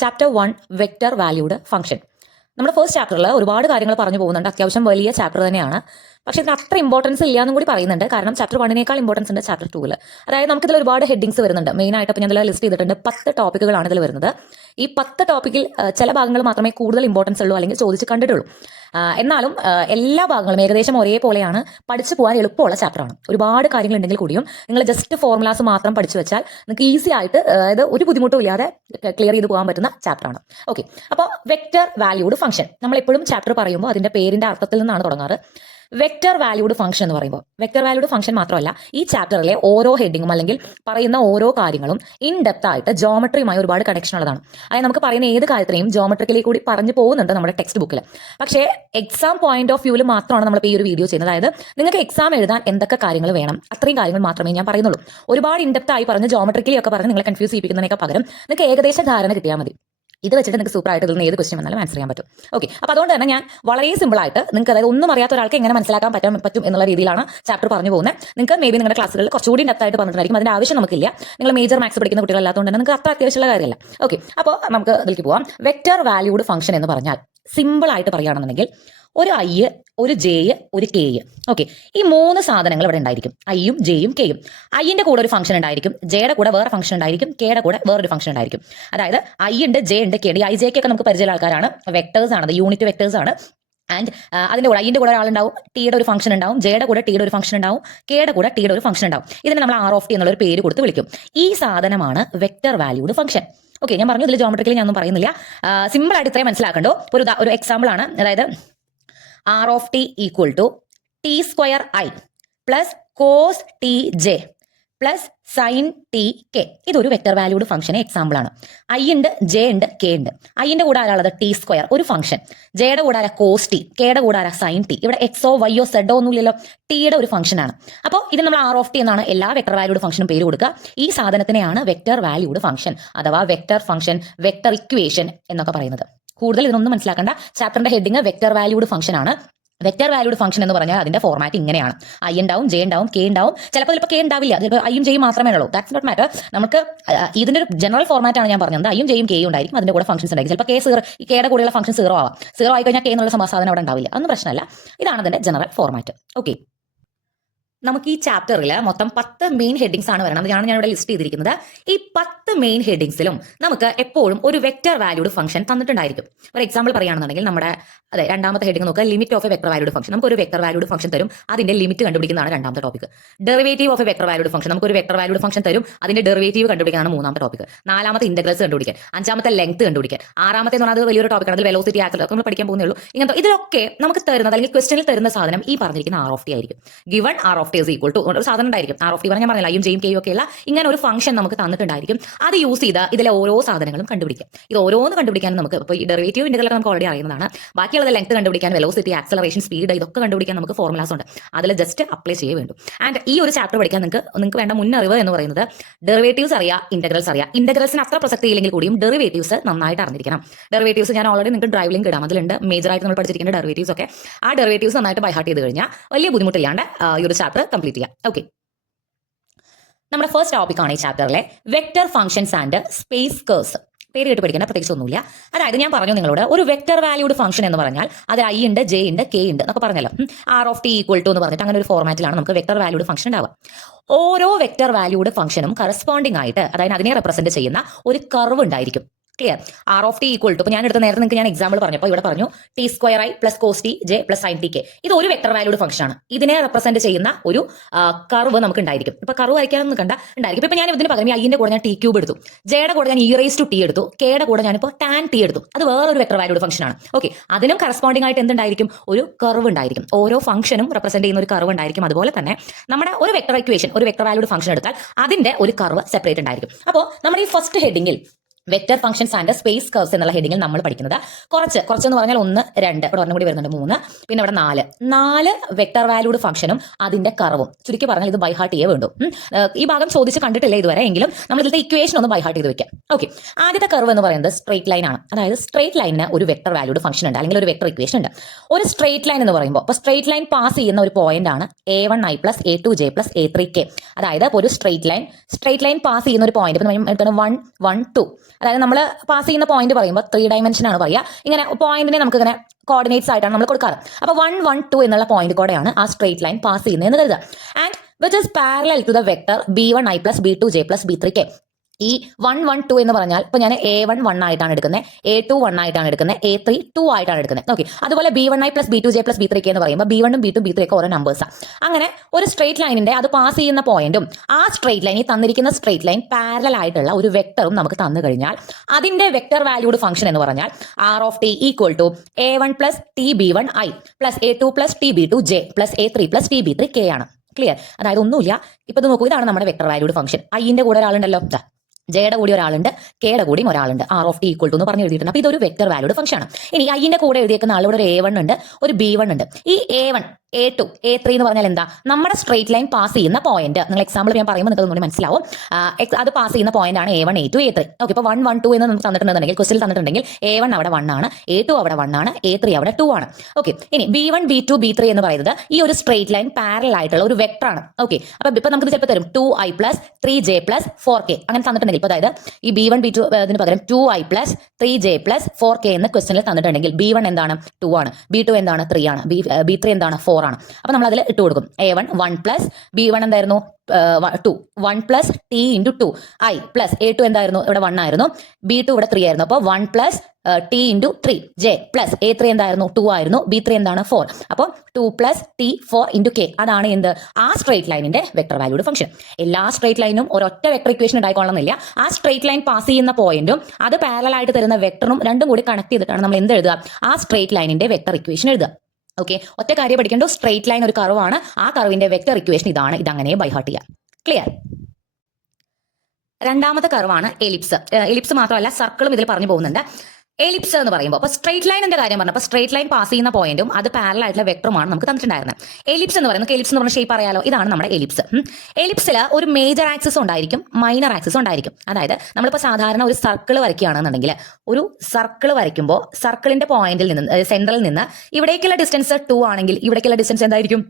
Chapter 1 vector valued function. നമ്മുടെ first ചാപ്റ്ററിൽ ഒരുപാട് കാര്യങ്ങൾ പറഞ്ഞു പോകുന്നുണ്ട്. അത്യാവശ്യം വലിയ ചാപ്റ്റർ തന്നെയാണ്. പക്ഷേ ഇതിന് അത്ര ഇമ്പോർട്ടൻസ് ഇല്ല എന്നും കൂടി പറയുന്നുണ്ട്. കാരണം ചാപ്റ്റർ 1 ഇമ്പോർട്ടൻസ് ഉണ്ട് ചാപ്റ്റർ 2. അതായത് നമുക്കിതിൽ ഒരുപാട് ഹെഡിങ്സ് വരുന്നുണ്ട്. മെയിനായിട്ട് ഇപ്പോൾ ഞാൻ ഇതിൽ ലിസ്റ്റ് ചെയ്തിട്ടുണ്ട് 10 ടോപ്പിക്കുകളാണ് ഇതിൽ വരുന്നത്. ഈ 10 ടോപ്പിക്കിൽ ചില ഭാഗങ്ങൾ മാത്രമേ കൂടുതൽ ഇമ്പോർട്ടൻസ് ഉള്ളൂ അല്ലെങ്കിൽ ചോദിച്ച് കണ്ടിട്ടുള്ളൂ. എന്നാലും എല്ലാ ഭാഗങ്ങളും ഏകദേശം ഒരേപോലെയാണ്, പഠിച്ചു പോകാൻ എളുപ്പമുള്ള ചാപ്റ്ററാണ്. ഒരുപാട് കാര്യങ്ങളുണ്ടെങ്കിൽ കൂടിയും നിങ്ങൾ ജസ്റ്റ് ഫോർമുലാസ് മാത്രം പഠിച്ചു വെച്ചാൽ നിങ്ങൾക്ക് ഈസി ആയിട്ട്, അതായത് ഒരു ബുദ്ധിമുട്ടും ഇല്ലാതെ ക്ലിയർ ചെയ്ത് പോകാൻ പറ്റുന്ന ചാപ്റ്ററാണ്. ഓക്കെ, അപ്പോൾ വെക്റ്റർ വാല്യൂഡ് ഫംഗ്ഷൻ നമ്മൾ എപ്പോഴും ചാപ്റ്റർ പറയുമ്പോൾ അതിന്റെ പേരിന്റെ അർത്ഥത്തിൽ നിന്നാണ് തുടങ്ങാറ്. വെക്റ്റർ വാല്യൂഡ് ഫംഗ്ഷൻ എന്ന് പറയുമ്പോൾ വെക്റ്റർ വാല്യൂഡ് ഫംഗ്ഷൻ മാത്രമല്ല, ഈ ചാപ്റ്ററിലെ ഓരോ ഹെഡിങ്ങും അല്ലെങ്കിൽ പറയുന്ന ഓരോ കാര്യങ്ങളും ഇൻ ഡെപ്ത് ആയിട്ട് ജോമെട്രിയുമായി ഒരുപാട് കണക്ഷൻ ഉള്ളതാണ്. അതായത് നമുക്ക് പറയുന്ന ഏത് കാര്യത്തിനെയും ജോമെട്രിക്കലി കൂടി പറഞ്ഞു പോകുന്നുണ്ട് നമ്മുടെ ടെക്സ്റ്റ് ബുക്കിൽ. പക്ഷേ എക്സാം പോയിന്റ് ഓഫ് വ്യൂവിൽ മാത്രമാണ് നമ്മൾ ഈ ഒരു വീഡിയോ ചെയ്യുന്നത്. അതായത് നിങ്ങൾക്ക് എക്സാം എഴുതാൻ എന്തൊക്കെ കാര്യങ്ങൾ വേണം, അത്രയും കാര്യങ്ങൾ മാത്രമേ ഞാൻ പറയുന്നുള്ളൂ. ഒരുപാട് ഇൻ ഡെപ്ത് ആയി പറഞ്ഞ് ജോമെട്രിക്കലി ഒക്കെ പറഞ്ഞ് നിങ്ങളെ കൺഫ്യൂസ് ചെയ്യിപ്പിക്കുന്നതിനൊക്കെ പകരം നിങ്ങൾക്ക് ഏകദേശം ധാരണ കിട്ടിയാൽ മതി. ഇത് വെച്ചിട്ട് നിങ്ങൾക്ക് സൂപ്പറായിട്ട് ഇതിൽ നിന്ന് ഏത് ക്വസ്റ്റ്യൻ വന്നാലും ആൻസർ ചെയ്യാൻ പറ്റും. ഓക്കെ, അപ്പോൾ അതുകൊണ്ട് തന്നെ ഞാൻ വളരെ സിമ്പിളായിട്ട് നിങ്ങൾക്ക്, അതായത് ഒന്നും അറിയാത്ത ഒരാൾക്ക് എങ്ങനെ മനസ്സിലാക്കാൻ പറ്റും എന്നുള്ള രീതിയിലാണ് ചാപ്റ്റർ പറഞ്ഞു പോകുന്നത്. നിങ്ങൾക്ക് മേ ബി നിങ്ങളുടെ ക്ലാസ്സുകളിൽ കുറച്ചുകൂടി ഡെപ്തായിട്ട് പറഞ്ഞിട്ടുണ്ടായിരിക്കും. അതിന്റെ ആവശ്യം നമുക്കില്ല. നിങ്ങൾ മേജർ മാത്സ് പഠിക്കുന്ന കുട്ടികളല്ലാത്തതുകൊണ്ട് തന്നെ നിങ്ങൾക്ക് അത്ര അത്യാവശ്യമുള്ള കാര്യമല്ല. ഓക്കെ, അപ്പോൾ നമുക്ക് ഇതിലേക്ക് പോവാം. വെക്റ്റർ വാല്യൂഡ് ഫംഗ്ഷൻ എന്ന് പറഞ്ഞാൽ സിമ്പിളായിട്ട് പറയുകയാണെന്നുണ്ടെങ്കിൽ ഒരു ഐ, ഒരു ജെ, ഒരു കെ. ഓക്കെ, ഈ 3 സാധനങ്ങൾ ഇവിടെ ഉണ്ടായിരിക്കും, ഐയും ജെയും കെയും. ഐന്റെ കൂടെ ഒരു ഫംഗ്ഷൻ ഉണ്ടായിരിക്കും, ജെയുടെ കൂടെ വേറെ ഫംഗ്ഷൻ ഉണ്ടായിരിക്കും, കെയുടെ കൂടെ വേറൊരു ഫംഗ്ഷൻ ഉണ്ടായിരിക്കും. അതായത് ഐ ഉണ്ട്, ജെ ഉണ്ട്, കെ ഉണ്ട്. ഈ ഐ ജെ ഒക്കെ നമുക്ക് പരിചയമുള്ള ആൾക്കാരാണ്. വെക്ടേഴ്സ് ആണ്, യൂണിറ്റ് വെക്ടേഴ്സ് ആണ്. ആൻഡ് അതിന്റെ കൂടെ ഐന്റെ കൂടെ ഒരാളുണ്ടാവും, ടിയുടെ ഒരു ഫംഗ്ഷൻ ഉണ്ടാവും, ജെയുടെ കൂടെ ടിയുടെ ഒരു ഫംഗ്ഷൻ ഉണ്ടാവും, കെയുടെ കൂടെ ടിയുടെ ഒരു ഫംഗ്ഷൻ ഉണ്ടാവും. ഇതിനെ നമ്മൾ ആർ ഓഫ് ടി എന്നുള്ള ഒരു പേര് കൊടുത്ത് വിളിക്കും. ഈ സാധനമാണ് വെക്റ്റർ വാല്യൂഡ് ഫംഗ്ഷൻ. ഓക്കെ, ഞാൻ പറഞ്ഞു ഇതിൽ ജോമെട്രിക്കലി ഞാനൊന്നും പറയുന്നില്ല. സിമ്പിൾ ആയിട്ട് ഇത്രയും മനസ്സിലാക്കണ്ടോ. ഒരു എക്സാമ്പിൾ ആണ്. അതായത് R of T equal to T square I plus cos T J plus sine T K. ഇതൊരു വെക്റ്റർ വാല്യൂഡ് ഫംഗ്ഷന് എക്സാമ്പിൾ ആണ്. ഐ ഉണ്ട്, ജെ ഉണ്ട്, കെ ഉണ്ട്. ഐന്റെ കൂടെ ആരാളത് ടി സ്ക്വയർ ഒരു ഫംഗ്ഷൻ, ജെയുടെ കൂടെ ആരാ കോസ് ടി, കെയുടെ കൂടെ ആരാ സൈൻ ടി. ഇവിടെ എക്സോ വൈയോ സെഡോ ഒന്നുമില്ലല്ലോ, ടിയുടെ ഒരു ഫംഗ്ഷൻ ആണ്. അപ്പോൾ ഇത് നമ്മൾ ആർ ഓഫ് ടി എന്നാണ് എല്ലാ വെക്റ്റർ വാല്യൂഡ് ഫംഗ്ഷനും പേര് കൊടുക്കുക. ഈ സാധനത്തിനെയാണ് വെക്റ്റർ വാല്യൂഡ് ഫംഗ്ഷൻ അഥവാ വെക്റ്റർ ഫംഗ്ഷൻ, വെക്റ്റർ ഇക്വേഷൻ എന്നൊക്കെ പറയുന്നത്. കൂടുതൽ ഇതൊന്നും മനസ്സിലാക്കേണ്ട. ചാപ്റ്ററിന്റെ ഹെഡിങ് വെക്റ്റർ വാല്യൂഡ് ഫംഗ്ഷൻ ആണ്. വെക്റ്റർ വാല്യൂഡ് ഫംഗ്ഷൻ എന്ന് പറഞ്ഞാൽ അതിന്റെ ഫോർമാറ്റ് ഇങ്ങനെയാണ്. ഐ ഉണ്ടാവും, ജെ ഉണ്ടാവും, കെ ഉണ്ടാവും. ചിലപ്പോൾ കെ ഉണ്ടാവില്ല, ചിലപ്പോൾ ഐയും ജെയും മാത്രമേ ഉള്ളൂ. That's not matter. നമുക്ക് ഇതിന്റെ ഒരു ജനറൽ ഫോർമാറ്റ് ആണ് ഞാൻ പറഞ്ഞത്. ഐയും ജെയും കെയും ഉണ്ടായിരിക്കും, അതിന്റെ കൂടെ ഫംഗ്ഷൻസ് ഉണ്ടായിരിക്കും. ചിലപ്പോൾ കെ സീറോ, ഈ കെയുടെ കൂടെയുള്ള ഫംഗ്ഷൻ സീറോ ആവാം. സീറോ ആയി കഴിഞ്ഞാൽ കെ എന്നുള്ള സമാസാധനം അവിടെ ഉണ്ടാവില്ല. അതൊന്നും പ്രശ്നമല്ല. ഇതാണ് അതിന്റെ ജനറൽ ഫോർമാറ്റ്. ഓക്കെ, നമുക്ക് ഈ ചാപ്റ്ററിൽ മൊത്തം 10 മെയിൻ ഹെഡിങ്സ് ആണ് വരുന്നത്. അതാണ് ഞാൻ ഇവിടെ ലിസ്റ്റ് ചെയ്തിരിക്കുന്നത്. ഈ 10 മെയിൻ ഹെഡിങ്സിലും നമുക്ക് എപ്പോഴും ഒരു വെക്റ്റർ വാല്യൂഡ് ഫംഗ്ഷൻ തന്നിട്ടുണ്ടായിരിക്കും. ഒരു എക്സാമ്പിൾ പറയുകയാണെന്നുണ്ടെങ്കിൽ നമ്മുടെ രണ്ടാമത്തെ ഹെഡിങ് നോക്കുക, limit of A vector valued function. നമുക്ക് ഒരു വെക്റ്റർ വാല്യൂഡ് ഫംഗ്ഷൻ തരും, അതിന്റെ ലിമിറ്റ് കണ്ടുപിടിക്കുന്നതാണ് രണ്ടാമത്തെ topic. Derivative of A vector valued function. നമുക്ക് ഒരു വെക്റ്റർ വാല്യൂഡ് ഫംഗ്ഷൻ തരും, അതിന്റെ ഡെറിവേറ്റീവ് കണ്ടുപിടിക്കാനാണ് മൂന്നാമത്തെ ടോപ്പിക്. നാലാമത്തെ ഇന്റഗ്രൽസ് കണ്ടുപിടിക്കാൻ, അഞ്ചാമത്തെ ലെങ്ത് കണ്ടുപിടിക്കാൻ, ആറാമത്തെ എന്ന് പറഞ്ഞാൽ വലിയൊരു ടോപ്പിക്കാണ്, അതിൽ വെലോസിറ്റി ആക്സിലർ നമ്മൾ പഠിക്കാൻ പോകുന്നേ ഉള്ളൂ. ഇങ്ങനത്തെ ഇതിലൊക്കെ നമുക്ക് തരുന്നത് അല്ലെങ്കിൽ ക്വസ്റ്റനിൽ തരുന്ന സാധനം ഈ പറഞ്ഞിരിക്കുന്ന ആർ ഓഫ് ടി ആയിരിക്കും. Given R of T is equal to ഒരു സാധനം ഉണ്ടായിരിക്കും. ആർ ഓഫ് ടി പറഞ്ഞാൽ പറഞ്ഞില്ല, ഐയും ജെയും കെയും ഒക്കെ ഉള്ള ഇങ്ങനെ ഒരു ഫംഗ്ഷൻ നമുക്ക് തന്നിട്ടുണ്ടായിരിക്കും. അത് യൂസ് ചെയ്ത് ഇതിലെ ഓരോ സാധനങ്ങളും കണ്ടുപിടിക്കാം. ഇത് ഓരോന്ന് കണ്ടുപിടിക്കാൻ നമുക്ക് ഇപ്പോൾ ഈ ഡെറിവേറ്റീവ് ഇന്റഗ്രൽ നമുക്ക് ഓൾറെഡി അറിയുന്നതാണ്. ബാക്കിയുള്ളത് ലെങ്ത് കണ്ടുപിടിക്കാൻ, വെലോസിറ്റി, ആക്സലറേഷൻ, സ്പീഡ്, ഇതൊക്കെ കണ്ടുപിടിക്കാൻ നമുക്ക് ഫോർമുലാസ് ഉണ്ട്. അതിൽ ജസ്റ്റ് അപ്ലൈ ചെയ്യേ വേണ്ടു. ആൻഡ് ഈ ഒരു ചാപ്റ്റർ പഠിക്കാൻ നിങ്ങൾക്ക് വേണ്ട മുന്നറിവ് എന്ന് പറയുന്നത് ഡെറിവേറ്റീവ്സ് അറിയാം, ഇന്റഗ്രൽസ് അറിയാം. ഇന്റഗ്രൽസിന് അത്ര പ്രസക്തി ഇല്ലെങ്കിൽ കൂടിയും ഡെറിവേറ്റീവ്സ് നന്നായിട്ട് അറിഞ്ഞിരിക്കണം. ഡെറിവേറ്റീവ്സ് ഞാൻ ഓൾറെഡി നിങ്ങൾക്ക് ഡ്രൈവ് ലിങ്ക് ഇടാം, അതിലുണ്ട്. മേജറായിട്ട് നമ്മൾ പഠിച്ചിരിക്കുന്ന ഡെറിവേറ്റീവ്സ് ഒക്കെ. ആ ഡെറിവേറ്റീവ്സ് നന്നായിട്ട് ബൈ ഹാർട്ട് ചെയ്ത് കഴിഞ്ഞാൽ വലിയ ബുദ്ധിമുട്ടില്ലാണ്ട് ഈ ഒരു ചാപ്റ്റർ കംപ്ലീറ്റ് ചെയ്യാം. ഓക്കെ, നമ്മുടെ ഫസ്റ്റ് ടോപ്പിക്കാണ് ഈ ചാപ്റ്ററിലെ vector functions and space curves. പേര് കേട്ട് പഠിക്കേണ്ട പ്രത്യേകിച്ച് ഒന്നുമില്ല. അതായത് ഞാൻ പറഞ്ഞു നിങ്ങളോട്, ഒരു വെക്റ്റർ വാല്യൂഡ് ഫംഗ്ഷൻ എന്ന് പറഞ്ഞാൽ അത് ഐ ഉണ്ട്, ജെ ഉണ്ട്, കെ ഉണ്ട് എന്നൊക്കെ പറഞ്ഞല്ലോ. R of T equal to എന്ന് പറഞ്ഞിട്ട് അങ്ങനെ ഒരു ഫോർമാറ്റിലാണ് നമുക്ക് വെക്റ്റർ വാല്യൂഡ് ഫംഗ്ഷൻ ഉണ്ടാവുക. ഓരോ വെക്റ്റർ വാല്യൂഡ് ഫംഗ്ഷനും കറസ്പോണ്ടിങ് ആയിട്ട്, അതായത് അതിനെ റെപ്രസെന്റ് ചെയ്യുന്ന ഒരു കർവ് ഉണ്ടായിരിക്കും. Clear? R of T equal to, ഇപ്പോൾ ഞാൻ എടുത്ത നേരത്തെ നിങ്ങൾക്ക് ഞാൻ എക്സാമ്പിൾ പറഞ്ഞപ്പോൾ ഇവിടെ പറഞ്ഞു T square I plus cos T J plus sine T K. ഇത് ഒരു വെക്റ്റർ വാല്യൂഡ് ഫംഗ്ഷൻ ആണ്. ഇതിനെ റെപ്രസെന്റ് ചെയ്യുന്ന ഒരു കർവ് നമുക്ക് ഉണ്ടായിരിക്കും. ഇപ്പൊ കർവ് വരയ്ക്കാനൊന്നും കണ്ട ഉണ്ടായിരിക്കും. ഇപ്പൊ ഞാൻ ഇതിന് പകരം ഐന്റെ കൂടെ ഞാൻ ടി ക്യൂബ് എടുത്തു, ജെയുടെ കൂടെ ഞാൻ ഇ റേസ് ടു ടി എടുത്തു, കെയുടെ കൂടെ ഞാനിപ്പോൾ ടാൻ ടി എടുത്തു. അത് വേറൊരു വെക്റ്റർ വാല്യൂഡ് ഫംഗ്ഷൻ ആണ്. ഓക്കെ, അതിനും കറസ്പോണ്ടിങ് ആയിട്ട് എന്തുണ്ടായിരിക്കും? ഒരു കർവ് ഉണ്ടായിരിക്കും. ഓരോ ഫംഗ്ഷനും റെപ്രസെന്റ് ചെയ്യുന്ന ഒരു കർവ് ഉണ്ടായിരിക്കും. അതുപോലെ തന്നെ നമ്മുടെ ഒരു വെക്റ്റർ ഇക്വേഷൻ, ഒരു വെക്റ്റർ വാല്യൂഡ് ഫംഗ്ഷൻ എടുത്താൽ അതിന്റെ ഒരു കർവ് സെപ്പറേറ്റ് ഉണ്ടായിരിക്കും. അപ്പോൾ നമ്മുടെ ഈ ഫസ്റ്റ് ഹെഡിങ്ങിൽ vector functions and space curves എന്നുള്ള ഹെഡിങ്ങിൽ നമ്മൾ പഠിക്കുന്നത് കുറച്ചെന്ന് പറഞ്ഞാൽ 1, 2, ഇവിടെ ഒരെണ്ണം കൂടി വരുന്നുണ്ട് 3, പിന്നെ ഇവിടെ 4 വെക്റ്റർ വാല്യൂഡ് ഫംഗ്ഷനും അതിന്റെ കർവും. ചുരുക്കി പറഞ്ഞാൽ ഇത് ബൈ ഹാർട്ട് ചെയ്യേ വേണ്ടു. ഈ ഭാഗം ചോദിച്ച് കണ്ടിട്ടില്ല ഇതുവരെ, എങ്കിലും നമ്മൾ ഇതിലത്തെ ഇക്വേഷൻ ഒന്ന് ബൈ ഹാർട്ട് ചെയ്ത് വെക്കാം. ഓക്കെ, ആദ്യത്തെ കർവ് എന്ന് പറയുന്നത് സ്ട്രേറ്റ് ലൈൻ ആണ്. അതായത് സ്ട്രേറ്റ് ലൈനിന് ഒരു വെക്റ്റർ വാല്യൂഡ് ഫംഗ്ഷൻ ഉണ്ട്, അല്ലെങ്കിൽ ഒരു വെക്റ്റർ ഇക്വേഷൻ ഉണ്ട്. ഒരു സ്ട്രേറ്റ് ലൈൻ എന്ന് പറയുമ്പോൾ ഇപ്പോൾ സ്ട്രേറ്റ് ലൈൻ പാസ് ചെയ്യുന്ന ഒരു പോയിന്റ് ആണ് A1i plus A2j plus A3k. അതായത് ഒരു സ്ട്രേറ്റ് ലൈൻ പാസ് ചെയ്യുന്ന ഒരു പോയിന്റ്, ഇപ്പം 1, 1, 2, അതായത് നമ്മൾ പാസ് ചെയ്യുന്ന പോയിന്റ് പറയുമ്പോൾ 3 ഡയമെൻഷൻ ആണ് പറയുക. ഇങ്ങനെ പോയിന്റിനെ നമുക്ക് ഇങ്ങനെ കോർഡിനേറ്റ്സ് ആയിട്ടാണ് നമ്മൾ കൊടുക്കാറ്. അപ്പോൾ 1 1 2 എന്നുള്ള പോയിന്റ് കൂടെയാണ് ആ സ്ട്രേറ്റ് ലൈൻ പാസ് ചെയ്യുന്നതെന്ന് കരുതുക. And which is parallel to the vector b1i plus b2j plus b3k. ഈ 1 1 2 എന്ന് പറഞ്ഞാൽ ഇപ്പൊ ഞാൻ A1 1 ആയിട്ടാണ് എടുക്കുന്നത്, A2 1 ആയിട്ടാണ് എടുക്കുന്നത്, A3 2 ആയിട്ടാണ് എടുക്കുന്നത്. ഓക്കെ, അതുപോലെ B1i plus B2j plus B3k എന്ന് പറയുമ്പോൾ B1 ഉം B2 B3 ഒക്കെ ഓരോ നമ്പേഴ്സാണ്. അങ്ങനെ ഒരു സ്ട്രേറ്റ് ലൈനിന്റെ അത് പാസ് ചെയ്യുന്ന പോയിന്റും ആ സ്ട്രേറ്റ് ലൈൻ, ഈ തന്നിരിക്കുന്ന സ്ട്രേറ്റ് ലൈൻ പാരലൽ ആയിട്ടുള്ള ഒരു വെക്ടറും നമുക്ക് തന്നു കഴിഞ്ഞാൽ അതിന്റെ വെക്ടർ വാല്യൂഡ് ഫംഗ്ഷൻ എന്ന് പറഞ്ഞാൽ R(t) equal to A1 plus TB1i plus A2 plus TB2j plus A3 plus TB3k ആണ്. ക്ലിയർ? അതായത് ഒന്നുമില്ല, ഇപ്പൊ ഇത് നോക്കൂ, ഇതാണ് നമ്മുടെ വെക്ടർ വാല്യൂഡ് ഫംഗ്ഷൻ. ഐന്റെ കൂടെ ഒരാളുണ്ടല്ലോ, ജയുടെ കൂടി ഒരാളുണ്ട്, കെയുടെ കൂടിയും ഒരാളുണ്ട്. R(t) ഈക്വൽ ടു എന്ന് പറഞ്ഞ് എഴുതിയിട്ടുണ്ട്. അപ്പോൾ ഇതൊരു വെക്ടർ വാല്യൂഡ് ഫംഗ്ഷൻ ആണ്. ഇനി ഐന്റെ കൂടെ എഴുതിയേക്കുന്ന ആളിവിടെ ഒരു A1 ഉണ്ട്, ഒരു B1 ഉണ്ട്. ഈ A1 A2 A3 എന്ന് പറഞ്ഞാൽ എന്താ? നമ്മുടെ സ്ട്രേറ്റ് ലൈൻ പാസ് ചെയ്യുന്ന പോയിന്റ്. നിങ്ങൾ എക്സാമ്പിൾ ഞാൻ പറയുമ്പോൾ നിങ്ങൾക്ക് ഒന്നുകൂടി മനസ്സിലാവും. അത് പാസ് ചെയ്യുന്ന പോയിന്റ് ആണ് A1 A2 A3. ഓക്കെ, ഇപ്പോൾ 1 1 2 എന്ന് നമുക്ക് തന്നിട്ടുണ്ടെങ്കിൽ, ക്വസ്റ്റിൽ തന്നിട്ടുണ്ടെങ്കിൽ A1 അവിടെ 1 ആണ്, A2 അവിടെ 1 ആണ്, A3 അവിടെ 2 ആണ്. ഓക്കെ, ഇനി B1 B2 B3 എന്ന് പറയുന്നത് ഈ ഒരു സ്ട്രേറ്റ് ലൈൻ പാരലൽ ആയിട്ടുള്ള ഒരു വെക്ടർ ആണ്. ഓക്കെ, അപ്പോൾ ഇപ്പോൾ നമുക്ക് ചിലപ്പോൾ തരും 2i plus 3j plus 4k അങ്ങനെ തന്നിട്ടുണ്ടെങ്കിൽ, ഇപ്പോൾ അതായത് ഈ B1 B2 അതിന് പകരം 2i plus 3j plus 4k എന്ന് ക്വസ്റ്റിനിൽ തന്നിട്ടുണ്ടെങ്കിൽ B1 എന്താണ്? 2 ആണ്, B2 എന്താണ്? 3 ആണ്, B3 എന്താണ്? 4 ആണ്. അപ്പൊ നമ്മൾ അതിൽ ഇട്ട് കൊടുക്കും A1 1 പ്ലസ് B1 എന്തായിരുന്നു? 2 1 plus T into 2 i plus A2 എന്തായിരുന്നു? ഇവിടെ 1 ആയിരുന്നു, B2 ഇവിടെ 3 ആയിരുന്നു. അപ്പോൾ 1 plus T into 3j plus A3 എന്തായിരുന്നു? 2 ആയിരുന്നു, B3 എന്താണ്? 4. അപ്പോൾ 2 പ്ലസ് T 4 ഇൻറ്റു k. അതാണ് എന്ത്? ആ സ്ട്രേറ്റ് ലൈനിന്റെ വെക്ടർ വാല്യൂഡ് ഫംഗ്ഷൻ. എല്ലാ സ്ട്രേറ്റ് ലൈനും ഒരൊറ്റ വെക്ടർ ഇക്വേഷൻ ഉണ്ടായിക്കൊള്ളുന്നില്ല. ആ സ്ട്രേറ്റ് ലൈൻ പാസ് ചെയ്യുന്ന പോയിന്റും അത് പാരലൽ ആയിട്ട് തരുന്ന വെക്ടറും രണ്ടും കൂടി കണക്ട് ചെയ്തിട്ടാണ് നമ്മൾ എന്ത് എഴുതുക? ആ സ്ട്രേറ്റ് ലൈനിന്റെ വെക്ടർ ഇക്വേഷൻ എഴുതുക. ഓക്കെ, ഒറ്റ കാര്യം പഠിക്കേണ്ടോ, സ്ട്രേറ്റ് ലൈൻ ഒരു കർവാണ്, ആ കർവിന്റെ വെക്ടർ ഇക്വേഷൻ ഇതാണ്, ഇതങ്ങനെ ബൈ ഹാർട്ട് ചെയ്യാം. ക്ലിയർ? രണ്ടാമത്തെ കർവാണ് എലിപ്സ്. എലിപ്സ് മാത്രമല്ല, സർക്കിളും ഇതിൽ പറഞ്ഞു പോകുന്നുണ്ട്. എലിപ്സ് എന്ന് പറയുമ്പോൾ അപ്പോൾ സ്ട്രേറ്റ് ലൈനിന്റെ കാര്യം പറഞ്ഞപ്പോൾ സ്ട്രേറ്റ് ലൈൻ പാസ് ചെയ്യുന്ന പോയിന്റും അത് പാരലൽ ആയിട്ടുള്ള വെക്ടറുമാണ് നമുക്ക് തന്നിട്ടുണ്ടായിരുന്നത്. എലിപ്സ് എന്ന് പറയുന്നത്, എലിപ്സ് എന്ന് പറഞ്ഞ ഷേപ്പ് അറിയാലോ, ഇതാണ് നമ്മുടെ എലിപ്സ്. എലിപ്സിൽ ഒരു മേജർ ആക്സിസ് ഉണ്ടായിരിക്കും, മൈനർ ആക്സിസ് ഉണ്ടായിരിക്കും. അതായത് നമ്മളിപ്പോൾ സാധാരണ ഒരു സർക്കിൾ വരയ്ക്കുകയാണെന്നുണ്ടെങ്കിൽ, ഒരു സർക്കിൾ വരയ്ക്കുമ്പോൾ സർക്കിളിന്റെ പോയിന്റിൽ നിന്ന്, സെൻട്രലിൽ നിന്ന് ഇവിടേക്കുള്ള ഡിസ്റ്റൻസ് 2 ആണെങ്കിൽ ഇവിടേക്കുള്ള ഡിസ്റ്റൻസ് എന്തായിരിക്കും?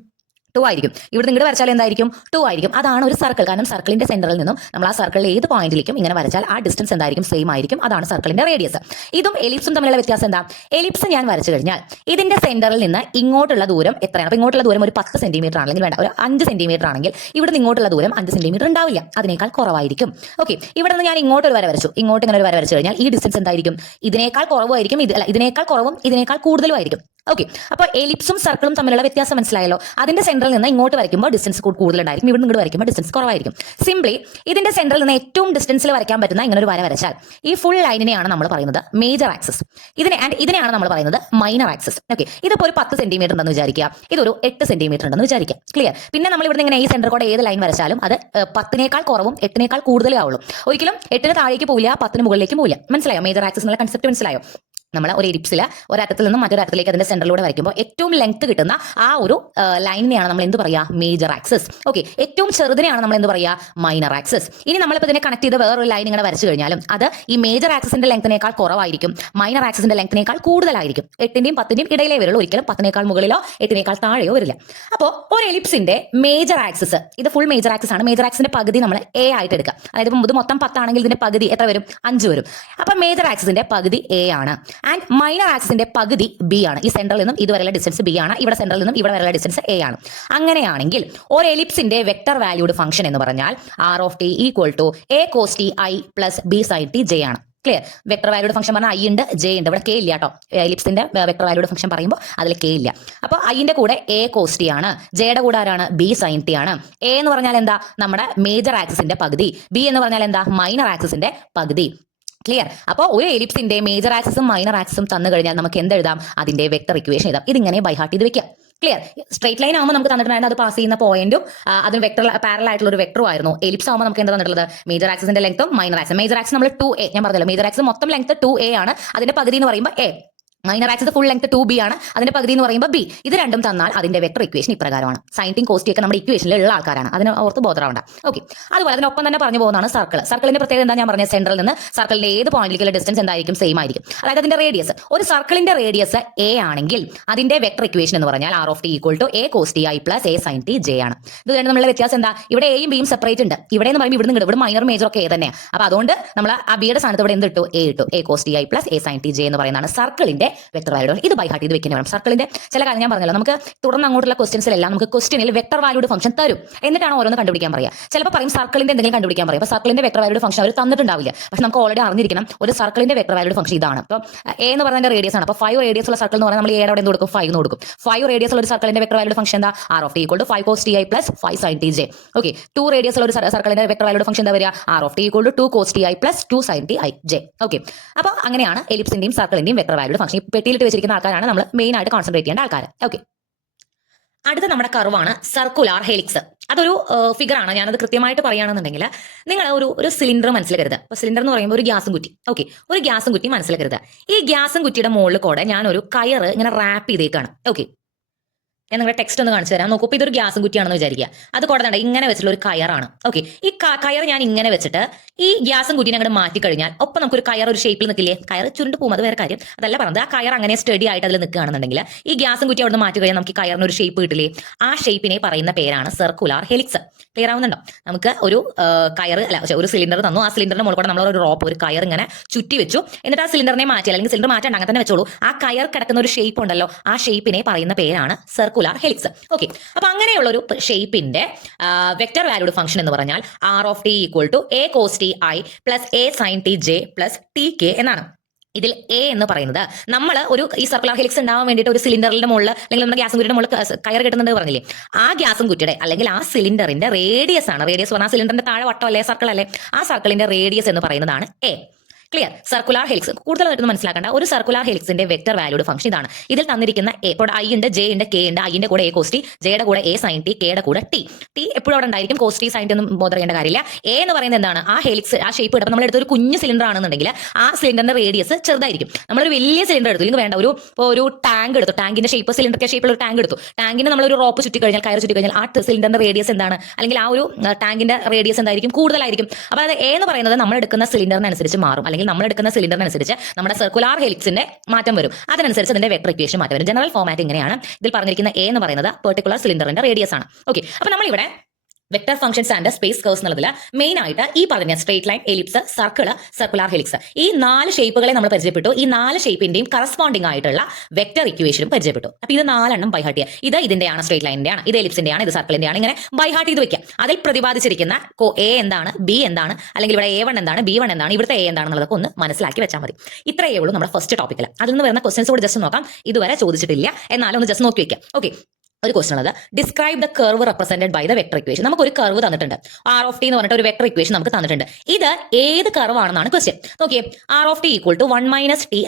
2 ആയിരിക്കും. ഇവിടെ നിങ്ങളുടെ വരച്ചാൽ എന്തായിരിക്കും? 2 ആയിരിക്കും. അതാണ് ഒരു സർക്കിൾ. കാരണം സർക്കിളിന്റെ സെന്ററിൽ നിന്നും നമ്മൾ ആ സർക്കിളിൽ ഏത് പോയിന്റിലേക്കും ഇങ്ങനെ വരച്ചാൽ ആ ഡിസ്റ്റൻസ് എന്തായിരിക്കും? സെയിം ആയിരിക്കും. അതാണ് സർക്കിളിന്റെ റേഡിയസ്. ഇതും എലിപ്സും തമ്മിലുള്ള വ്യത്യാസം എന്താ? എലിപ്സ് ഞാൻ വരച്ചു കഴിഞ്ഞാൽ ഇതിന്റെ സെന്ററിൽ നിന്ന് ഇങ്ങോട്ടുള്ള ദൂരം എത്രയാണ്? അപ്പോൾ ഇങ്ങോട്ടുള്ള ദൂരം ഒരു 10 സെന്റിമീറ്റർ ആണെങ്കിൽ, വേണ്ട, ഒരു 5 സെന്റിമീറ്റർ ആണെങ്കിൽ ഇവിടെ നിന്ന് ഇങ്ങോട്ടുള്ള ദൂരം 5 സെന്റിമീറ്റർ ഉണ്ടാവില്ല, അതിനേക്കാൾ കുറവായിരിക്കും. ഓക്കെ, ഇവിടെ നിന്ന് ഞാൻ ഇങ്ങോട്ട് ഒരു വര വരച്ചു, ഇങ്ങോട്ട് ഇങ്ങനെ ഒരു വര വരച്ചു കഴിഞ്ഞാൽ ഈ ഡിസ്റ്റൻസ് എന്തായിരിക്കും? ഇതിനേക്കാൾ കുറവായിരിക്കും, ഇതിനേക്കാൾ കുറവും ഇതിനേക്കാൾ കൂടുതലും ആയിരിക്കും. ഓക്കെ, അപ്പോൾ എലിപ്സും സർക്കിളും തമ്മിലുള്ള വ്യത്യാസം മനസ്സിലായല്ലോ. അതിന്റെ സെന്ററിൽ നിന്ന് ഇങ്ങോട്ട് വരയ്ക്കുമ്പോൾ ഡിസ്റ്റൻസ് കൂടുതലുണ്ടായിരിക്കും, ഇവിടെ ഇങ്ങോട്ട് വരയ്ക്കുമ്പോൾ ഡിസ്റ്റൻസ് കുറവായിരിക്കും. സിംപ്ലി ഇതിന്റെ സെന്ററിൽ നിന്ന് ഏറ്റവും ഡിസ്റ്റൻസിൽ വരയ്ക്കാൻ പറ്റുന്ന ഇങ്ങനെ ഒരു വര വരച്ചാൽ ഈ ഫുൾ ലൈനിനെയാണ് നമ്മൾ പറയുന്നത് മേജർ ആക്സിസ്. ഇതിനെയാണ് നമ്മൾ പറയുന്നത് മൈനർ ആക്സിസ്. ഓക്കെ, ഇതിപ്പോൾ ഒരു 10 സെന്റിമീറ്റർ ഉണ്ടെന്ന് വിചാരിക്കുക, ഇതൊരു 8 സെന്റിമീറ്റർ ഉണ്ടെന്ന് വിചാരിക്കുക. ക്ലിയർ? പിന്നെ നമ്മൾ ഇവിടെ ഇങ്ങനെ ഈ സെന്റർ കൂടെ ഏത് ലൈൻ വരച്ചാലും അത് 10നേക്കാൾ കുറവും 8നേക്കാൾ കൂടുതലേ ആവുള്ളൂ. ഒരിക്കലും 8ന് താഴേക്ക് പോവില്ല, 10ന് മുകളിലേക്ക് പോവില്ല. മനസ്സിലായോ? മേജർ ആക്സിസ് എന്നുള്ള കൺസെപ്റ്റ് മനസ്സിലായോ? നമ്മൾ ഒരു എലിപ്സിൽ ഒരറ്റത്തിൽ നിന്നും മറ്റൊരറ്റത്തിലേക്ക് അതിന്റെ സെന്ററിലൂടെ വരയ്ക്കുമ്പോൾ ഏറ്റവും ലെങ്ത് കിട്ടുന്ന ആ ഒരു ലൈനിനെയാണ് നമ്മൾ എന്ത് പറയുക? Major axis. ഓക്കെ, ഏറ്റവും ചെറുതിനെയാണ് നമ്മൾ എന്ത് പറയുക? Minor axis. ഇനി നമ്മളിപ്പോൾ ഇതിനെ കണക്ട് ചെയ്ത് വേറൊരു ലൈൻ ഇങ്ങനെ വരച്ചു കഴിഞ്ഞാലും അത് ഈ മേജർ ആക്സിസിന്റെ ലെങ്ത്തിനേക്കാൾ കുറവായിരിക്കും, മൈനർ ആക്സിസിന്റെ ലെങ്ത്തിനേക്കാൾ കൂടുതലായിരിക്കും. 8ന്റെയും 10ന്റെയും ഇടയിലേ വരുള്ളൂ, ഒരിക്കലും 10നേക്കാൾ മുകളിലോ 8നേക്കാൾ താഴെയോ വരില്ല. അപ്പോൾ ഒരു എലിപ്സിന്റെ മേജർ ആക്സിസ്, ഇത് ഫുൾ മേജർ ആക്സിസ് ആണ്. മേജർ ആക്സിന്റെ പകുതി നമ്മൾ A ആയിട്ട് എടുക്കുക. അതായത് ഇത് മൊത്തം 10 ആണെങ്കിൽ ഇതിന്റെ പകുതി എത്ര വരും? 5 വരും. അപ്പോൾ മേജർ ആക്സിസിന്റെ പകുതി A ആണ്. ആൻഡ് മൈനർ ആക്സിസിന്റെ പകുതി B ആണ്. ഈ സെന്ററിൽ നിന്നും ഇതുവരെയുള്ള ഡിസ്റ്റൻസ് B ആണ്, ഇവിടെ സെന്ററിൽ നിന്നും ഇവിടെ വരെയുള്ള ഡിസ്റ്റൻസ് A ആണ്. അങ്ങനെയാണെങ്കിൽ ഒരു എലിപ്സിന്റെ വെക്ടർ വാല്യൂഡ് ഫംഗ്ഷൻ എന്ന് പറഞ്ഞാൽ R(t) equal to A cos t i plus B sin t j ആണ്. ക്ലിയർ? വെക്ടർ വാല്യൂഡ് ഫംഗ്ഷൻ പറഞ്ഞാൽ I ഉണ്ട്, J ഉണ്ട്, ഇവിടെ K ഇല്ല കേട്ടോ. എലിപ്സിന്റെ വെക്ടർ വാല്യൂഡ് ഫംഗ്ഷൻ പറയുമ്പോൾ അതിൽ K ഇല്ല. അപ്പോൾ ഐന്റെ കൂടെ A cos t ആണ്, ജെയുടെ കൂടെ ആരാണ്? B sin t ആണ്. A എന്ന് പറഞ്ഞാൽ എന്താ? നമ്മുടെ മേജർ ആക്സിസിന്റെ പകുതി. B എന്ന് പറഞ്ഞാൽ എന്താ? മൈനർ ആക്സിസിന്റെ പകുതി. ക്ലിയർ? അപ്പോൾ ഒരു എലിപ്സിന്റെ മേജർ ആക്സിസും മൈനർ ആക്സിസും തന്നു കഴിഞ്ഞാൽ നമുക്ക് എന്തെഴുതാം? അതിന്റെ വെക്ടർ ഇക്വേഷൻ എഴുതാം. ഇതിങ്ങനെ ബൈ ഹാർട്ട് ചെയ്ത് വെക്കാം. ക്ലിയർ? സ്ട്രേറ്റ് ലൈൻ ആകുമ്പോൾ നമുക്ക് തന്നിട്ടുണ്ടായിരുന്നു അത് പാസ് ചെയ്യുന്ന പോയിന്റും അതിന് വെക്ടർ പാരലൽ ആയിട്ടുള്ള ഒരു വെക്ടറും ആയിരുന്നു. എലിപ്സ് ആകുമ്പോൾ നമുക്ക് എന്താ തന്നിട്ടുള്ളത്? മേജർ ആക്സിസിന്റെ ലെങ്ത്തും മൈനർ ആക്സിസ്. മേജർ ആക്സിസ് നമ്മൾ 2a, ഞാൻ പറഞ്ഞല്ലോ മേജർ ആക്സിസ് മൊത്തം ലെങ്ത് 2a ആണ്, അതിന്റെ പകുതി എന്ന് പറയുമ്പോൾ A. Inner axis full length 2b ആണ്, അതിന്റെ പകുതി എന്ന് പറയുമ്പോൾ b. ഇത് രണ്ടും തന്നാൽ അതിന്റെ വെക്ടർ ഇക്വേഷൻ ഇപ്രകാരമാണ്. സൈൻ കോസ്റ്റി ഒക്കെ നമ്മുടെ ഇക്വേഷനിൽ ഉള്ള ആൾക്കാരാണ്, അതിന് ഓർത്ത് ബോധറാവണ്ട. ഓക്കെ, അതുപോലെ അതിനൊപ്പം തന്നെ പറഞ്ഞു പോകുന്നതാണ് സർക്കിൾ. സർക്കിളിന്റെ പ്രത്യേകത എന്താ ഞാൻ പറഞ്ഞ, സെൻട്രൽ നിന്ന് സർക്കിളിന്റെ ഏത് പോയിന്റിലേക്കുള്ള ഡിസ്റ്റൻസ് എന്തായിരിക്കും, സെയിം ആയിരിക്കും. അതായത് അതിന്റെ റേഡിയസ്, ഒരു സർക്കിളിന്റെ റേഡിയസ് a ആണെങ്കിൽ അതിന്റെ വെക്ടർ ഇക്വേഷൻ എന്ന് പറഞ്ഞാൽ r of t equal to a cos ti plus a sin t j ആണ്. ഇത് രണ്ട് തമ്മിലുള്ള വ്യത്യാസം എന്താ, ഇവിടെ എയും ബിയും സെപ്പറേറ്റ് ഉണ്ട്. ഇവിടെ എന്ന് പറയുമ്പോൾ ഇവിടുന്ന് ഇവിടെ മൈനർ മേജർ ഒക്കെ a തന്നെയാണ്. അപ്പൊ അതുകൊണ്ട് നമ്മൾ ആ ബിയുടെ സ്ഥാനത്ത് ഇവിടെ എന്ത് ഇട്ടു, a ഇട്ടു. a cos ti plus a sin t j എന്ന് പറയുന്നതാണ് സർക്കിളിന്റെ വെക്ടർ വാല്യൂ. ഇത് ബൈ ഹാർട്ട് ചെയ്ത് വെക്കുന്ന വേണം. സർക്കിളിന്റെ ചില കാര്യം ഞാൻ പറഞ്ഞല്ലോ, നമുക്ക് തുടർന്ന് അങ്ങോട്ടുള്ള ക്വസ്റ്റ്യൻസിലെല്ലാം നമുക്ക് ക്വസ്റ്റ്യനിൽ വെക്ടർ വാല്യൂഡ് ഫംഗ്ഷൻ തരും, എന്നിട്ടാണ് ഓരോന്ന് കണ്ടുപിടിക്കാൻ പറയുക. ചിലപ്പോൾ പറയും സർക്കിളിന്റെ എന്തെങ്കിലും കണ്ടുപിടിക്കാൻ പറയും. അപ്പോൾ സർക്കിളിന്റെ വെക്ടർ വാല്യൂഡ് ഫംഗ്ഷൻ അവർ തന്നിട്ടുണ്ടാവില്ല. പക്ഷെ നമുക്ക് ഓൾറെഡി അറിഞ്ഞിരിക്കണം ഒരു സർക്കിളിന്റെ വെക്ടർ വാല്യൂഡ് ഫംഗ്ഷൻ ഇതാണ്. അപ്പോൾ എ എന്ന് പറയുന്നത് റേഡിയസ് ആണ്. അപ്പോൾ 5 റേഡിയസ് ഉള്ള സർക്കിൾ എന്ന് പറഞ്ഞാൽ നമ്മൾ എയുടെ അവിടെ എന്ത് കൊടുക്കും, 5 എന്ന് കൊടുക്കും. 5 റേഡിയസ് ഉള്ള ഒരു സർക്കിളിന്റെ വെക്ടർ വാല്യൂഡ് ഫംഗ്ഷൻ എന്താ, r of t equal to 5 cos ti plus 5 sin t j. Okay, 2 radius ഉള്ള ഒരു സർക്കിളിന്റെ വെക്ടർ വാല്യൂഡ് ഫംഗ്ഷൻ എന്താ വരിക, r of t equal to 2 cos ti plus 2 sin t i j. Okay, അപ്പോൾ അങ്ങനെയാണ് എലിപ്സിന്റെയും സർക്കിളിന്റെയും vector valued function. ഈ പെട്ടിയിലിട്ട് വെച്ചിരിക്കുന്ന ആൾക്കാരാണ് നമ്മൾ മെയിൻ ആയിട്ട് കോൺസെൻട്രേറ്റ് ചെയ്യേണ്ട ആൾക്കാർ. ഓക്കെ, അടുത്ത നമ്മുടെ കർവാണ് സർക്കുലാർ ഹെലിക്സ്. അതൊരു ഫിഗർ ആണ്. ഞാനത് കൃത്യമായിട്ട് പറയുകയാണെന്നുണ്ടെങ്കിൽ നിങ്ങൾ ഒരു സിലിണ്ടർ മനസ്സിൽ കരുതുക. അപ്പോൾ സിലിണ്ടർ എന്ന് പറയുമ്പോൾ ഒരു ഗ്യാസും കുറ്റി. ഓക്കെ, ഒരു ഗ്യാസും കുറ്റി മനസ്സിൽ കരുതുക. ഈ ഗ്യാസും കുറ്റിയുടെ മുകളിൽ കൂടെ ഞാനൊരു കയറ് ഇങ്ങനെ റാപ്പ് ചെയ്തേക്കാണ്. ഓക്കെ, ഞാൻ നിങ്ങളുടെ ടെക്സ്റ്റ് ഒന്ന് കാണിച്ചു തരാം. നോക്കൂ, ഇപ്പോൾ ഇതൊരു ഗ്യാസും കുറ്റിയാണെന്ന് വിചാരിക്കുക. അത് കൂടാതെ ഇങ്ങനെ വെച്ചിട്ടുള്ള ഒരു കയറാണ്. ഓക്കെ, ഈ കയർ ഞാൻ ഇങ്ങനെ വെച്ചിട്ട് ഈ ഗ്യാസും കുറ്റീനെ അങ്ങോട്ട് മാറ്റി കഴിഞ്ഞാൽ ഒപ്പം നമുക്കൊരു കയർ ഒരു ഷേപ്പിൽ നിൽക്കില്ലേ, കയർ ചുരുണ്ട് പോകും, അത് വേറെ കാര്യം, അതല്ല പറഞ്ഞത്. ആ കയർ അങ്ങനെ സ്റ്റഡി ആയിട്ട് അതിൽ നിൽക്കുകയാണെന്നുണ്ടെങ്കിൽ ഈ ഗ്യാസും കുറ്റി അവിടെ നിന്ന് മാറ്റി കഴിഞ്ഞാൽ നമുക്ക് കയറിന് ഒരു ഷേപ്പ് കിട്ടില്ലേ. ആ ഷേപ്പിനെ പറയുന്ന പേരാണ് സർക്കുലാർ ഹെലിക്സ്. ക്ലിയർ ആവുന്നുണ്ടോ? നമുക്ക് ഒരു കയർ അല്ല ഒരു സിലിണ്ടർ തന്നു. ആ സിലിണ്ടറിന്റെ മുകളിൽ കൂടെ നമ്മൾ ഒരു റോപ്പ് ഒരു കയർ ഇങ്ങനെ ചുറ്റി വെച്ചു. എന്നിട്ട് ആ സിലിണ്ടറിനെ മാറ്റി, അല്ലെങ്കിൽ സിലിണ്ടർ മാറ്റാണ്ട് അങ്ങനെ തന്നെ വെച്ചോളൂ. ആ കയർ കിടക്കുന്ന ഒരു ഷേപ്പ് ഉണ്ടല്ലോ, ആ ഷേപ്പിനെ പറയുന്ന പേരാണ് സർക്കുലാർ ഹെലിക്സ്. ഓക്കെ, അപ്പൊ അങ്ങനെയുള്ള ഒരു ഷേപ്പിന്റെ വെക്ടർ വാല്യൂഡ് ഫംഗ്ഷൻ എന്ന് പറഞ്ഞാൽ r of t equal to a cos ti plus a sin t j plus tk എന്നാണ്. ഇതിൽ എ എന്ന് പറയുന്നത് നമ്മൾ ഈ സർക്കുലർ ഹെലിക്സ് ഉണ്ടാവാൻ വേണ്ടിയിട്ട് ഒരു സിലിണ്ടറിന്റെ മുകളിൽ അല്ലെങ്കിൽ നമ്മുടെ ഗ്യാസും കുറ്റിയുടെ മുകളിൽ കയർ കിട്ടുന്നുണ്ട് പറഞ്ഞില്ലേ, ആ ഗ്യാസും കുറ്റിയുടെ അല്ലെങ്കിൽ ആ സിലിണ്ടറിന്റെ റേഡിയസ് ആണ്. റേഡിയസ് പറഞ്ഞാൽ സിലിണ്ടറിന്റെ താഴെ വട്ടം അല്ലേ, സർക്കിൾ അല്ലേ, ആ സർക്കിളിന്റെ റേഡിയസ് എന്ന് പറയുന്നതാണ് എ. ക്ലിയർ? സർക്കുലാർ ഹെലിക്സ് കൂടുതലായിട്ടൊന്നും മനസ്സിലാക്കേണ്ട. ഒരു സർക്കുലാർ ഹെലിക്സിന്റെ വെക്ടർ വാല്യൂഡ് ഫംഗ്ഷൻ ഇതാണ്. ഇതിൽ തന്നിരിക്കുന്ന ഇപ്പോൾ ഐ ഉണ്ട്, ജെ ഉണ്ട്, കെ ഉണ്ട്. ഐന്റെ കൂടെ എ കോസ്റ്റി, ജെയുടെ കൂടെ എ സൈൻ ടി, കെയുടെ കൂടെ ടി. ടി എപ്പോഴും അവിടെ ഉണ്ടായിരിക്കും, കോസ്റ്റി സൈൻ ടി ഒന്നും ബോധർ ചെയ്യേണ്ട കാര്യമില്ല. എ എന്ന് പറയുന്നത് എന്താണ്, ആ ഹെലിക്സ് ആ ഷേപ്പ് ഇടുമ്പോൾ നമ്മൾ എടുത്തൊരു കുഞ്ഞു സിലിണ്ടർ ആണെന്നുണ്ടെങ്കിൽ ആ സിലിണ്ടറിന്റെ റേഡിയസ് ചെറുതായിരിക്കും. നമ്മളൊരു വലിയ സിലിണ്ടർ എടുത്തു, ഇല്ലെങ്കിൽ വേണ്ട ഒരു ടാങ്ക് എടുത്തു, ടാങ്കിന്റെ ഷേപ്പ് സിലിണ്ടർ ഷേപ്പിൽ ഒരു ടാങ്ക് എടുത്തു. ടാങ്കിന് നമ്മളൊരു റോപ്പ് ചുറ്റി കഴിഞ്ഞാൽ, കയർ ചുറ്റി കഴിഞ്ഞാൽ ആ സിലിണ്ടറിന്റെ റേഡിയസ് എന്താണ്, അല്ലെങ്കിൽ ആ ഒരു ടാങ്കിന്റെ റേഡിയസ് എന്തായിരിക്കും, കൂടുതലായിരിക്കും. അപ്പോൾ അത് എ എന്ന് പറയുന്നത് നമ്മൾ എടുക്കുന്ന സിലിണ്ടറിനനുസരിച്ച് മാറും, അല്ലെങ്കിൽ നമ്മൾ എടുക്കുന്ന സിലിണ്ടർ അനുസരിച്ച് നമ്മുടെ സർക്കുലാർ ഹെലിക്സിന്റെ മാറ്റം വരും. അതിനനുസരിച്ച് അതിന്റെ വെക്ടർ ഇക്വേഷൻ മാറ്റം വരും. ജനറൽ ഫോമാറ്റ് ഇങ്ങനെയാണ്. ഇതിൽ പറഞ്ഞിരിക്കുന്ന എ എന്ന് പറയുന്നത് പെർട്ടിക്കുലർ സിലിണ്ടറിന്റെ റേഡിയസ് ആണ്. ഓക്കെ, അപ്പൊ നമ്മളിവിടെ vector functions and space curves എന്നുള്ളതിൽ മെയിൻ ആയിട്ട് ഈ പറഞ്ഞ straight line, ellipse, circle, circular helix, ഈ 4 ഷേപ്പുകളെ നമ്മൾ പരിചയപ്പെട്ടു. ഈ 4 ഷേപ്പിന്റെയും കറസ്പോണ്ടിങ് ആയിട്ടുള്ള വെക്ടർ ഇക്വേഷനും പരിചയപ്പെട്ടു. അപ്പൊ ഇത് 4 ബൈ ഹാർട്ട് ചെയ്യുക. ഇത് ഇതിന്റെയാണ്, സ്ട്രേറ്റ് ലൈനിന്റെയാണ്, ഇത് എലിപ്സിന്റെയാണ്, ഇത് സർക്കിളിന്റെയാണ്. ഇങ്ങനെ ബൈ ഹാർട്ട് ചെയ്ത് വെക്കാം. അതിൽ പ്രതിപാദിച്ചിരിക്കുന്ന എ എന്താണ്, ബി എന്താണ്, അല്ലെങ്കിൽ ഇവിടെ A1 എന്താണ്, B1 എന്താണ്, ഇവിടുത്തെ എ എന്താണെന്നുള്ളതൊക്കെ ഒന്ന് മനസ്സിലാക്കി വെച്ചാൽ മതി. ഇത്രയേ ഉള്ളൂ നമ്മുടെ ഫസ്റ്റ് ടോപ്പിക്കിൽ. അതിൽ നിന്ന് വരുന്ന ക്വസ്റ്റൻസ് കൂടി ജസ്റ്റ് നോക്കാം. ഇതുവരെ ചോദിച്ചിട്ടില്ല, എന്നാലും ഒന്ന് ജസ്റ്റ് നോക്കി വെക്കാം. ഓക്കെ, ഒരു ക്വസ്റ്റൻ ഉള്ളത്, describe the curve represented by the vector equation. നമുക്ക് ഒരു കർവ് തന്നിട്ടുണ്ട്, r of t എന്ന് പറഞ്ഞിട്ട് ഒരു വെക്ടർ ഇക്വേഷൻ നമുക്ക് തന്നിട്ടുണ്ട്. ഇത് ഏത് കർവ് ആണെന്നാണ് ക്വസ്റ്റ്യൻ. നോക്കിയേ, r of t equal to 1 minus ti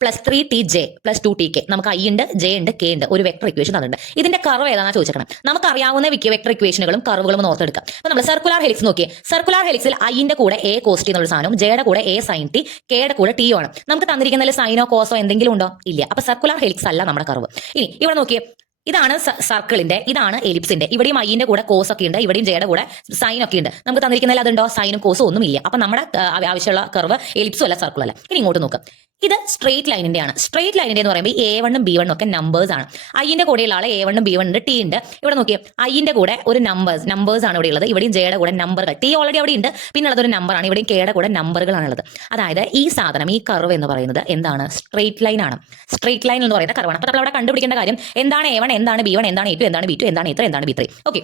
plus 3tj plus 2tk. നമുക്ക് i ഉണ്ട്, j ഉണ്ട്, k ഉണ്ട്, ഒരു വെക്ടർ ഇക്വേഷൻ തന്നിട്ടുണ്ട്. ഇതിന്റെ കർവ് ഏതാണെന്ന് ചോദിച്ചേക്കണം. നമുക്ക് അറിയാവുന്ന വെക്ടർ ഇക്വേഷനുകളും കർവുകളും ഒന്ന് ഓർത്തെടുക്കാം. അപ്പൊ നമ്മൾ സർക്കുലാർ ഹെലിക്സ് നോക്കിയേ, സർക്കുലാർ ഹെലിക്സിൽ ഐന്റെ കൂടെ a കോസ്റ്റി എന്നുള്ള സാധനവും ജെയുടെ കൂടെ a സൈൻ ടി, കെയുടെ കൂടെ ടി ആണ്. നമുക്ക് തന്നിരിക്കുന്നതിൽ സൈനോ കോസോ എന്തെങ്കിലും ഉണ്ടോ? ഇല്ല. അപ്പൊ സർക്കുലാർ ഹെലിക്സ് അല്ല നമ്മുടെ കർവ്. ഇനി ഇവിടെ നോക്കിയേ, ഇതാണ് സർക്കിളിന്റെ, ഇതാണ് എലിപ്സിന്റെ. ഇവിടെയും ഐന്റെ കൂടെ കോസ് ഒക്കെ ഉണ്ട്, ഇവിടെയും ജെയുടെ കൂടെ സൈൻ ഒക്കെ ഉണ്ട്. നമുക്ക് തന്നിരിക്കുന്നതിൽ അതുണ്ടോ? സൈനും കോസും ഒന്നും ഇല്ല. അപ്പൊ നമ്മുടെ ആവശ്യമുള്ള കർവ് എലിപ്സും അല്ല, സർക്കിൾ അല്ല. ഇനി ഇങ്ങോട്ട് നോക്കാം. ഇത് സ്ട്രേറ്റ് ലൈനിന്റെ ആണ്. സ്ട്രേറ്റ് ലൈനിന്റെ എന്ന് പറയുമ്പോൾ A1 ഉം B1 ഒക്കെ നമ്പേഴ്സ് ആണ്. ഐന്റെ കൂടെയുള്ള ആളെ A1 ഉം B1 ഉണ്ട്, ടി ഉണ്ട്. ഇവിടെ നോക്കിയേ, ഐന്റെ കൂടെ ഒരു നമ്പേഴ്സ് ആണ് ഇവിടെ ഉള്ളത്. ഇവിടെയും ജെയുടെ കൂടെ നമ്പറുകൾ, ടി ഓൾറെഡി അവിടെ ഉണ്ട്, പിന്നെ ഉള്ളത് ഒരു നമ്പറാണ്. ഇവിടെയും കെയുടെ കൂടെ നമ്പറുകളാണ് ഉള്ളത്. അതായത് ഈ സാധനം, ഈ കർവ് എന്ന് പറയുന്നത് എന്താണ്? സ്ട്രേറ്റ് ലൈൻ ആണ്. സ്ട്രേറ്റ് ലൈൻ എന്ന് പറയുന്ന കർവാണ്. അപ്പോൾ നമ്മൾ അവിടെ കണ്ടുപിടിക്കേണ്ട കാര്യം എന്താണ് A1, എന്താണ് B1, എന്താണ് A2, എന്താണ് B2, എന്താണ് A3, എന്താണ് B3. ഓക്കെ,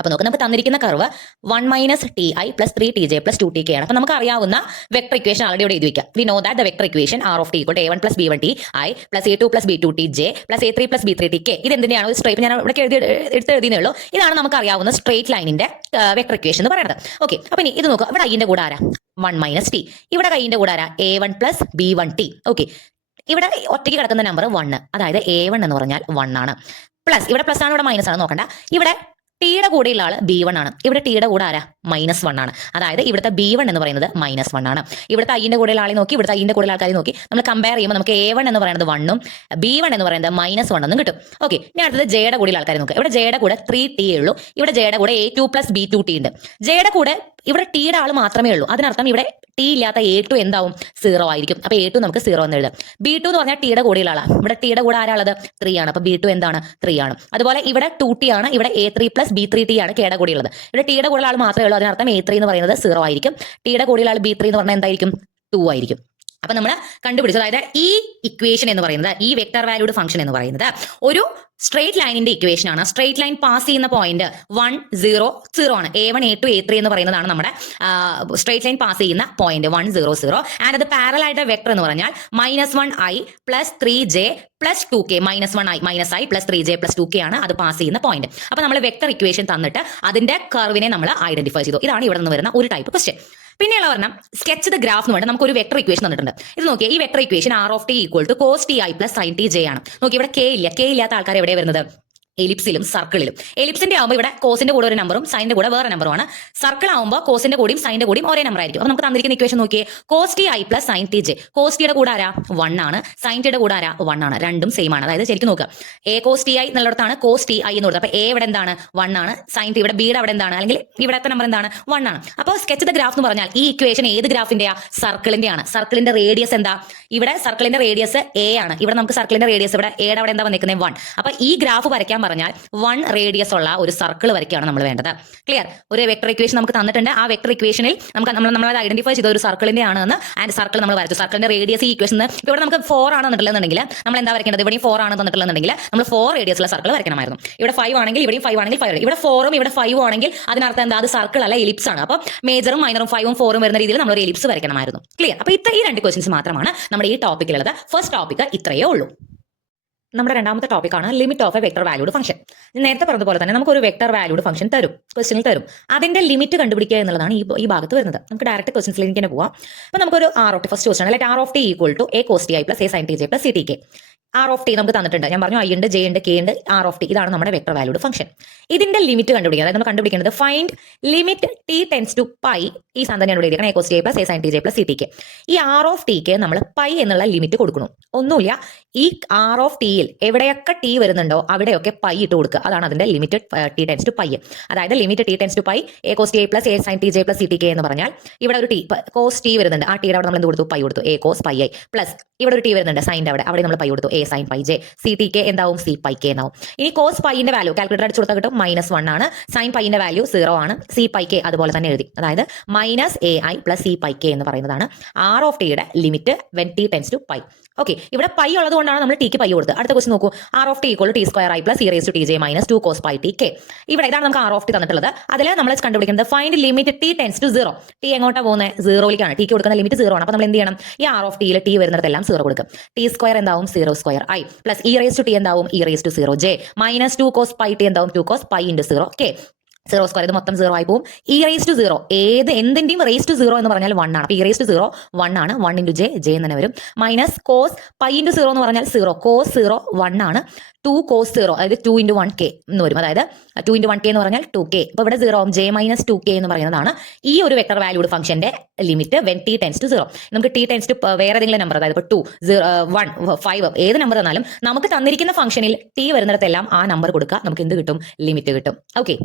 അപ്പൊ നമുക്ക് തന്നിരിക്കുന്ന curve 1 minus ti plus 3tj plus 2tk ആണ്. അപ്പൊ നമുക്ക് അറിയാവുന്ന വെക്ടർ ഇക്വേഷൻ ആൾറെഡി ഇവിടെ എഴുതി വെക്കാം. We know that the vector equation r of t equal to a1 plus b1 ti plus a2 plus b2 tj plus a3 plus b3 tk. ഇത് എന്തിനാണ്? ഒരു സ്ട്രേറ്റ്, ഞാൻ ഇവിടെ എടുത്തെഴുതിയേ ഉള്ളൂ. ഇതാണ് നമുക്ക് അറിയാവുന്ന സ്ട്രേറ്റ് ലൈനിന്റെ വെക്ടർ ഇക്വേഷൻ എന്ന് പറയുന്നത്. ഓക്കെ, അപ്പൊ ഇനി ഇത് നോക്കുക. ഇവിടെ ഐന്റെ കൂടെ ആരാ? 1 minus t. ഇവിടെ കൈന്റെ കൂടെ ആരാ? a1 plus b1 t. Okay, ഇവിടെ ഒറ്റയ്ക്ക് കിടക്കുന്ന നമ്പർ 1, അതായത് a1 എന്ന് പറഞ്ഞാൽ 1 ആണ്. പ്ലസ്, ഇവിടെ പ്ലസ് ആണ്, ഇവിടെ മൈനസ് ആണ്, നോക്കണ്ട. ഇവിടെ ടിയുടെ കൂടെയുള്ള ആള് B1 ആണ്. ഇവിടെ ടിയുടെ കൂടെ ആരാ? -1 ആണ്. അതായത് ഇവിടുത്തെ B1 എന്ന് പറയുന്നത് -1 ആണ്. ഇവിടുത്തെ ഐന്റെ കൂടെയുള്ള ആളെ നോക്കി, ഇവിടുത്തെ ഐന്റെ കൂടെയുള്ള ആൾക്കാരെ നോക്കി നമ്മൾ കമ്പയർ ചെയ്യുമ്പോൾ നമുക്ക് A1 എന്ന് പറയുന്നത് 1ഉം B1 എന്ന് പറയുന്നത് -1 എന്നും കിട്ടും. ഓക്കെ, ഇനി അടുത്തത് ജെയുടെ കൂടെയുള്ള ആൾക്കാരെ നോക്കുക. ഇവിടെ ജെയുടെ കൂടെ 3T ഉള്ളൂ. ഇവിടെ ജെയുടെ കൂടെ A2 + B2T ഉണ്ട്. ജെയുടെ കൂടെ ഇവിടെ ടിയുടെ ആൾ മാത്രമേ ഉള്ളൂ. അതിനർത്ഥം ഇവിടെ ടി ഇല്ലാത്ത A2 എന്താവും? 0 ആയിരിക്കും. അപ്പൊ A2 നമുക്ക് 0 എന്ന് എഴുതാം. B2 എന്ന് പറഞ്ഞാൽ ടിയുടെ കൂടെയുള്ള ആളാണ്. ഇവിടെ ടിയുടെ കൂടെ ആരാളത്? 3 ആണ്. അപ്പൊ B2 എന്താണ്? 3 ആണ്. അതുപോലെ ഇവിടെ 2T ആണ്. ഇവിടെ A3 + B3T ആണ് കെയുടെ കൂടെയുള്ളത്. ഇവിടെ ടിയുടെ കൂടെ ആൾ മാത്രമേ ഉള്ളൂ. അതിനർത്ഥം A3 എന്ന് പറയുന്നത് 0 ആയിരിക്കും. ടിയുടെ കൂടെയുള്ള ആൾ B3 എന്ന് പറഞ്ഞാൽ എന്തായിരിക്കും? 2 ആയിരിക്കും. അപ്പൊ നമ്മൾ കണ്ടുപിടിച്ചു. അതായത് ഈ ഇക്വേഷൻ എന്ന് പറയുന്നത്, ഈ വെക്ടർ വാല്യൂഡ് ഫംഗ്ഷൻ എന്ന് പറയുന്നത് ഒരു സ്ട്രേറ്റ് ലൈനിന്റെ ഇക്വേഷൻ ആണ്. സ്ട്രേറ്റ് ലൈൻ പാസ് ചെയ്യുന്ന പോയിന്റ് 1 0 0 ആണ്. A1 A2 A3 എന്ന് പറയുന്നതാണ് നമ്മുടെ സ്ട്രേറ്റ് ലൈൻ പാസ് ചെയ്യുന്ന പോയിന്റ് 1 0 0. ആൻഡ് അത് പാരലൽ ആയിട്ട് വെക്ടർ എന്ന് പറഞ്ഞാൽ -1i + 3j + 2k -1i -i + 3j + 2k ആണ് അത് പാസ് ചെയ്യുന്ന പോയിന്റ്. അപ്പൊ നമ്മൾ വെക്ടർ ഇക്വേഷൻ തന്നിട്ട് അതിന്റെ കർവിനെ നമ്മൾ ഐഡന്റിഫൈ ചെയ്തു. ഇതാണ് ഇവിടെ നിന്ന് വരുന്ന ഒരു ടൈപ്പ് ക്വസ്റ്റ്യൻ. പിന്നെയുള്ള പറഞ്ഞാൽ സ്കെച്ച് ദ ഗ്രാഫ് എന്ന് പറഞ്ഞാൽ നമുക്ക് ഒരു വെക്ടർ ഇക്വേഷൻ തന്നിട്ടുണ്ട്. ഇത് നോക്കിയാൽ ഈ vector equation R(t) = cos ti + sin tj ആണ്. നോക്കി ഇവിടെ k ഇല്ലാത്ത ആൾക്കാർ എവിടെ വരുന്നത്? എലിപ്സിലും സർക്കിളിലും. എലിപ്സിന്റെ ആകുമ്പോൾ ഇവിടെ കോസിന്റെ കൂടെ ഒരു നമ്പറും സൈനിന്റെ കൂടെ വേറെ നമ്പറുമാണ്. സർക്കിൾ ആകുമ്പോൾ കോസിന്റെ കൂടെയും സൈനിന്റെ കൂടെയും ഒരേ നമ്പർ ആയിരിക്കും. അപ്പൊ നമുക്ക് തന്നിരിക്കുന്ന ഇക്വേഷൻ നോക്കിയേ, cos ti + sin tj. cos ടിയുടെ കൂടെ ആരാ? 1 ആണ്. sin ടിയുടെ കൂടെ ആരാ? 1 ആണ്. രണ്ടും സെയിം ആണ്. അതായത് ശരിക്കും നോക്കുക, a cos ti എന്നുള്ളിടത്താണ് cos ti എന്ന് കൊടുത്തത്. അപ്പൊ a ഇവിടെ എന്താണ്? 1 ആണ്. sin t ഇവിടെ ബിയുടെ അവിടെ എന്താണ്? അല്ലെങ്കിൽ ഇവിടത്തെ നമ്പർ എന്താണ്? 1 ആണ്. അപ്പോൾ സ്കെച്ച് ദ ഗ്രാഫ് എന്ന് പറഞ്ഞാൽ ഈ ഇക്വേഷൻ ഏത് ഗ്രാഫിന്റെയാ? സർക്കിളിന്റെ ആണ്. സർക്കിളിന്റെ റേഡിയസ് എന്താ? ഇവിടെ സർക്കിളിന്റെ റേഡിയസ് a ആണ്. ഇവിടെ നമുക്ക് സർക്കിളിന്റെ റേഡിയസ് ഇവിടെ എയുടെ അവിടെ എന്താ വന്നിരിക്കുന്നത്? 1. അപ്പൊ ഈ ഗ്രാഫ് വരയ്ക്കാൻ പറഞ്ഞാൽ 1 റേഡിയസ് ഉള്ള ഒരു സർക്കിൾ വരയ്ക്കുകയാണ് നമ്മൾ വേണ്ടത്. ക്ലിയർ? ഒരു വെക്ടർ ഇക്വേഷൻ നമുക്ക് തന്നിട്ടുണ്ട്. ആ വെക്ടർ ഇക്വേഷനിൽ നമ്മൾ ഐഡന്റിഫൈ ചെയ്ത ഒരു സർക്കിളിന്റെ ആണെന്ന്, ആൻഡ് സർക്കിൾ നമ്മൾ വരച്ചു. സർക്കിളിന്റെ റേഡിയസ് ഈ ഇക്വേഷൻ ഇവിടെ നമുക്ക് 4 ആണ് തന്നിട്ടുള്ളതെന്നുണ്ടെങ്കിൽ നമ്മൾ എന്താ വരയ്ക്കേണ്ടത്? ഇവിടെയും 4 ആണ് തന്നിട്ടുള്ളതെന്നുണ്ടെങ്കിൽ നമ്മൾ 4 റേഡിയസ് ഉള്ള സർക്കിൾ വരയ്ക്കണമായിരുന്നു. ഇവിടെ 5 ആണെങ്കിൽ ഇവിടെയും 5 ആണെങ്കിൽ 5. ഇവിടെ 4ഉം ഇവിടെ 5ഉം ആണെങ്കിൽ അതിനർത്ഥം എന്താ? അത് സർക്കിൾ അല്ല, എലിപ്സ് ആണ്. അപ്പോൾ മേജറും മൈനറും 5ഉം 4ഉം വരുന്ന രീതിയിൽ നമ്മൾ ഒരു എലിപ്സ് വരയ്ക്കണമായിരുന്നു. ക്ലിയർ? അപ്പോൾ ഈ 2 ക്വസ്റ്റ്യൻസ് മാത്രമാണ് നമ്മുടെ ഈ ടോപ്പിക്കിലുള്ളത്. ഫസ്റ്റ് ടോപ്പിക് ഇത്രയേ ഉള്ളൂ. നമ്മുടെ രണ്ടാമത്തെ ടോപ്പിക്കാണ് limit of A vector valued function. നേരത്തെ പറഞ്ഞതുപോലെ തന്നെ നമുക്കൊരു വെക്ടർ വാല്യൂഡ് ഫംഗ്ഷൻ തരും, ക്വസ്റ്റ്യനിൽ തരും. അതിന്റെ ലിമിറ്റ് കണ്ടുപിടിക്കുക എന്നുള്ളതാണ് ഈ ഭാഗത്ത് വരുന്നത്. നമുക്ക് ഡയറക്റ്റ് ക്വസ്റ്റ്യൻസിലേക്ക് തന്നെ പോവാം. അപ്പോൾ നമുക്കൊരു ഫസ്റ്റ് ക്വസ്റ്റ്യൻ ആണ്. R(t) = a cos ti + a sin tj + ctk. R(t) നമുക്ക് തന്നിട്ടുണ്ട്. ഞാൻ പറഞ്ഞു i ഉണ്ട്, j ഉണ്ട്, k ഉണ്ട്. R(t) ഇതാണ് നമ്മുടെ വെക്ടർ വാല്യൂഡ് ഫംഗ്ഷൻ. ഇതിന്റെ ലിമിറ്റ് കണ്ടുപിടിക്കുക. അതായത് നമ്മൾ കണ്ടുപിടിക്കേണ്ടത് ഫൈൻഡ് ലിമിറ്റ് t → π. ഈ സാധനം ഞാൻ ഇവിടെ എഴുതിയിരിക്കണം, a cos ti + a sin tj + ctk. ഈ R(t)ക്ക് നമ്മൾ π എന്നുള്ള ലിമിറ്റ് കൊടുക്കണം. ഒന്നുമില്ല, ഈ R(t)യിൽ എവിടെയൊക്കെ t വരുന്നുണ്ടോ അവിടെയൊക്കെ π ഇട്ട് കൊടുക്കുക. അതാണ് അതിന്റെ ലിമിറ്റ് t → π. അതായത് limit t → π a cos ti + a sin tj + ctk എന്ന് പറഞ്ഞാൽ ഇവിടെ ഒരു cos t വരുന്നുണ്ട്. ആ ടിയുടെ അവിടെ നമ്മൾ എന്ത് കൊടുത്തു? π കൊടുത്തു. a cos πi പ്ലസ് ഇവിടെ ഒരു t വരുന്നുണ്ട് സൈൻ്റെ അവിടെ നമ്മൾ π കൊടുത്തു. a sin πj. ctk എന്താവും? c πk എന്നാവും. ഇനി cos πന്റെ വാല്യൂ കാൽക്കുലേറ്റർ അടിച്ചു കൊടുത്താൽ കിട്ടും -1 ആണ്. sin πന്റെ വാല്യൂ 0 ആണ്. c πk അതുപോലെ തന്നെ എഴുതി. അതായത് -ai + c πk എന്ന് പറയുന്നതാണ് R(t)യുടെ ലിമിറ്റ് when t → π. ഓക്കെ, ഇവിടെ π ഉള്ളത് കൊണ്ടാണ് നമ്മൾ ടിക്ക് π കൊടുത്തത്. അടുത്ത ക്വസ്റ്റ്യൻ നോക്കൂ. R(t) = t² i + e⁻⁻tj - 2 cos π t k. ഇവിടെ ഇതാണ് നമുക്ക് R(t) തന്നിട്ടുള്ളത്. അതിൽ നമ്മൾ കണ്ടുപിടിക്കുന്നത് ഫൈൻഡ് ലിമിറ്റ് t → 0. t എങ്ങോട്ടാ പോകുന്നത്? 0ലേക്കാണ്. ടിക്ക് കൊടുക്കുന്ന ലിമിറ്റ് 0 ആണ്. അപ്പോൾ നമ്മൾ എന്ത് ചെയ്യണം? ഈ R(t)യിൽ t വരുന്നിടത്തെല്ലാം 0 കൊടുക്കും. t² എന്താവും? 0² i + e⁻t എന്താവും? e⁻0j - 2 cos π t എന്താവും? 2 cos π × 0 k. 0² ഇത് മൊത്തം 0 ആയി പോകും. e⁻0 എന്തിന്റെയും റേസ് ടു 0 എന്ന് പറഞ്ഞാൽ 1 ആണ്. e⁻0 1 ആണ്. 1 × j എന്ന് തന്നെ വരും. മൈനസ് cos π × 0 എന്ന് പറഞ്ഞാൽ 0. cos 0 1 ആണ്. 2 cos 0 അതായത് 2 × 1k എന്ന് വരും. അതായത് 2 × 1k എന്ന് പറഞ്ഞാൽ 2k. അപ്പോൾ ഇവിടെ 0 ആവും. j - 2k എന്ന് പറയുന്നതാണ് ഈ ഒരു വെക്ടർ വാല്യൂഡ് ഫംഗ്ഷന്റെ ലിമിറ്റ് when t → 0. നമുക്ക് t → വേറെ ഏതെങ്കിലും നമ്പർ, അതായത് ഇപ്പോൾ 2 0 1 5 ഏത് നമ്പർ തന്നാലും നമുക്ക് തന്നിരിക്കുന്ന ഫംഗ്ഷനിൽ t വരുന്നിടത്തെല്ലാം ആ നമ്പർ കൊടുക്കുക. നമുക്ക് എന്ത് കിട്ടും? ലിമിറ്റ് കിട്ടും. ഓക്കെ,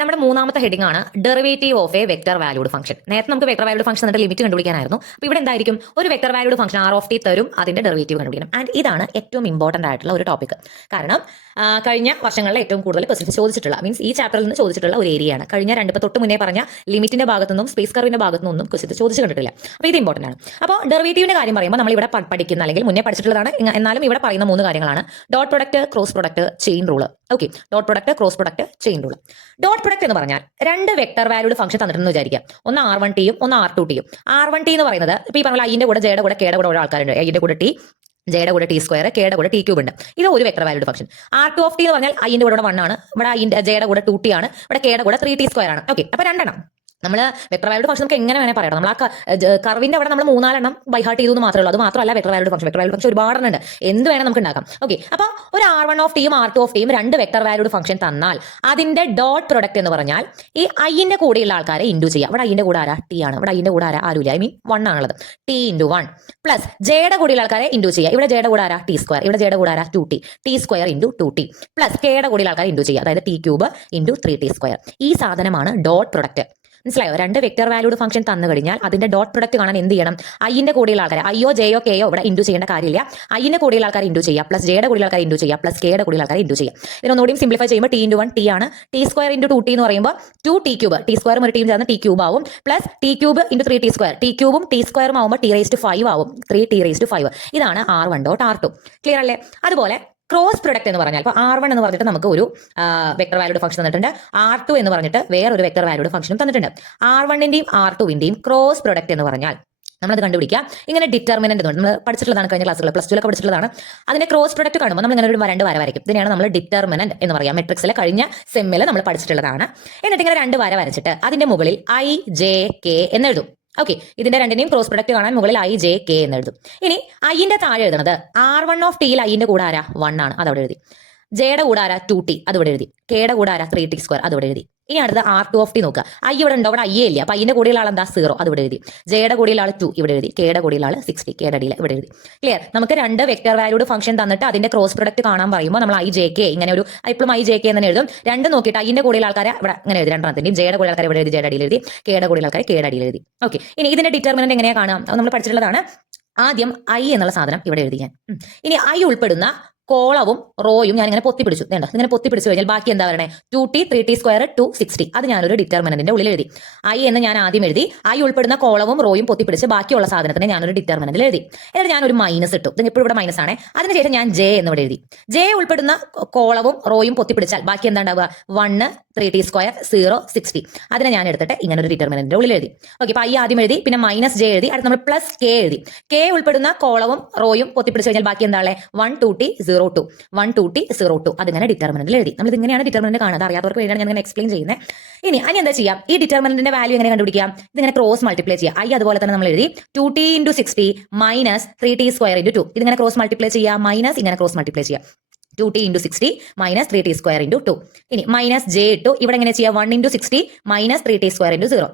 നമ്മുടെ മൂന്നാമത്തെ ഹെഡിംഗ് ആണ് derivative of A vector valued function. നേരത്തെ നമുക്ക് വെക്ടർ വാല്യൂഡ് ഫംഗ്ഷൻ എന്നിട്ട് ലിമിറ്റ് കണ്ടുപിടിക്കാനായിരുന്നു. അപ്പോൾ ഇവിടെ എന്തായിരിക്കും? ഒരു വെക്ടർ വാല്യൂഡ് ഫംഗ്ഷൻ R(t) തരും, അതിന്റെ ഡെറിവേറ്റീവ് കണ്ടുപിടിക്കണം. ആൻഡ് ഇതാണ് ഏറ്റവും ഇമ്പോർട്ടന്റ് ആയിട്ടുള്ള ഒരു ടോപ്പിക്. കാരണം കഴിഞ്ഞ വർഷങ്ങളിൽ ഏറ്റവും കൂടുതൽ ക്വസ്റ്റ്യൻസ് ചോദിച്ചിട്ടുള്ള, മീൻസ് ഈ ചാപ്റ്ററിൽ നിന്ന് ചോദിച്ചിട്ടുള്ള ഒരു ഏരിയയാണ്. കഴിഞ്ഞ തൊട്ട് മുന്നേ പറഞ്ഞ ലിമിറ്റിന്റെ ഭാഗത്തുനിന്നും സ്പേസ് കർവിന്റെ ഭാഗത്തുനിന്നും ക്വസ്റ്റ്യൻസ് ചോദിച്ചു കണ്ടിട്ടില്ല. അപ്പോൾ ഇത് ഇമ്പോർട്ടന്റ് ആണ്. അപ്പോൾ ഡെറിവേറ്റീവിന്റെ കാര്യം പറയുമ്പോൾ നമ്മൾ ഇവിടെ പഠിക്കുന്ന അല്ലെങ്കിൽ മുന്നേ പഠിച്ചിട്ടുള്ളതാണ്. എന്നാലും ഇവിടെ പറയുന്ന 3 കാര്യങ്ങളാണ്: dot product, cross product, chain rule. Okay, dot product, cross product, chain rule. Dot product എന്ന് പറഞ്ഞാൽ 2 വെക്ടർ വാല്യൂഡ് ഫംഗ്ഷൻ തന്നിട്ടുണ്ടെന്ന് വിചാരിക്കാം. ഒന്ന് R(1t) യും ഒന്ന് R(2t) യും. R(1t) എന്ന് പറയുന്നത് ഇപ്പോൾ ഈ പറഞ്ഞ ഐന്റെ കൂടെ ജെയുടെ കൂടെ കെയുടെ കൂടെ ഓരോ ആൾക്കാരുണ്ട്. ഐന്റെ കൂടെ t, ജെയുടെ കൂടെ t², കെയുടെ കൂടെ t³ ഉണ്ട്. ഇത് ഒരു വെക്ടർ വാല്യൂഡ് ഫംഗ്ഷൻ. R(2t) എന്ന് പറഞ്ഞാൽ ഐന്റെ കൂടെ 1 ആണ്. ഇവിടെ ജെയുടെ കൂടെ 2t ആണ്. ഇവിടെ കെയുടെ കൂടെ 3t² ആണ്. ഓക്കെ, അപ്പോൾ 2 എണ്ണം. നമ്മൾ വെക്ടർ വാല്യൂഡ് ഫംഗ്ഷൻ നമുക്ക് എങ്ങനെ വേണേൽ പറയാം. നമ്മൾ ആ കർവിന്റെ അവിടെ നമ്മൾ 3-4 ബൈഹാർട്ട് ചെയ്തു എന്ന് മാത്രമേ ഉള്ളൂ. അത് മാത്രമല്ല വെക്ടർ വാല്യൂഡ് ഫംഗ്ഷൻ ഒരുപാടുണ്ട്, എന്ത് വേണം നമുക്ക് ഉണ്ടാക്കാം. ഓക്കെ, അപ്പോൾ ഒരു R1 ഓഫ് ടിയും R2 ഓഫ് ടിയും രണ്ട് വെക്ടർ വാല്യൂഡ് ഫംഗ്ഷൻ തന്നാൽ അതിന്റെ ഡോട്ട് പ്രൊഡക്റ്റ് എന്ന് പറഞ്ഞാൽ ഈ ഐന്റെ കൂടെയുള്ള ആൾക്കാരെ ഇൻഡു ചെയ്യാം. ഇവിടെ ഐന്റെ കൂടെ ആരാ? ടി ആണ്. ഇവിടെ ഐന്റെ കൂടെ ആരാ? ആരുമില്ല, ഐ മീൻ 1 ആണുള്ളത്. ടി ഇൻറ്റു 1 പ്ലസ് ജെയുടെ കൂടെയുള്ള ആൾക്കാരെ ഇൻഡു ചെയ്യുക. ഇവിടെ ജെയുടെ കൂടെ ആരാ? T square. ഇവിടെ ജെയുടെ കൂടെ ആരാ? 2t. T square into 2t plus കെയുടെ കൂടെയുള്ള ആൾക്കാരെ ഇൻഡു ചെയ്യുക, അതായത് T cube into 3t square. ഈ സാധനമാണ് ഡോട്ട് പ്രൊഡക്റ്റ്. മനസ്സിലായോ? രണ്ട് വെക്ടർ വാല്യൂഡ് ഫംഗ്ഷൻ തന്നു കഴിഞ്ഞാൽ അതിന്റെ ഡോട്ട് പ്രൊഡക്റ്റ് കാണാൻ എന്ത് ചെയ്യണം? ഐന്റെ കൂടെയുള്ള ആൾക്കാരെ, അയ്യോ ജെയോ കെയോ ഇവിടെ ഇൻഡു ചെയ്യേണ്ട കാര്യമില്ല. ഐന്റെ കൂടെയുള്ള ആൾക്കാരെ ഇൻഡു ചെയ്യുക, പ്ലസ് ജെയുടെ കൂടെയുള്ള ആൾക്കാരെ ഇൻഡു ചെയ്യുക, പ്ലസ് കെയുടെ കൂടെയുള്ള ആൾക്കാരെ ഇൻഡു ചെയ്യുക. ഇതിനൊന്നുകൂടി സിംപ്ലിഫൈ ചെയ്യുമ്പോൾ ടി ഇൻറ്റു 1 ടി ആണ്. ടി സ്ക്വയർ ഇൻറ്റു 2t എന്ന് പറയുമ്പോൾ 2t ക്യൂബ്, ടി സ്ക്വയറും ഒരു ടീം ചേർന്ന് ടി ക്യൂബ് ആവും, plus t cube into 3t square. T ക്യൂബും ടി സ്ക്വയറും ആവുമ്പോൾ t⁵ ആവും, 3t⁵. ഇതാണ് R1 ഡോട്ട് R2. ക്ലിയർ അല്ലേ? അതുപോലെ ക്രോസ് പ്രൊഡക്റ്റ് എന്ന് പറഞ്ഞാൽ ഇപ്പോൾ R1 എന്ന് പറഞ്ഞിട്ട് നമുക്ക് ഒരു വെക്ടർ വാല്യൂഡ് ഫംഗ്ഷൻ തന്നിട്ടുണ്ട്, R2 എന്ന് പറഞ്ഞിട്ട് വേറൊരു വെക്ടർ വാല്യൂഡ് ഫംഗ്ഷനും തന്നിട്ടുണ്ട്. R1ന്റെയും R2വിന്റെയും ക്രോസ് പ്രൊഡക്റ്റ് എന്ന് പറഞ്ഞാൽ നമ്മളത് കണ്ടുപിടിക്കാം. ഇങ്ങനെ ഡിറ്റർമിനന്റ് നമ്മൾ പഠിച്ചിട്ടുള്ളതാണ്, കഴിഞ്ഞ ക്ലാസ്സുകൾ പ്ലസ് 2 പഠിച്ചിട്ടുള്ളതാണ്. അതിന്റെ ക്രോസ് പ്രൊഡക്റ്റ് കാണുമ്പോൾ നമ്മൾ ഇങ്ങനെ ഒരു രണ്ട് വര വരയ്ക്കും. ഇതിനെയാണ് നമ്മൾ ഡിറ്റർമിനന്റ് എന്ന് പറയാം. മെട്രിക്സിലെ കഴിഞ്ഞ സെമ്മിൽ നമ്മൾ പഠിച്ചിട്ടുള്ളതാണ്. എന്നിട്ട് ഇങ്ങനെ രണ്ട് വര വരച്ചിട്ട് അതിന്റെ മുകളിൽ IJK എന്ന് എഴുതും. ഓക്കെ, ഇതിന്റെ രണ്ടിനെയും ക്രോസ് പ്രൊഡക്റ്റ് കാണാൻ മുകളിൽ IJK എന്ന് എഴുതും. ഇനി ഐന്റെ താഴെ എഴുതുന്നത് R1 ഓഫ് ടിയിൽ ഐന്റെ കൂടെ ആരാ? 1 ആണ്, അതവിടെ എഴുതി. ജെയുടെ കൂടെ ആരാ? 2t, അതിവിടെ എഴുതി. കെയുടെ കൂടെ ആരാ? 3t സ്ക്വയർ, അതിവിടെ എഴുതി. ഇനി അടുത്ത R2 ഓഫ് ടി നോക്കുക. ഐ ഇവിടെ ഉണ്ടോ? അവിടെ ഐ ഇല്ല. അപ്പൊ ഐന്റെ കൂടെയുള്ള ആൾ എന്താ? 0, അതിവിടെ എഴുതി. ജെയുടെ കൂടെയുള്ള ആൾ 2 ഇവിടെ എഴുതി. കെയുടെ കൂടെയുള്ള ആൾ 60, കെയുടെ അടിയിൽ ഇവിടെ എഴുതി. ക്ലിയർ? നമുക്ക് രണ്ട് വെക്ടർ വാല്യൂഡ് ഫംഗ്ഷൻ തന്നിട്ട് അതിന്റെ ക്രോസ് പ്രൊഡക്റ്റ് കാണാൻ പറയുമ്പോൾ നമ്മൾ IJK ഇങ്ങനെ ഒരു ഇപ്പോഴും IJK എന്ന് എഴുതും. രണ്ട് നോക്കിയിട്ട് ഐന്റെ കൂടെയുള്ള ആൾക്കാരെ ഇവിടെ ഇങ്ങനെ എഴുതി, രണ്ടെണ്ണത്തിന്റെയും. ജെയുടെ കൂടെ ആൾക്കാരെ ഇവിടെ എഴുതി, ജെയുടെ അടിയിൽ എഴുതി. കെയുടെ കൂടെയുള്ള ആൾക്കാരെ കെയുടെ അടിയിൽ എഴുതി. ഓക്കെ, ഇനി ഇതിന്റെ ഡിറ്റർമിനന്റ് എങ്ങനെയാ കാണാം? നമ്മൾ പഠിച്ചിട്ടുള്ളതാണ്. ആദ്യം ഐ എന്നുള്ള സാധനം ഇവിടെ എഴുതി ഞാൻ. ഇനി ഐ ഉൾപ്പെടുന്ന കോളവും റോയും ഞാൻ ഇങ്ങനെ പൊത്തിപ്പിടിച്ചു. വേണ്ട, ഇങ്ങനെ പൊത്തിപ്പിടിച്ചു കഴിഞ്ഞാൽ ബാക്കി എന്താ പറയണേ? 2t 3t square 260. അത് ഞാനൊരു ഡിറ്റർമിനന്റിന്റെ ഉള്ളിൽ എഴുതി. ഐ എന്ന് ഞാൻ ആദ്യം എഴുതി. ഐ ഉൾപ്പെടുന്ന കോളവും റോയും പൊത്തിപ്പിടിച്ച് ബാക്കിയുള്ള സാധനത്തിനെ ഞാനൊരു ഡിറ്റർമിനന്റിൽ എഴുതി. എന്നിട്ട് ഞാനൊരു മൈനസ് ഇട്ടു. ഇത് എപ്പോഴും ഇവിടെ മൈനസ് ആണ്. അതിനുശേഷം ഞാൻ ജെ എന്ന് ഇവിടെ എഴുതി. ജെ ഉൾപ്പെടുന്ന കോളവും റോയും പൊത്തിപ്പിടിച്ചാൽ ബാക്കി എന്താ ഉണ്ടാവുക? 1 3t സ്ക്വയർ 0 60. അതിനെ ഞാൻ എടുത്തിട്ട് ഇങ്ങനെ ഒരു ഡിറ്റർമിനന്റിന്റെ ഉള്ളിൽ എഴുതി. ഓക്കെ, അപ്പൊ ഐ ആദ്യം എഴുതി, പിന്നെ മൈനസ് ജെ എഴുതി, അടുത്ത് നമ്മൾ പ്ലസ് കെ എഴുതി. കെ ഉൾപ്പെടുന്ന കോളവും റോയും പൊത്തിപ്പിടിച്ച് കഴിഞ്ഞാൽ ബാക്കി എന്താ? 1 2t 02 1 2t 02. അതിങ്ങനെ ഡിറ്റർമിനന്റിൽ എഴുതി. നമ്മൾ ഇതിങ്ങനെയാണ് ഡിറ്റർമിനന്റ് കാണുന്നത്. അറിയാത്തവർക്ക് വേണ്ടിയാണ് ഞാൻ ഇങ്ങനെ എക്സ്പ്ലെയിൻ ചെയ്യുന്നത്. ഇനി എന്താ ചെയ്യാം? ഈ ഡിറ്റർമിനന്റിന്റെ വാല്യൂ എങ്ങനെ കണ്ടുപിടിക്കാം? ഇതിങ്ങനെ ക്രോസ് മൾട്ടിപ്ലൈ ചെയ്യാം. ഐ അതുപോലെ തന്നെ നമ്മൾ എഴുതി 2t × 60 മൈനസ് 3t സ്ക്വയർ × 2. ഇതിങ്ങനെ ക്രോസ് മൾട്ടിപ്ലൈ ചെയ്യാം, മൈനസ് ഇങ്ങനെ ക്രോസ് മൾട്ടിപ്ലൈ ചെയ്യാം. 2t × 60 minus 3t square × 2. ഇനി മൈനസ് ജെ ഇട്ടു. ഇവിടെ എങ്ങനെ ചെയ്യാം? 1 × 60 minus 3t square × 0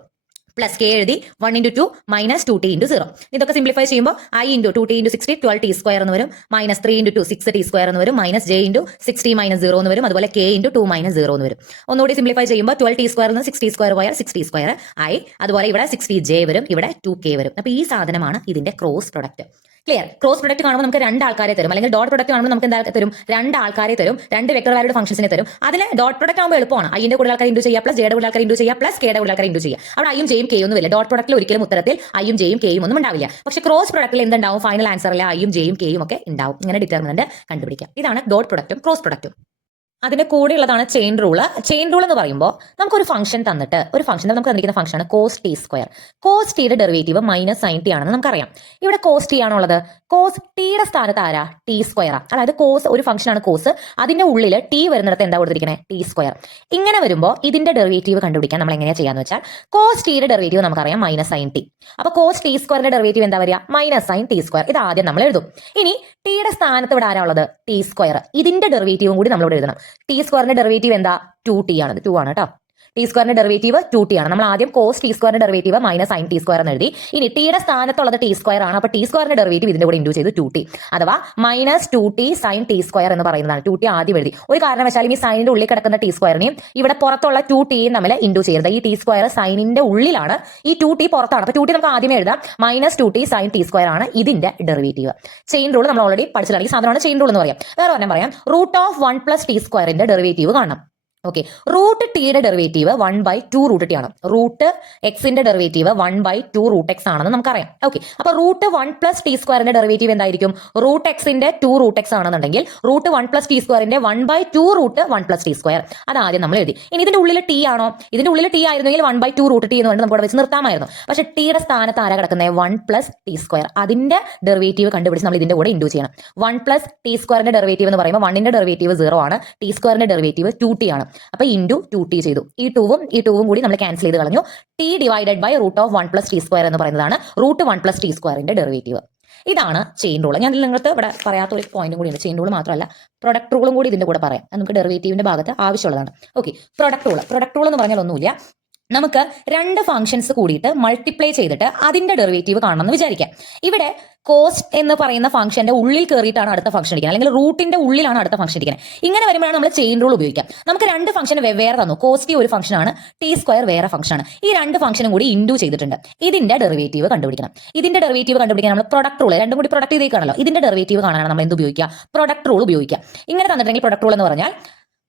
plus K എഴുതി. 1 × 2 മൈനസ് 2t × 0. ഇതൊക്കെ സിംപ്ലിഫൈ ചെയ്യുമ്പോൾ I into 2t × 60 12t square എന്ന് വരും, മൈനസ് 3 × 2 6t സ്ക്വയർ എന്ന് വരും, മൈനസ് ജെ ഇൻറ്റു 60 മൈനസ് 0 എന്ന് വരും, അതുപോലെ കെ ഇൻറ്റു 2 മൈനസ് 0 എന്ന് വരും. ഒന്നുകൂടി സിംപ്ലിഫൈ ചെയ്യുമ്പോൾ 12t സ്ക്വയർ നിന്ന് 60 സ്ക്വയർ പോയാൽ 60 സ്ക്വയർ ഐ, അതുപോലെ ഇവിടെ 60j വരും, ഇവിടെ 2k വരും. അപ്പോൾ ഈ സാധനമാണ് ഇതിന്റെ cross product. Clear? Cross product കാണുമ്പോൾ നമുക്ക് രണ്ട് ആൾക്കാരെ തരും, അല്ലെങ്കിൽ ഡോട്ട് പ്രൊഡക്റ്റ് കാണുമ്പോൾ നമുക്ക് എന്താ തരും? രണ്ട് ആൾക്കാരെ തരും, രണ്ട് വെക്ടർ വാല്യൂഡ് ഫംഗ്ഷൻസിനെ തരും. അതിൽ ഡോട്ട് പ്രൊഡക്റ്റ് ആകുമ്പോൾ എളുപ്പമാണ്. ഐന്റെ കൂടെ ആൾക്കാർ ഇൻഡു ചെയ്യുക, പ്ലസ് ജെയുടെ കൂടെ ആൾക്കാർ ഇൻഡു ചെയ്യുക, പ്ലസ് കെയുടെ കൂടെ ആൾക്കാർ ഇൻഡു ചെയ്യുക. അവിടെ ഐയും ജെയും കെയും ഒന്നും ഇല്ല. ഡോട്ട് പ്രൊഡക്റ്റിൽ ഒരിക്കലും ഉത്തരത്തിൽ ഐയും ജെയും കെയും ഒന്നും ഉണ്ടാവില്ല. പക്ഷേ ക്രോസ് പ്രൊഡക്റ്റിൽ എന്തുണ്ടാവും? ഫൈനൽ ആൻസറിൽ ഐയും ജെയും കെയും ഒക്കെ ഉണ്ടാവും. ഇങ്ങനെ ഡിറ്റർമിനന്റ് കണ്ടുപിടിക്കാം. ഇതാണ് ഡോട്ട് പ്രൊഡക്റ്റും ക്രോസ് പ്രൊഡക്റ്റും. അതിന്റെ കൂടെയുള്ളതാണ് ചെയിൻ റൂള്. ചെയിൻ റൂൾ എന്ന് പറയുമ്പോൾ നമുക്കൊരു ഫംഗ്ഷൻ തന്നിട്ട്, ഒരു ഫംഗ്ഷൻ നമുക്ക് തന്നിരിക്കുന്ന ഫംഗ്ഷനാണ് കോസ് ടി സ്ക്വയർ. കോസ് ടിയുടെ ഡെറിവേറ്റീവ് മൈനസ് സൈൻ ടി ആണെന്ന് നമുക്കറിയാം. ഇവിടെ കോസ് ടി ആണുള്ളത്. കോസ് ടിയുടെ സ്ഥാനത്ത് ആരാ? ടി സ്ക്വയറാ. അതായത് കോസ് ഒരു ഫംഗ്ഷനാണ് കോസ്, അതിന്റെ ഉള്ളിൽ ടി വരുന്നിടത്ത് എന്താ കൊടുത്തിരിക്കുന്നത്? T square. ഇങ്ങനെ വരുമ്പോൾ ഇതിന്റെ ഡെറിവേറ്റീവ് കണ്ടുപിടിക്കാൻ നമ്മൾ എങ്ങനെയാ ചെയ്യാന്ന് വെച്ചാൽ, കോസ് ടിയുടെ ഡെറിവേറ്റീവ് നമുക്കറിയാം മൈനസ് സൈൻ ടി. അപ്പൊ കോസ് ടി സ്ക്വയറിന്റെ ഡെറിവേറ്റീവ് എന്താ വരിക? Minus sine t square. ഇത് ആദ്യം നമ്മൾ എഴുതും. ഇനി ടിയുടെ സ്ഥാനത്ത് ഇവിടെ ആരാ ഉള്ളത്? T square. ഇതിന്റെ ഡെറിവേറ്റീവും കൂടി നമ്മൾ ഇവിടെ എഴുതണം. ടി സ്ക്വയറിന്റെ ഡെറിവേറ്റീവ് എന്താ? 2t ആണ്. 2 ആണ് കേട്ടോ. ടി സ്ക്വയറിന്റെ ഡെറിവേറ്റീവ് 2t ആണ്. നമ്മൾ ആദ്യം കോസ് ടി സ്ക്വയറിന്റെ derivative minus sine t square എന്ന് എഴുതി. ഇനി ടിയുടെ സ്ഥാനത്തുള്ളത് ടി സ്ക്വയർ ആണ്. അപ്പോൾ ടി സ്ക്വയറിന്റെ ഡെറിവേറ്റീവ് ഇതിന്റെ കൂടെ ഇൻഡു ചെയ്ത് 2t, അഥവാ minus 2t sign t square എന്ന് പറയുന്നതാണ്. 2t ആദ്യം എഴുതി. ഒരു കാരണവശാലും ഈ സൈനിന്റെ ഉള്ളിൽ കിടക്കുന്ന ടി സ്ക്വയറിനെയും ഇവിടെ പുറത്തുള്ള 2tയും നമ്മൾ ഇൻഡു ചെയ്യരുത്. ഈ ടി സ്ക്വയർ സൈനിന്റെ ഉള്ളിലാണ്, ഈ 2t പുറത്താണ്. അപ്പോൾ 2t നമുക്ക് ആദ്യമേ എഴുതാം. Minus 2t sign t square ആണ് ഇതിന്റെ ഡെറിവേറ്റീവ്. ചെയിൻ റൂൾ നമ്മൾ ഓൾറെഡി പഠിച്ചതാണ്. ഈ സാധനമാണ് ചെയിൻ റൂൾ എന്ന് പറയാം. വേറെ ഒരെണ്ണം പറയാം. റൂട്ട് ഓഫ് 1 + ടി സ്ക്വയറിന്റെ ഡെറിവേറ്റീവ് കാണണം. ഓക്കെ, റൂട്ട് ടിയുടെ ഡെറിവേറ്റീവ് 1/2 റൂട്ട് ടി ആണ്. റൂട്ട് എക്സിന്റെ ഡെറിവേറ്റീവ് 1/2 റൂട്ട് എക്സ് ആണെന്ന് നമുക്കറിയാം. ഓക്കെ, അപ്പൊ റൂട്ട് 1 + ടി സ്ക്വയറിന്റെ ഡെറിവേറ്റീവ് എന്തായിരിക്കും? റൂട്ട് എക്സിന്റെ 2 റൂട്ട് എക്സ് ആണെന്നുണ്ടെങ്കിൽ റൂട്ട് 1 + ടി സ്ക്വയറിന്റെ 1/2 റൂട്ട് 1 + ടി സ്ക്വയർ. അത് ആദ്യം നമ്മൾ എഴുതി. ഇനി ഇതിന്റെ ഉള്ളിൽ ടി ആണോ? ഇതിന്റെ ഉള്ളിൽ ടി ആയിരുന്നെങ്കിൽ 1/2 റൂട്ട് ടി എന്ന് പറഞ്ഞിട്ട് നമുക്ക് ഇവിടെ വെച്ച് നിർത്താമായിരുന്നു. പക്ഷെ ടിയുടെ സ്ഥാനത്ത് ആരാ കിടക്കുന്നത്? 1 + ടി സ്ക്വയർ. അതിന്റെ ഡെറിവേറ്റീവ് കണ്ടുപിടിച്ച് നമ്മൾ ഇതിന്റെ കൂടെ ഇൻഡു ചെയ്യണം. 1 + ടി സ്ക്വയറിന്റെ ഡെറിവേറ്റീവ് എന്ന് പറയുമ്പോൾ 1ന്റെ ഡെറിവേറ്റീവ് 0 ആണ്, ടി സ്ക്വയറിന്റെ ഡെറിവേറ്റീവ് 2t ആണ്. അപ്പൊ ഇൻറ്റു 2t ചെയ്തു. ഈ ടൂവും കൂടി നമ്മൾ ക്യാൻസൽ ചെയ്ത് കളഞ്ഞു. t divided by root of 1 + t² എന്ന് പറയുന്നതാണ് റൂട്ട് 1 + t² ഡെറിവേറ്റീവ്. ഇതാണ് ചെയിൻ റൂൾ. ഞാൻ നിങ്ങൾക്ക് ഇവിടെ പറയാത്ത ഒരു പോയിന്റും കൂടി ഉണ്ട്. ചെയിൻ റൂൾ മാത്രമല്ല, പ്രൊഡക്റ്റ് റൂളും കൂടി ഇതിന്റെ കൂടെ പറയാം. നമുക്ക് ഡെറിവേറ്റീവിന്റെ ഭാഗത്ത് ആവശ്യമുള്ളതാണ്. ഓക്കെ, പ്രൊഡക്റ്റ് റൂൾ എന്ന് പറഞ്ഞാൽ ഒന്നുമില്ല, നമുക്ക് രണ്ട് ഫംഗ്ഷൻസ് കൂടിയിട്ട് മൾട്ടിപ്ലൈ ചെയ്തിട്ട് അതിന്റെ ഡെറിവേറ്റീവ് കാണണമെന്ന് വിചാരിക്കാം. ഇവിടെ കോസ്റ്റ് എന്ന് പറയുന്ന ഫംഗ്ഷന്റെ ഉള്ളിൽ കയറിയിട്ടാണ് അടുത്ത ഫംഗ്ഷൻ ഇരിക്കുന്നത്, അല്ലെങ്കിൽ റൂട്ടിന്റെ ഉള്ളിലാണ് അടുത്ത ഫംഗ്ഷൻ ഇരിക്കുന്നത്. ഇങ്ങനെ വരുമ്പോഴാണ് നമ്മൾ ചെയിൻ റൂൾ ഉപയോഗിക്കാം. നമുക്ക് രണ്ട് ഫംഗ്ഷൻ വെവ്വേറെ തന്നു. കോസ്റ്റ് ഒരു ഫംഗ്ഷനാണ്, t² വേറെ ഫംഗ്ഷനാണ്. ഈ രണ്ട് ഫംഗ്ഷനും കൂടി ഇൻഡു ചെയ്തിട്ടുണ്ട്. ഇതിന്റെ ഡെറിവേറ്റീവ് കണ്ടുപിടിക്കണം. ഇതിന്റെ ഡെറിവേറ്റീവ് കണ്ടുപിടിക്കാൻ നമ്മൾ പ്രൊഡക്റ്റ് റൂൾ, രണ്ടും കൂടി പ്രൊഡക്റ്റ് ചെയ്തേക്കാണല്ലോ. ഇതിന്റെ ഡെറിവേറ്റീവ് കാണാനാണ് നമ്മൾ എന്ത് ഉപയോഗിക്കുക? പ്രൊഡക്റ്റ് റൂൾ ഉപയോഗിക്കുക. ഇങ്ങനെ തന്നിട്ടുണ്ടെങ്കിൽ പ്രൊഡക്റ്റ് റൂൾ എന്ന് പറഞ്ഞാൽ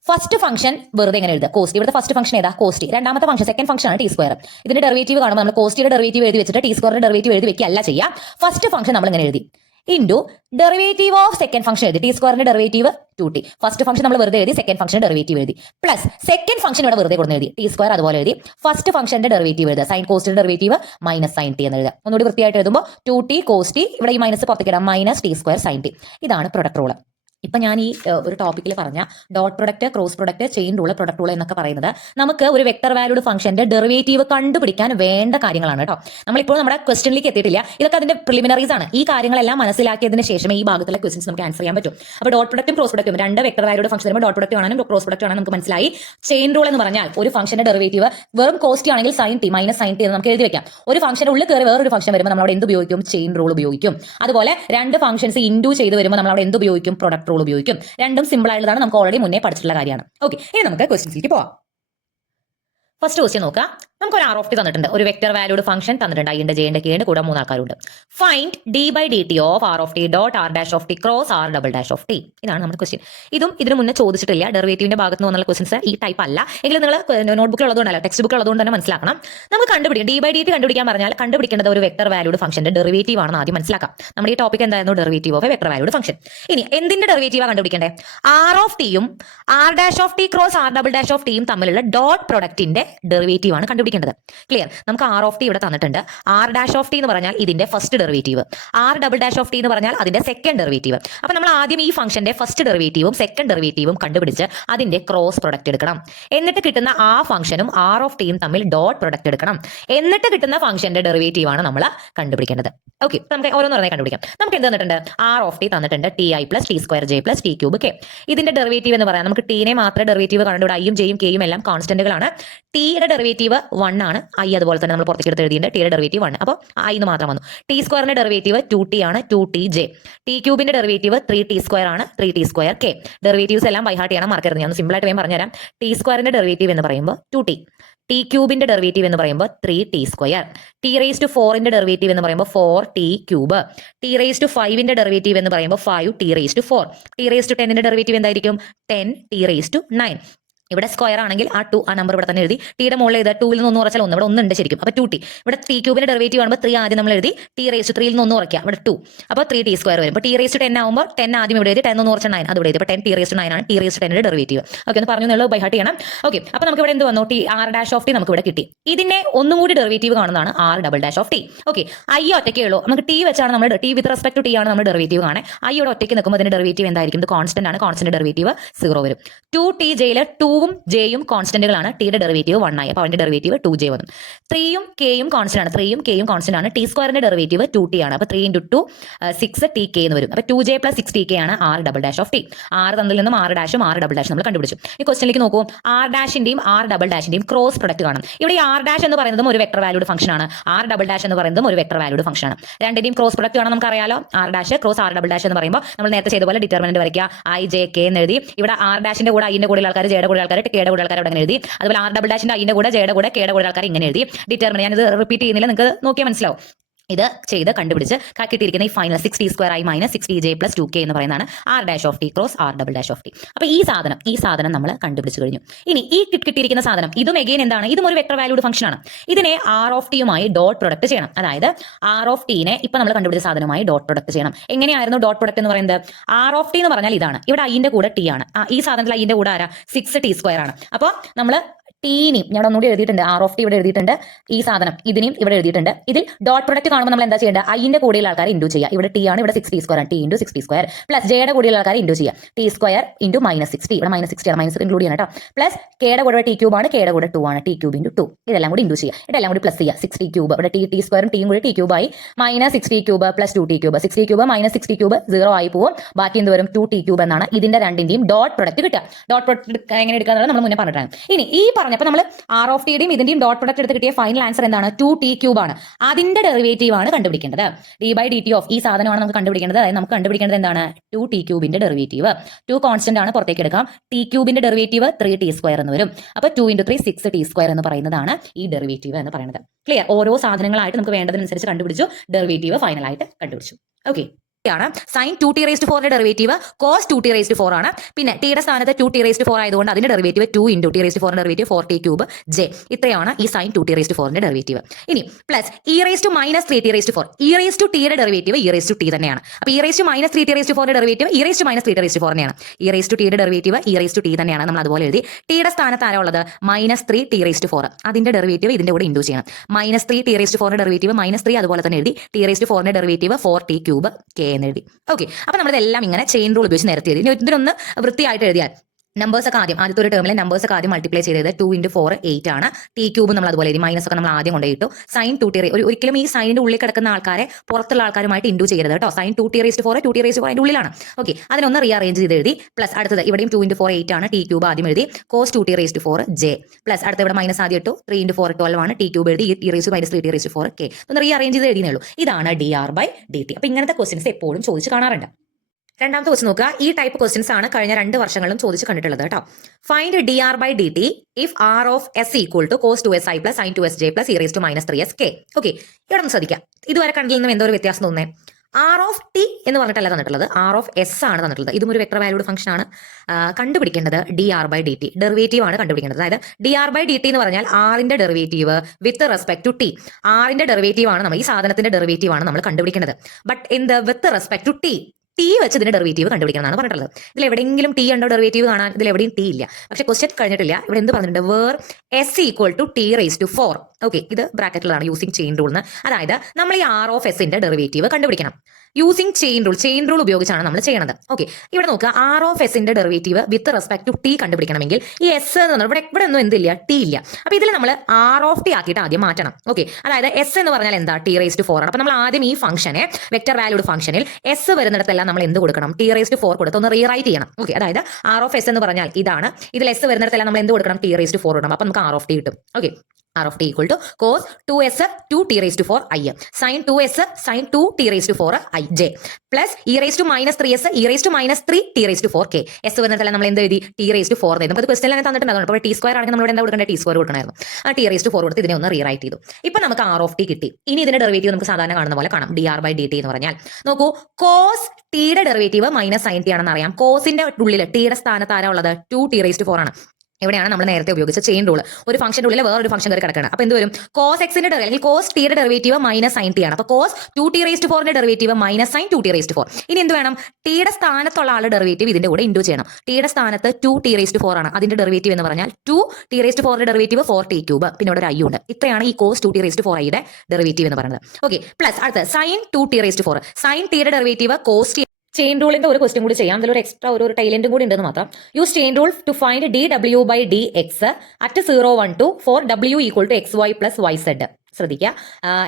ഫസ്റ്റ് ഫംഗ്ഷൻ വെറുതെ എങ്ങനെ എഴുതുക? കോസ്റ്റ്. ഇവിടുത്തെ ഫസ്റ്റ് ഫംഗ്ഷൻ ഏതാ? കോസ്റ്റ്. രണ്ടാമത്തെ ഫംഗ്ഷൻ സെക്കൻഡ് ഫംഗ്ഷൻ ആണ് t². ഇതിന്റെ ഡെറിവേറ്റീവ് കാണുമ്പോൾ നമ്മൾ കോസ്റ്റിയുടെ ഡെറിവേറ്റീവ് എഴുതി വെച്ചിട്ട് t² ഡെറിവേറ്റീവ് എഴുതി വെക്കുകയല്ല ചെയ്യാം. ഫസ്റ്റ് ഫംഗ്ഷൻ നമ്മൾ ഇങ്ങനെ എഴുതി into derivative of second function എഴുതി. t² derivative 2t. First function നമ്മൾ വെറുതെ എഴുതി, സെക്കൻഡ് ഫംഗ്ഷൻ ഡെറിവേറ്റീവ് എഴുതി, പ്ലസ് സെക്കൻഡ് ഫംഗ്ഷൻ ഇവിടെ വെറുതെ കൊടുത്ത് എഴുതി, t² അതുപോലെ എഴുതി. ഫസ്റ്റ് ഫംഗ്ഷന്റെ ഡെറിവേറ്റീവ് എഴുതുക, സൈൻ കോസ്റ്റിന്റെ ഡെറിവേറ്റീവ് -sin t എന്ന് എഴുതുക. ഒന്നുകൂടി വൃത്തിയായിട്ട് എഴുതുമ്പോൾ 2t കോസ്റ്റ്, ഇവിടെ ഈ മൈനസ് പുറത്തേക്ക് ഇടാം, -t² sin t. ഇതാണ് പ്രൊഡക്റ്റ് റൂൾ. ഇപ്പൊ ഞാൻ ഈ ഒരു ടോപ്പിക്കിൽ പറഞ്ഞ dot product, cross product, chain rule, product rule എന്നൊക്കെ പറയുന്നത് നമുക്ക് ഒരു വെക്ടർ വാല്യൂഡ് ഫംഗ്ഷന്റെ ഡെറിവേറ്റീവ് കണ്ടുപിടിക്കാൻ വേണ്ട കാര്യങ്ങളാണ് കേട്ടോ. നമ്മളിപ്പോൾ നമ്മുടെ ക്വസ്റ്റ്യനിലേക്ക് എത്തിയിട്ടില്ല. ഇതൊക്കെ അതിന്റെ പ്രിലിമിനറീസ് ആണ്. ഈ കാര്യങ്ങളെല്ലാം മനസ്സിലാക്കിയതിന് ശേഷമേ ഈ ഭാഗത്തുള്ള ക്വസ്റ്റ്യൻസ് നമുക്ക് ആൻസർ ചെയ്യാൻ പറ്റും. അപ്പോൾ ഡോട്ട് പ്രൊഡക്റ്റും ക്രോസ് പ്രൊഡക്റ്റും രണ്ട് വെക്ടർ വാല്യൂഡ് ഫംഗ്ഷൻ വരുമ്പോൾ ഡോട്ട് പ്രൊഡക്റ്റ് ആണെങ്കിലും ക്രോസ് പ്രൊഡക്റ്റ് ആണെങ്കിലും നമുക്ക് മനസ്സിലായി. ചെയിൻ റൂൾ എന്ന് പറഞ്ഞാൽ ഒരു ഫംഗ്ഷന്റെ ഡെറിവേറ്റീവ് വെറും കോസ്റ്റ് ആണെങ്കിൽ sin t -sin t എന്ന് നമുക്ക് എഴുതി വെക്കാം. ഒരു ഫംഗ്ഷന്റെ ഉള്ളിൽ കയറി വേറൊരു ഫംഗ്ഷൻ വരുമ്പോൾ നമ്മൾ അവിടെ എന്ത് ഉപയോഗിക്കും? ചെയിൻ റൂൾ ഉപയോഗിക്കും. അതുപോലെ രണ്ട് ഫംഗ്ഷൻസ് ഇൻഡു ചെയ്ത് വരുമ്പോൾ നമ്മൾ അവിടെ എന്ത് ഉപയോഗിക്കും? പ്രൊഡക്റ്റ് റൂൾ ഉപയോഗിക്കും. രണ്ടും സിമ്പിൾ ആയിട്ടുള്ളതാണ്, നമുക്ക് ഓൾറെഡി മുന്നേ പഠിച്ചിട്ടുള്ള കാര്യമാണ്. ഓക്കെ, ഇനി നമുക്ക് ക്വസ്റ്റ്യൻസിലേക്ക് പോവാം. ഫസ്റ്റ് ക്വസ്റ്റ്യൻ നോക്കാം. നമുക്ക് ഒരു r(t) തന്നിട്ടുണ്ട്, ഒരു വെക്ടർ വാല്യൂഡ് ഫംഗ്ഷൻ തന്നിട്ടുണ്ട്, i ന്റെ j ന്റെ k ന്റെ കൂടെ 3 ആൾക്കാരുണ്ട്. Find d/dt of r(t) dot r'(t) cross r'(t). ഇതാണ് നമ്മുടെ ക്വസ്റ്റ്യൻ. ഇതും ഇതിന് മുന്നേ ചോദിച്ചിട്ടില്ല. ഡെറിവേറ്റീവിന്റെ ഭാഗത്ത് നിന്ന് വന്നുള്ള ക്വസ്റ്റ്യൻസ് ഈ ടൈപ്പ് അല്ല. എങ്കിലും നിങ്ങൾ നോട്ട്ബുക്കിൽ ഉള്ളതുകൊണ്ടല്ല, ടെക്സ്റ്റ് ബുക്കിൽ ഉള്ളതുകൊണ്ട് തന്നെ മനസ്സിലാക്കണം. നമുക്ക് കണ്ടുപിടിക്കാം, d/dt കണ്ടുപിടിക്കാൻ പറഞ്ഞാൽ കണ്ടുപിടിക്കേണ്ടത് ഒരു വെക്ടർ വാല്യൂഡ് ഫംഗ്ഷന്റെ ഡെറിവേറ്റീവ് ആണെന്ന് ആദ്യം മനസ്സിലാക്കാം. നമ്മുടെ ഈ ടോപ്പിക് എന്തായിരുന്നു? Derivative of A vector valued function. ഇനി എന്തിന്റെ ഡെറിവേറ്റീവാണ് കണ്ടുപിടിക്കേണ്ടത്? r(t)യും r'(t) ക്രോസ് r'(t)യും തമ്മിലുള്ള ഡോട്ട് പ്രൊഡക്റ്റിന്റെ ഡെറിവേറ്റീവ് ആണ് കണ്ടുപിടിക്കേണ്ടത്. ക്ലിയർ? നമുക്ക് r(t) ഇവിടെ തന്നിട്ടുണ്ട്. r'(t) എന്ന് പറഞ്ഞാൽ ഇതിന്റെ ഫസ്റ്റ് ഡെറിവേറ്റീവ്, r'(t) എന്ന് പറഞ്ഞാൽ അതിന്റെ സെക്കൻഡ് ഡെറിവേറ്റീവ്. അപ്പൊ നമ്മൾ ആദ്യം ഈ ഫംഗ്ഷന്റെ ഫസ്റ്റ് ഡെറിവേറ്റീവും സെക്കൻഡ് ഡെറിവേറ്റീവും കണ്ടുപിടിച്ച് അതിന്റെ ക്രോസ് പ്രൊഡക്റ്റ് എടുക്കണം. എന്നിട്ട് കിട്ടുന്ന ആ ഫംഗ്ഷനും r(t)യും തമ്മിൽ ഡോട്ട് പ്രൊഡക്റ്റ് എടുക്കണം. എന്നിട്ട് കിട്ടുന്ന ഫംഗ്ഷന്റെ ഡെറിവേറ്റീവ് ആണ് നമ്മൾ കണ്ടുപിടിക്കേണ്ടത്. ഓക്കെ, നമുക്ക് ഓരോന്ന് പറഞ്ഞാൽ കണ്ടുപിടിക്കാം. നമുക്ക് എന്ത് തന്നിട്ടുണ്ട്? r(t) തന്നിട്ടുണ്ട്, ti + t² j + t³ k. ഇതിന്റെ ഡെറിവേറ്റീവ് എന്ന് പറയാം, നമുക്ക് t നെ മാത്രമേ ഡെറിവേറ്റീവ് കാണുള്ളൂ. ഇവിടെ iയും jയും kയും എല്ലാം കോൺസ്റ്റന്റുകളാണ്. t യുടെ ഡെറിവേറ്റീവ് 1 ആണ്, i അതുപോലെ തന്നെ നമ്മൾ പുറത്തേക്ക് എടുത്ത് എഴുതിയിട്ടുണ്ട്, t യുടെ ഡെറിവേറ്റീവ് 1. അപ്പോൾ i എന്ന് മാത്രം വന്നു. t² ഡെറിവേറ്റീവ് 2t ആണ്, 2tj. t³ ഡെറിവേറ്റീവ് 3t² ആണ്, 3t² k. ഡെറിവേറ്റീവ്സ് എല്ലാം ബൈ ഹാർട്ട് ചെയ്യണം, മറക്കരുത്. ഞാൻ സിമ്പിൾ ആയിട്ട് വേഗം പറഞ്ഞുതരാം. t² ഡെറിവേറ്റീവ് എന്ന് പറയുമ്പോൾ 2t, t³ ഡെറിവേറ്റീവ് എന്ന് പറയുമ്പോൾ 3t², t⁴ ഡെറിവേറ്റീവ് എന്ന് പറയുമ്പോൾ 4t³, t⁵ ഡെറിവേറ്റീവ് എന്ന് പറയുമ്പോൾ 5t⁴, t⁻⁻ ഡെറിവേറ്റീവ് എന്തായിരിക്കും? 10t⁹. ഇവിടെ സ്ക്വയർ ആണെങ്കിൽ ആ നമ്പർ ഇവിടെ തന്നെ എഴുതി. ടിയുടെ മുകളിൽ എഴുതുക, 2ൽ നിന്ന് 1 കുറച്ചാൽ 1, ഇവിടെ 1 ഉണ്ട് ശരിക്കും. അപ്പോൾ 2t. ഇവിടെ t³ ഡെറിവേറ്റീവ് ആകുമ്പോൾ 3 ആദ്യം നമ്മൾ എഴുതി, t⁻3ൽ നിന്ന് 1 കുറയ്ക്കുക, ഇവിടെ 2. അപ്പോൾ 3t² വരും. അപ്പോൾ t⁻10 ആകുമ്പോൾ 10 ആദ്യം ഇവിടെ എഴുതി, 10 1 കുറച്ച് 9 അത് ഇവിടെ എഴുതി. അപ്പോൾ 10t⁻9 ആണ് t⁻10 ഡെറിവേറ്റീവ്. ഓക്കെ, ഒന്ന് പറഞ്ഞു എന്നുള്ളത് ബൈ ഹാർട്ട് ചെയ്യണം. ഓക്കെ, അപ്പോൾ നമുക്ക് ഇവിടെ എന്ത് വന്നു? r'(t) നമുക്ക് ഇവിടെ കിട്ടി. ഇതിനെ ഒന്നും കൂടി ഡെറിവേറ്റീവ് കാണുന്നതാണ് r'(t). ഓക്കെ, i ഒറ്റയ്ക്കേ ഉള്ളൂ. നമുക്ക് t വെച്ചാണ് നമ്മൾ t with respect to t ആണ് നമ്മൾ ഡെറിവേറ്റീവ് കാണേ. i ഇവിടെ ഒറ്റയ്ക്ക് നിൽക്കുമ്പോൾ അതിന്റെ ഡെറിവേറ്റീവ് എന്തായിരിക്കും? ഇത് കോൺസ്റ്റന്റ് ആണ്, കോൺസ്റ്റന്റ് ഡെറിവേറ്റീവ് 0 വരും. 2tjയിൽ 2ഉം jയും കോൺസ്റ്റന്റുകളാണ്, ടിയുടെ ഡെറിവേറ്റീവ് 1 ആയി. അപ്പോൾ അതിന്റെ ഡെറിവേറ്റീവ് 2j വന്നു. 3യും kയും കോൺസ്റ്റന്റ് ആണ്, 3യും kയും കോൺസ്റ്റന്റ് ആണ്. t² ഡെറിവേറ്റീവ് 2t ആണ്. അപ്പോൾ 3 × 2 6tk എന്ന് വരും. അപ്പോൾ 2j + 6tk ആണ് r'(t). r തന്നിൽ നിന്നും r' r' നമ്മൾ കണ്ടുപിടിച്ചു. ഈ ക്വസ്റ്റ്യനിലേക്ക് നോക്കൂ, r'-ന്റെയും r''ന്റെയും ക്രോസ് പ്രൊഡക്റ്റ് കാണും. ഇവിടെ ഈ r' എന്ന് പറയുന്നതും ഒരു വെക്ടർ വാല്യൂഡ് ഫംഗ്ഷൻ ആണ്, r'' എന്ന് പറയുന്നതും ഒരു വെക്ടർ വാല്യൂഡ് ഫംഗ്ഷൻ ആണ്. രണ്ടിന്റെയും ക്രോസ് പ്രൊഡക്റ്റ് ആണ് നമുക്ക് അറിയാലോ. r' ക്രോസ് r'' എന്ന് പറയുമ്പോൾ നമ്മൾ നേരത്തെ ചെയ്ത പോലെ ഡിറ്റർമിനന്റ് വരയ്ക്കുക, i j k എന്ന് എഴുതി. ഇവിടെ r'-ന്റെ കൂടെ i ന്റെ കൂടെ ആൾക്കാർ, j യുടെ കൂടെ ആൾക്കാർ, k യുടെ കൂടെ ആൾക്കാർ ഇവിടെ അങ്ങനെ എഴുതി. അതുപോലെ r'-ന്റെ i ന്റെ കൂടെ j യുടെ കൂടെ k യുടെ കൂടെ ആൾക്കാർ ഇങ്ങനെ എഴുതി. ഡിറ്റർമിനന്റ് ഞാനിത് റിപ്പീറ്റ് ചെയ്യുന്നില്ല, നിങ്ങൾക്ക് നോക്കിയാൽ മനസ്സിലാവും. ഇത് ചെയ്ത് കണ്ടുപിടിച്ച് കിട്ടിയിരിക്കുന്ന ഈ ഫൈനൽ 6t² - 6tj + 2k എന്ന് പറയുന്നതാണ് r'(t) ക്രോസ് r''t. അപ്പോൾ ഈ സാധനം നമ്മൾ കണ്ടുപിടിച്ചു കഴിഞ്ഞു. ഇനി ഈ കിട്ടിയിരിക്കുന്ന സാധനം ഇതും എഗെയിൻ എന്താണ്? ഇതും ഒരു വെക്ടർ വാല്യൂഡ് ഫംഗ്ഷൻ ആണ്. ഇതിനെ r(t)യുമായി ഡോട്ട് പ്രൊഡക്റ്റ് ചെയ്യണം. അതായത് r(t)നെ ഇപ്പൊ നമ്മൾ കണ്ടുപിടിച്ച സാധനമായി ഡോട്ട് പ്രൊഡക്റ്റ് ചെയ്യണം. എങ്ങനെയായിരുന്നു ഡോട്ട് പ്രൊഡക്റ്റ് എന്ന് പറയുന്നത്? r(t) എന്ന് പറഞ്ഞാൽ ഇതാണ്. ഇവിടെ i ന്റെ കൂടെ t ആണ്. ഈ സാധനത്തിൽ i ന്റെ കൂടെ ആരാ? 6t² ആണ്. അപ്പോൾ നമ്മൾ ടീനെയും ഞാൻ ഒന്നുകൂടി എഴുതിയിട്ടുണ്ട്, ആർ ഓഫ് ടി ഇവിടെ എഴുതിയിട്ടുണ്ട്, ഈ സാധനം ഇതിനെയും ഇവിടെ എഴുതിയിട്ടുണ്ട്. ഇതിൽ ഡോട്ട് പ്രൊഡക്റ്റ് കാണുമ്പോൾ നമ്മൾ എന്താ ചെയ്യേണ്ടത്? ഐന്റെ കൂടെയുള്ള ആൾക്കാർ ഇൻഡു ചെയ്യുക. ഇവിടെ ടി ആണ്, ഇവിടെ 6t² ആണ്, ടി ഇൻറ്റു 6t² പ്ലസ് ജെയുടെ കൂടെയുള്ള ആൾക്കാർ ഇൻഡു ചെയ്യുക, t² ഇൻറ്റു -60, ഇവിടെ -60 ആണ്, മൈനസ് ഇൻക്ലൂഡ് ചെയ്യണം കേട്ടോ. പ്ലസ് കെയുടെ കൂടെ t³ ആണ്, കെയുടെ കൂടെ 2 ആണ്, t³ ഇൻറ്റു 2 ഇതെല്ലാം കൂടി ഇൻഡു ചെയ്യുക. ഇതെല്ലാം കൂടി പ്ലസ് ചെയ്യുക, 6t³ ഇവിടെ t² ടിയും കൂടി t³ ആയി, -60³ പ്ലസ് 2t³ 60³ -60³ 0 ആയി പോകും. ബാക്കി എന്ത് വരും? 2t³ എന്നാണ്. ഇതിന്റെ രണ്ടിന്റെയും ഡോട്ട് പ്രൊഡക്റ്റ് കിട്ടുക. ഡോട്ട് പ്രൊഡക്റ്റ് എങ്ങനെ എടുക്കുക എന്നുള്ളത് നമ്മൾ മുന്നേ പറഞ്ഞിട്ടാണ്. ഇനി ഈ പറഞ്ഞപ്പോൾ നമ്മൾ ആർ ഓഫ് ടിയുടെയും ഇതിന്റെയും ഡോട്ട് പ്രൊഡക്റ്റ് എടുത്ത് കിട്ടിയ ഫൈനൽ ആൻസർ എന്താണ്? 2t³ ആണ്. അതിന്റെ ഡെറിവേറ്റീവ് ആണ് കണ്ടുപിടിക്കേണ്ടത്. d/dt ഓഫ് ഈ സാധനമാണ് നമുക്ക് കണ്ടുപിടിക്കേണ്ടത്. അതായത് നമുക്ക് കണ്ടുപിടിക്കേണ്ടത് എന്താണ്? 2t³ derivative. 2 കോൺസ്റ്റന്റ് ആണ്, പുറത്തേക്ക് എടുക്കാം. t³ ഡെറിവേറ്റീവ് 3t² എന്ന് വരും. അപ്പൊ 2 × 3 6t² എന്ന് പറയുന്നതാണ് ഈ ഡെറിവേറ്റീവ് എന്ന് പറയുന്നത്. ക്ലിയർ? ഓരോ സാധനങ്ങളായിട്ട് നമുക്ക് വേണ്ടതിനനുസരിച്ച് കണ്ടുപിടിച്ചു, ഡെറിവേറ്റീവ് ഫൈനൽ ആയിട്ട് കണ്ടുപിടിച്ചു. ഓക്കെ ആണ് sin 2t⁴ derivative cos 2t⁴ ആണ്. പിന്നെ ടിയുടെ സ്ഥാനത്ത് 2t⁴ ആയതുകൊണ്ട് അതിന്റെ derivative 2 × t⁴ derivative 4t³ j. ഇത്രയാണ് ഈ sin 2t⁴ ഡെറിവേറ്റീവ്. ഇനി പ്ലസ് e−3t⁴. യുടെ ഡെറിവേറ്റീവ് e⁻t തന്നെയാണ്. അപ്പോൾ e−3t⁴ ഡെറിവേറ്റീവ് e−3t⁴ തന്നെയാണ്. e⁻t ഡെറിവേറ്റീവ് e⁻t തന്നെയാണ്. നമ്മൾ അതുപോലെ എഴുതി. ടിയുടെ സ്ഥാനത്ത് ആരാ ഉള്ളത്? -3t⁴. അതിന്റെ ഡെറിവേറ്റീവ് ഇതിന്റെ കൂടെ ഇൻഡ്യൂസ് ചെയ്യണം. -3t⁴ ഡെറിവേറ്റീവ് -3 അതുപോലെ തന്നെ എഴുതി. t⁻ ഡെറിവേറ്റീവ് 4t³ k എന്ന് എഴുതി. ഓക്കെ, അപ്പൊ നമ്മളിതെല്ലാം ഇങ്ങനെ ചെയിൻ റൂൾ ഉപയോഗിച്ച് നിരത്തി എഴുതി. ഇതിനൊന്ന് വൃത്തിയായിട്ട് എഴുതിയാൽ നമ്പേഴ്സ് ഒക്കെ ആദ്യത്തെ ഒരു ടേമിലെ നമ്പേഴ്സ് ഒക്കെ ആദ്യം മൾട്ടിപ്ലൈ ചെയ്തത് 2 × 4 8 ആണ്. t³ നമ്മൾ അതുപോലെ എഴുതി. മൈനസ് ഒക്കെ നമ്മൾ ആദ്യം കൊണ്ടുപോയിട്ടു. sin 2t ഒരിക്കലും ഈ സൈനിന്റെ ഉള്ളിൽ കിടക്കുന്ന ആൾക്കാരെ പുറത്തുള്ള ആൾക്കാരുമായിട്ട് ഇൻഡു ചെയ്യരുത് കേട്ടോ. sin 2t⁴ 2t⁴ അതിന്റെ ഉള്ളിലാണ്. ഓക്കെ, അതിനൊന്ന് റീഅറേഞ്ച് ചെയ്ത് എഴുതി. പ്ലസ് അടുത്തത് ഇവിടെയും 2 × 4 8 ആണ്. t³ ആദ്യം എഴുതി. cos 2t⁴ j പ്ലസ് അടുത്ത ഇവിടെ മൈനസ് ആദ്യം ഇട്ടു. 3 × 4 12 ആണ്. t³ എഴുതി. e⁻3t⁴ k ഒന്ന് റീഅറേഞ്ച് ചെയ്ത് എഴുതിയേ ഉള്ളൂ. ഇതാണ് dr/dt. അപ്പൊ ഇങ്ങനത്തെ ക്വസ്റ്റ്യൻസ് എപ്പോഴും ചോദിച്ച് കാണാറുണ്ട്. രണ്ടാമത്തെ ക്വസ്റ്റ്യൻ നോക്കുക. ഈ ടൈപ്പ് ക്വസ്റ്റ്യൻസ് ആണ് കഴിഞ്ഞ 2 വർഷങ്ങളിലും ചോദിച്ച് കണ്ടിട്ടുള്ളത് കേട്ടോ. Find dr/dt if r of s = cos 2si + sin 2sj + e⁻3sk. Okay, ഇവിടെ ഒന്ന് ശ്രദ്ധിക്കാം. ഇതുവരെ കണ്ടതിൽ നിന്നും എന്തോ ഒരു വ്യത്യാസം തോന്നുന്നേ. ആർ ഓഫ് ടി എന്ന് പറഞ്ഞിട്ടല്ല തന്നിട്ടുള്ളത്, ആർ ഓഫ് എസ് ആണ് തന്നിട്ടുള്ളത്. ഇതും ഒരു വെക്ടർ വാല്യൂഡ് ഫംഗ്ഷൻ ആണ്. കണ്ടുപിടിക്കേണ്ടത് dr/dt ഡെറിവേറ്റീവ് ആണ് കണ്ടുപിടിക്കേണ്ടത്. അതായത് dr/dt എന്ന് പറഞ്ഞാൽ ആറിന്റെ derivative with respect to T. ആറിന്റെ ഡെറിവേറ്റീവ് ആണ് നമ്മൾ ഈ സാധനത്തിന്റെ ഡെറിവേറ്റീവ് ആണ് നമ്മൾ കണ്ടുപിടിക്കേണ്ടത്. ബട്ട് എന്ത് വിത്ത് റെസ്പെക്ട് ടു ടി വെച്ച് ഇതിന്റെ ഡെറിവേറ്റീവ് കണ്ടുപിടിക്കണം എന്നാണ് പറഞ്ഞിട്ടുള്ളത്. ഇതിൽ എവിടെയെങ്കിലും ടി ഉണ്ടോ ഡെറിവേറ്റീവ് കാണാൻ? ഇതിൽ എവിടെയും ടി ഇല്ല. പക്ഷേ ക്വസ്റ്റ്യൻ കഴിഞ്ഞിട്ടില്ല. ഇവിടെ എന്ത് പറഞ്ഞിട്ടുണ്ട്? Where s = t⁻⁴. ഓക്കെ, ഇത് ബ്രാക്കറ്റിലാണ് യൂസിങ് ചെയിൻ റൂൾ എന്ന്. അതായത് നമ്മൾ ഈ ആർ ഓഫ് എസിന്റെ ഡെറിവേറ്റീവ് കണ്ടുപിടിക്കണം യൂസിങ് ചെയിൻ റൂൾ ഉപയോഗിച്ചാണ് നമ്മൾ ചെയ്യണത്. ഓക്കെ, ഇവിടെ നോക്കുക. ആർ ഓഫ് എസിന്റെ derivative with respect to t കണ്ടുപിടിക്കണമെങ്കിൽ ഈ എസ് എന്ന് പറഞ്ഞാൽ ഇവിടെ ഒന്നും എന്തില്ല, ടി ഇല്ല. അപ്പൊ ഇതിൽ നമ്മൾ ആർ ഓഫ് ടി ആക്കിയിട്ട് ആദ്യം മാറ്റണം. ഓക്കെ, അതായത് എസ് എന്ന് പറഞ്ഞാൽ എന്താ? t⁻⁴ ആണ്. അപ്പൊ നമ്മൾ ആദ്യം ഈ ഫംഗ്ഷനെ വെക്ടർ വാല്യൂഡ് ഫംഗ്ഷനിൽ എസ് വരുന്നിടത്തെല്ലാം നമ്മൾ എന്ത് കൊടുക്കണം? t⁻⁴ കൊടുത്ത് ഒന്ന് റീറൈറ്റ് ചെയ്യണം. ഓക്കെ, അതായത് ആർ ഓഫ് എസ് എന്ന് പറഞ്ഞാൽ ഇതാണ്. ഇതിൽ എസ് വരുന്നിടത്തെല്ലാം നമ്മൾ എന്ത് കൊടുക്കണം? t⁻⁴ കൊടുക്കണം. അപ്പൊ നമുക്ക് ആർ ഓഫ് ടി കിട്ടും. Okay, r of t = cos 2s 2t⁴ i sin 2s sin 2t⁴ i j plus e⁻3s e⁻3t⁴ k. s വരുന്നതല്ല നമ്മൾ എന്ത് എഴുതി? t⁻⁴ നമുക്ക് ക്വസ്റ്റ്യൻ തന്നെ തന്നിട്ടുണ്ടായിരുന്നു. അപ്പോൾ t² ആണെങ്കിൽ നമ്മൾ എന്താ കൊടുക്കേണ്ടത്? t² കൊടുക്കണമായിരുന്നു. ആ t⁻⁴ കൊടുത്ത് ഇതിനെ ഒന്ന് റീറൈറ്റ് ചെയ്തു. ഇപ്പൊ നമുക്ക് ആർ ഓഫ് ടി കിട്ടി. ഇനി ഇതിന്റെ ഡെറിവേറ്റീവ് നമുക്ക് സാധാരണ കാണുന്ന പോലെ കാണാം. dr/dt എന്ന് പറഞ്ഞാൽ നോക്കൂ, cos ടിയുടെ ഡെറിവേറ്റീവ് -sin t ആണെന്ന് അറിയാം. കോസിന്റെ ഉള്ളിൽ ടിയുടെ സ്ഥാനത്ത് ആരാ ഉള്ളത്? 2t⁴ ആണ്. ഇവിടെയാണ് നമ്മൾ നേരത്തെ ഉപയോഗിച്ച ചെയിൻ റൂൾ. ഒരു ഫംഗ്ഷന്റെ ഉള്ളിൽ വേറൊരു ഫംഗ്ഷൻ കയറി കിടക്കണം. അപ്പൊ എന്ത് വരും? cos x ന്റെ അല്ലെങ്കിൽ cos ടിയുടെ ഡെറിവേറ്റീവ് -sin t ആണ്. അപ്പൊ cos 2t⁴ ന്റെ ഡെറിവേറ്റീവ് -sin 2t⁴. ഇനി എന്ത് വേണം? ടിയുടെ സ്ഥാനത്തുള്ള ആളുടെ ഡെറിവേറ്റീവ് ഇതിന്റെ കൂടെ ഇൻഡ്യൂ ചെയ്യണം. ടിയുടെ സ്ഥാനത്ത് 2t⁴ ആണ്. അതിന്റെ ഡെറിവേറ്റീവ് എന്ന് പറഞ്ഞാൽ 2t⁴ ന്റെ ഡെറിവേറ്റീവ് 4t³ പിന്നെ ഇവിടെ ഒരു i ഉണ്ട്. ഇത്രയാണ് ഈ cos 2t⁴ യുടെ ഡെറിവേറ്റീവ് എന്ന് പറയുന്നത്. ഓക്കെ, പ്ലസ് അടുത്ത sin 2t⁴. sin ടിയുടെ ഡെറിവേറ്റീവ് cos t. ചെയിൻ റൂളിന്റെ ഒരു ക്വസ്റ്റ്യൻ കൂടി ചെയ്യാം. അതിലൊരു എക്സ്ട്രാ ഒരു ടൈലൻഡും കൂടി ഉണ്ടെന്ന് മാത്രം. Use chain rule two find dw/dx at 0, 1, 2 for w = xy + yz. ശ്രദ്ധിക്കുക,